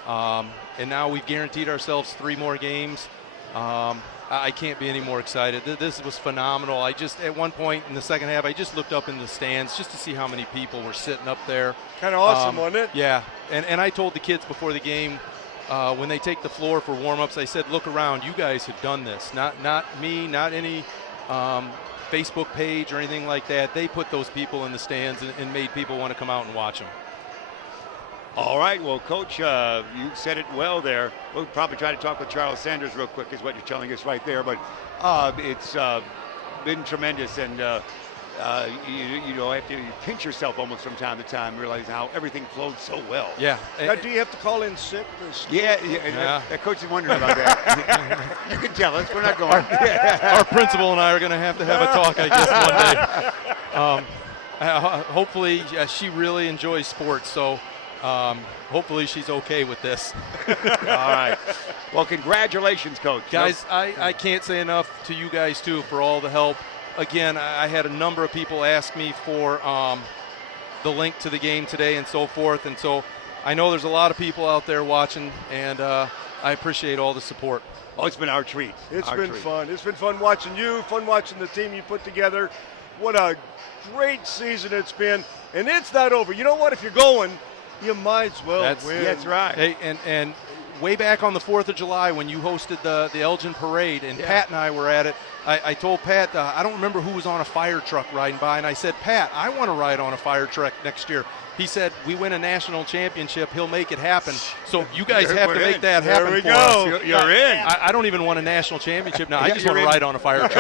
And now we've guaranteed ourselves 3 more games. I can't be any more excited. This was phenomenal. At one point in the second half, I just looked up in the stands just to see how many people were sitting up there. Kind of awesome, wasn't it? Yeah, and I told the kids before the game, when they take the floor for warm-ups, I said, look around. You guys have done this. Not me, not any Facebook page or anything like that. They put those people in the stands and made people want to come out and watch them. All right, well, Coach, you said it well there. We'll probably try to talk with Charles Sanders real quick is what you're telling us right there. But it's been tremendous, and you know, have to pinch yourself almost from time to time, realizing how everything flowed so well. Yeah. Now, do you have to call in sick? Yeah. That coach is wondering about that. You can tell us. We're not going. Our principal and I are going to have a talk, I guess, one day. Hopefully, she really enjoys sports, so hopefully she's okay with this. All right. Well, congratulations, Coach. Guys, I can't say enough to you guys, too, for all the help. Again, I had a number of people ask me for the link to the game today and so forth, and so I know there's a lot of people out there watching, and I appreciate all the support. Oh, it's been our treat. It's been fun. It's been fun watching you, fun watching the team you put together. What a great season it's been, and it's not over. You know what? If you're going, you might as well win. That's right. Hey, and way back on the 4th of July when you hosted the Elgin Parade, and Pat and I were at it, I told Pat, I don't remember who was on a fire truck riding by, and I said, Pat, I want to ride on a fire truck next year. He said, we win a national championship, he'll make it happen. So you guys have to make that happen there we for go. us. You're in. I don't even want a national championship now. I just want to ride on a fire truck.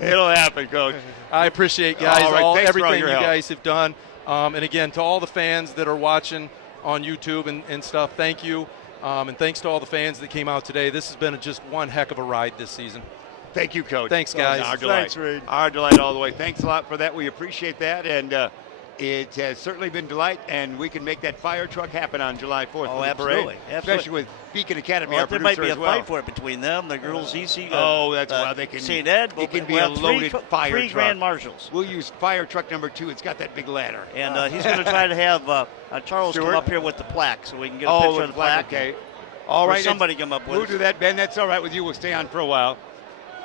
It'll happen, Coach. I appreciate, guys, All right, thanks for all everything your you help. guys have done. And again, to all the fans that are watching on YouTube and stuff, thank you. And thanks to all the fans that came out today. This has been just one heck of a ride this season. Thank you, Coach. Thanks, guys. Our delight. Thanks, Reed. Our delight all the way. Thanks a lot for that. We appreciate that. And it has certainly been delight, and we can make that fire truck happen on July 4th. Oh, for the absolutely. parade, Absolutely. especially with Beacon Academy, Well, our there producer might be a as well. fight for it between them, the girls' EC. That's why they can. St. Ed. It can be we'll a have loaded fire three truck. grand marshals. We'll use fire truck number 2. It's got that big ladder. And he's going to try to have Charles Stewart? come up here with the plaque so we can get a picture of the plaque. Okay. All Or right. somebody come up with We'll it. do that, Ben. That's all right with you. We'll stay on for a while.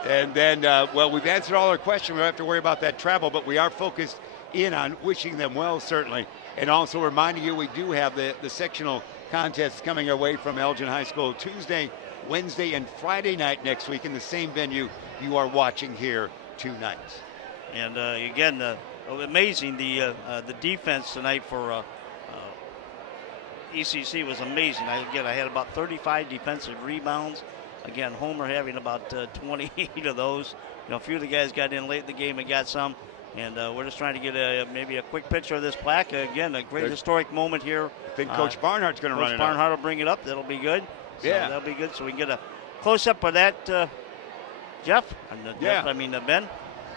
And then, well, we've answered all our questions. We don't have to worry about that travel, but we are focused in on wishing them well, certainly. And also reminding you we do have the sectional contests coming our way from Elgin High School Tuesday, Wednesday, and Friday night next week in the same venue you are watching here tonight. And again, amazing the defense tonight for ECC was amazing. I had about 35 defensive rebounds. Again, Homer having about 28 of those. You know, a few of the guys got in late in the game and got some. And we're just trying to get maybe a quick picture of this plaque. Again, a great historic moment here. I think Coach Barnhart's going to run it Coach Barnhart will bring it up. That'll be good. So Yeah. that'll be good. So we can get a close-up of that, Jeff. Yeah. Ben.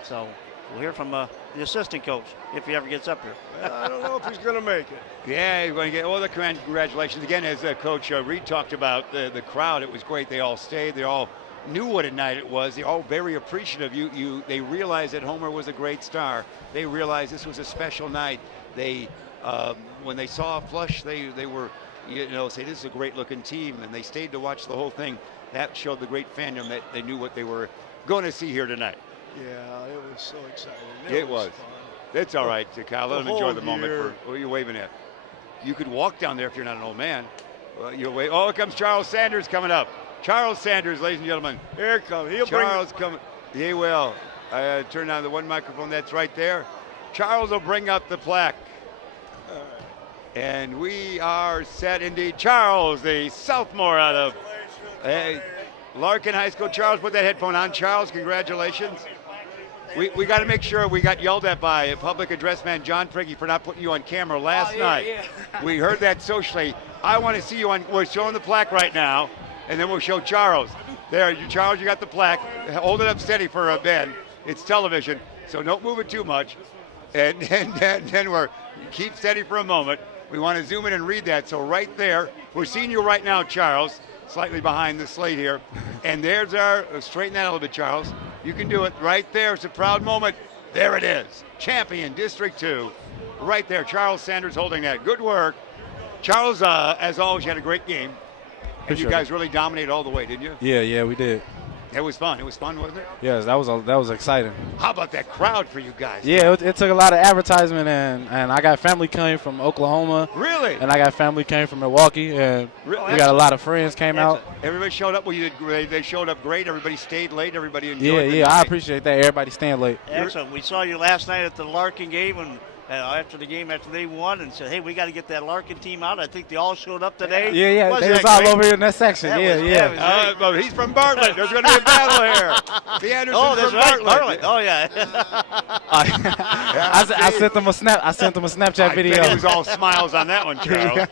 So we'll hear from the assistant coach if he ever gets up here. I don't know if he's going to make it. Yeah, you're going to get all the congratulations. Again, as Coach Reed talked about, the crowd, it was great. They all stayed. They all knew what a night it was. They're all very appreciative. They realized that Homer was a great star. They realized this was a special night. They, when they saw Flush, they were, say this is a great looking team, and they stayed to watch the whole thing. That showed the great fandom that they knew what they were going to see here tonight. Yeah, it was so exciting. It was. fun. It's all right, Kyle. Let The them enjoy whole the moment. year. What are you waving at? You could walk down there if you're not an old man. Well, you'll wait. Oh, here comes Charles Sanders coming up. Charles Sanders, ladies and gentlemen. Here it comes. Charles coming. He will. Turn on the one microphone that's right there. Charles will bring up the plaque. And we are set indeed. Charles, the sophomore out of Larkin High School. Charles, put that headphone on. Charles, congratulations. We got to make sure. We got yelled at by public address man John Priggy for not putting you on camera last night. We heard that socially. I want to see you on. We're showing the plaque right now, and then we'll show Charles. There, Charles, you got the plaque. Hold it up steady for Ben. It's television, so don't move it too much. And then we're keep steady for a moment. We want to zoom in and read that. So right there, we're seeing you right now, Charles, slightly behind the slate here. And there's our, straighten that a little bit, Charles. You can do it right there. It's a proud moment. There it is. Champion District 2. Right there. Charles Sanders holding that. Good work. Charles, as always, you had a great game. And you guys really dominated all the way, didn't you? Yeah, we did. It was fun. It was fun, wasn't it? Yes, that was exciting. How about that crowd for you guys? Yeah, it took a lot of advertisement, and I got family coming from Oklahoma. Really? And I got family came from Milwaukee, and Really? we got a lot of friends came out. Everybody showed up. Well, you did. They showed up great. Everybody stayed late. Everybody enjoyed the Yeah, I night. appreciate that. Everybody staying late. Excellent. We saw you last night at the Larkin game, and after the game, after they won, and said, hey, we got to get that Larkin team out. I think they all showed up today. Yeah, Wasn't they was that all great? over here in that section. That Yeah. was great. But he's from Bartlett. There's going to be a battle here. The Andersons Oh, that's from right. Bartlett. Oh, yeah. I sent them a Snapchat I video. bet it was all smiles on that one, Charles.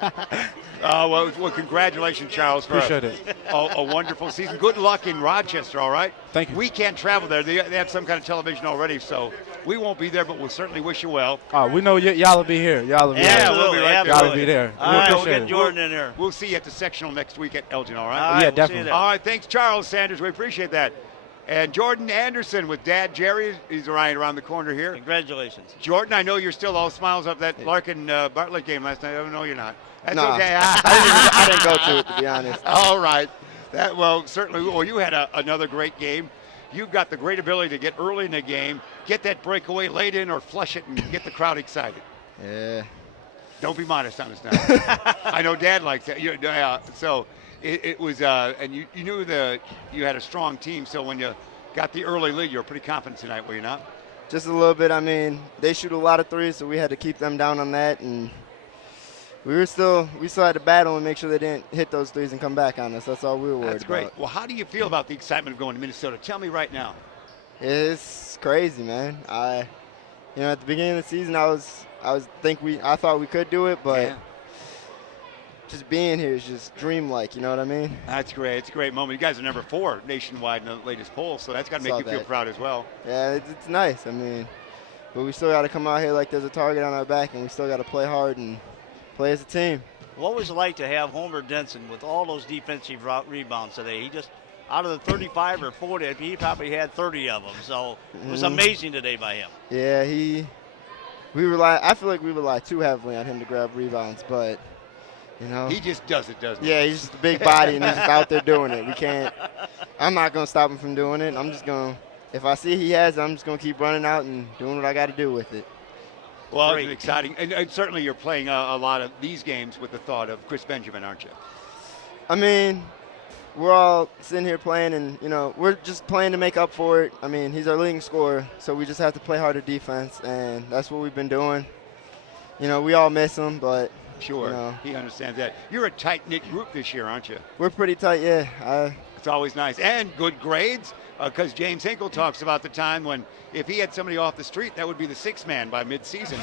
Well, congratulations, Charles, for Appreciate it. a wonderful season. Good luck in Rochester, all right? Thank you. We can't travel there. They have some kind of television already, so we won't be there, but we'll certainly wish you well. We know y'all will be here. Y'all will be Yeah, here. we'll be right there. Y'all will be there. All right, we'll appreciate get it. Jordan in there. We'll see you at the sectional next week at Elgin, all right? All right, Yeah, we'll see you definitely. there. All right, thanks, Charles Sanders. We appreciate that. And Jordan Anderson with Dad Jerry. He's right around the corner here. Congratulations. Jordan, I know you're still all smiles of that Larkin Bartlett game last night. I don't know you're not. That's No. okay. I didn't go to it, to be honest. All right. Certainly. Well, you had another great game. You've got the great ability to get early in the game, get that breakaway late in, or flush it and get the crowd excited. Yeah. Don't be modest on us now. I know Dad likes that. So it was, and you knew that you had a strong team. So when you got the early lead, you were pretty confident tonight, were you not? Just a little bit. I mean, they shoot a lot of threes, so we had to keep them down on that, and we still had to battle and make sure they didn't hit those threes and come back on us. That's all we were worried about. That's great. Well, how do you feel about the excitement of going to Minnesota? Tell me right now. It's crazy, man. At the beginning of the season, I thought we could do it, but Yeah. just being here is just dreamlike. You know what I mean? That's great. It's a great moment. You guys are number 4 nationwide in the latest poll, so that's got to make Saw you feel that. proud as well. Yeah, it's nice. I mean, but we still got to come out here like there's a target on our back, and we still got to play hard and play as a team. What was it like to have Homer Denson with all those defensive rebounds today? He just, out of the 35 or 40, he probably had 30 of them. So it was amazing today by him. Yeah, I feel like we rely too heavily on him to grab rebounds, but He just does it, doesn't he? yeah, he's just a big body and he's just out there doing it. I'm not gonna stop him from doing it. If I see he has it, I'm just gonna keep running out and doing what I got to do with it. Well, Great. it's exciting. And certainly you're playing a lot of these games with the thought of Chris Benjamin, aren't you? I mean, we're all sitting here playing, and we're just playing to make up for it. I mean, he's our leading scorer, so we just have to play harder defense, and that's what we've been doing. We all miss him, but Sure. He understands that. You're a tight-knit group this year, aren't you? we're pretty tight. Yeah, It's always nice. And good grades. because James Hinkle talks about the time when if he had somebody off the street, that would be the sixth man by mid-season.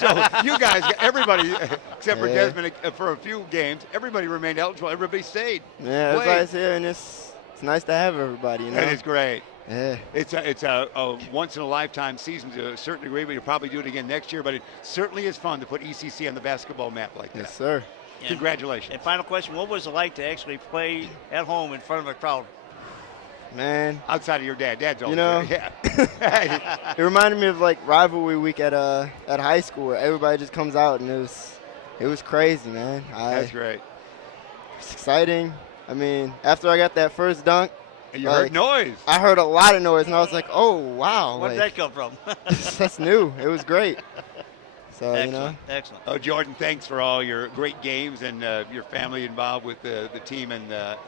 So you guys, everybody, except for Desmond, for a few games, everybody remained eligible. Everybody stayed. Yeah, everybody's here, and it's nice to have everybody. You know? That is great. Yeah. It's a once-in-a-lifetime season to a certain degree, but you'll probably do it again next year. But it certainly is fun to put ECC on the basketball map like that. Yes, sir. Congratulations. And final question, what was it like to actually play at home in front of a crowd? Man. Outside of your dad. Dad's always You know, there. Yeah. it reminded me of like rivalry week at high school where everybody just comes out, and it was crazy, man. That's great. It's exciting. I mean, after I got that first dunk, you heard noise. I heard a lot of noise, and I was like, oh, wow. Where did that come from? That's new. It was great. So, excellent, excellent. Oh, Jordan, thanks for all your great games and your family involved with the team. And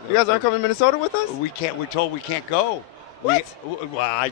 you guys aren't coming to Minnesota with us? We can't. We're told we can't go. What? I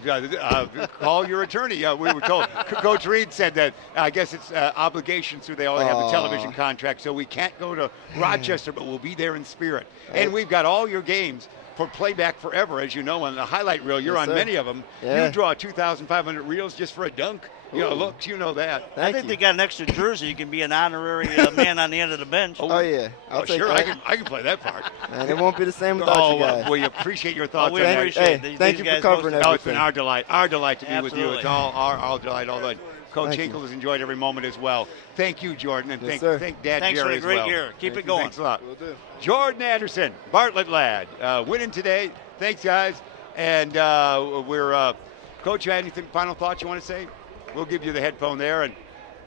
call your attorney. We were told. Coach Reed said that. I guess it's obligations through. They only have the television contract, so we can't go to Rochester, but we'll be there in spirit. And we've got all your games for playback forever, as you know, on the highlight reel. You're on many of them. Yeah. You draw 2,500 reels just for a dunk. You know, looks, you know that. I think they got an extra jersey. You can be an honorary man on the end of the bench. Oh yeah. I'll take sure, that. I can play that part. And it won't be the same without you guys. We appreciate your thoughts. We appreciate it. Thank you for covering everything. Oh, it's been our delight to be with you. It's all our delight. Coach Thank Hinkle you. has enjoyed every moment as well. Thank you, Jordan, and Yes, thank Dad Thanks Jerry for a as great well. year. Keep it going. Thanks a lot. Will do. Jordan Anderson, Bartlett lad, winning today. Thanks, guys. And Coach, you had anything final thoughts you want to say? We'll give you the headphone there, and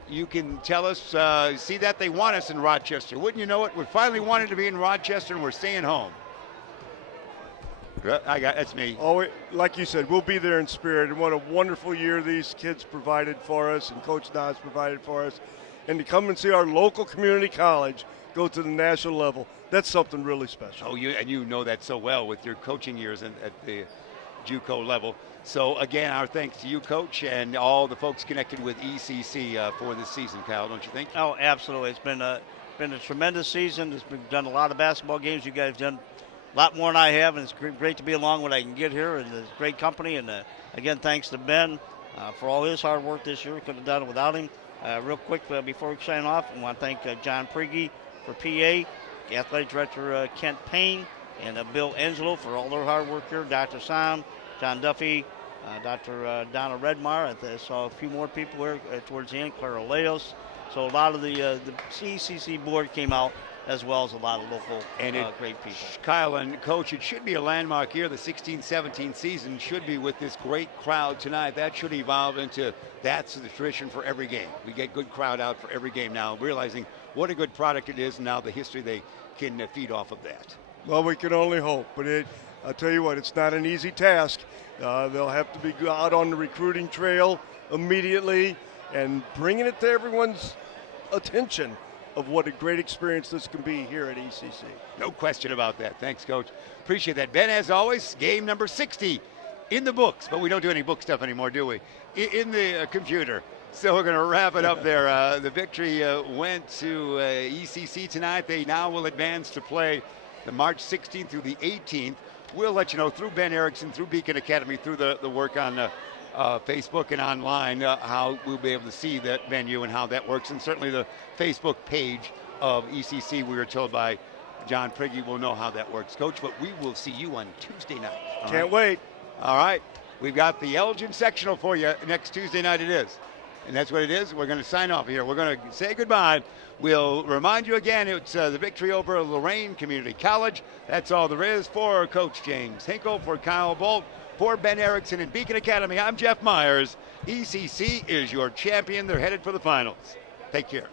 you can tell us. See that they want us in Rochester. Wouldn't you know it? We finally wanted to be in Rochester, and we're staying home. That's me. Oh, like you said, we'll be there in spirit. And what a wonderful year these kids provided for us and Coach Dodds provided for us. And to come and see our local community college go to the national level, that's something really special. Oh, you know that so well with your coaching years at the JUCO level. So, again, our thanks to you, Coach, and all the folks connected with ECC for this season, Kyle, don't you think? Oh, absolutely. It's been a tremendous season. We've done a lot of basketball games. You guys have done a lot more than I have, and it's great to be along when I can get here, and it's great company. And, again, thanks to Ben for all his hard work this year. We couldn't have done it without him. Real quick, before we sign off, I want to thank John Prigge for PA, Athletic Director Kent Payne, and Bill Angelo for all their hard work here, Dr. Sam, John Duffy, Dr. Donna Redmar. I saw a few more people here towards the end, Clara Leos. So a lot of the CCC board came out, as well as a lot of local great people. Kyle and Coach, it should be a landmark year. The 16-17 season should be with this great crowd tonight. That should evolve into that's the tradition for every game. We get good crowd out for every game now, realizing what a good product it is, and now the history they can feed off of that. Well, we can only hope, but I'll tell you what, it's not an easy task. They'll have to be out on the recruiting trail immediately and bringing it to everyone's attention of what a great experience this can be here at ECC. No question about that. Thanks, Coach. Appreciate that. Ben, as always, game number 60 in the books, but we don't do any book stuff anymore, do we? In the computer. So we're going to wrap it up there. The victory went to ECC tonight. They now will advance to play the March 16th through the 18th. We'll let you know through Ben Erickson, through Beacon Academy, through the work on Facebook and online, how we'll be able to see that venue and how that works. And certainly the Facebook page of ECC, we were told by John Prigge, will know how that works, Coach. But we will see you on Tuesday night. Can't wait. All right. We've got the Elgin sectional for you next Tuesday night. It is. And that's what it is. We're going to sign off here. We're going to say goodbye. We'll remind you again, it's the victory over Lorain Community College. That's all there is. For Coach James Hinkle, for Kyle Bolt, for Ben Erickson and Beacon Academy, I'm Jeff Myers. ECC is your champion. They're headed for the finals. Take care.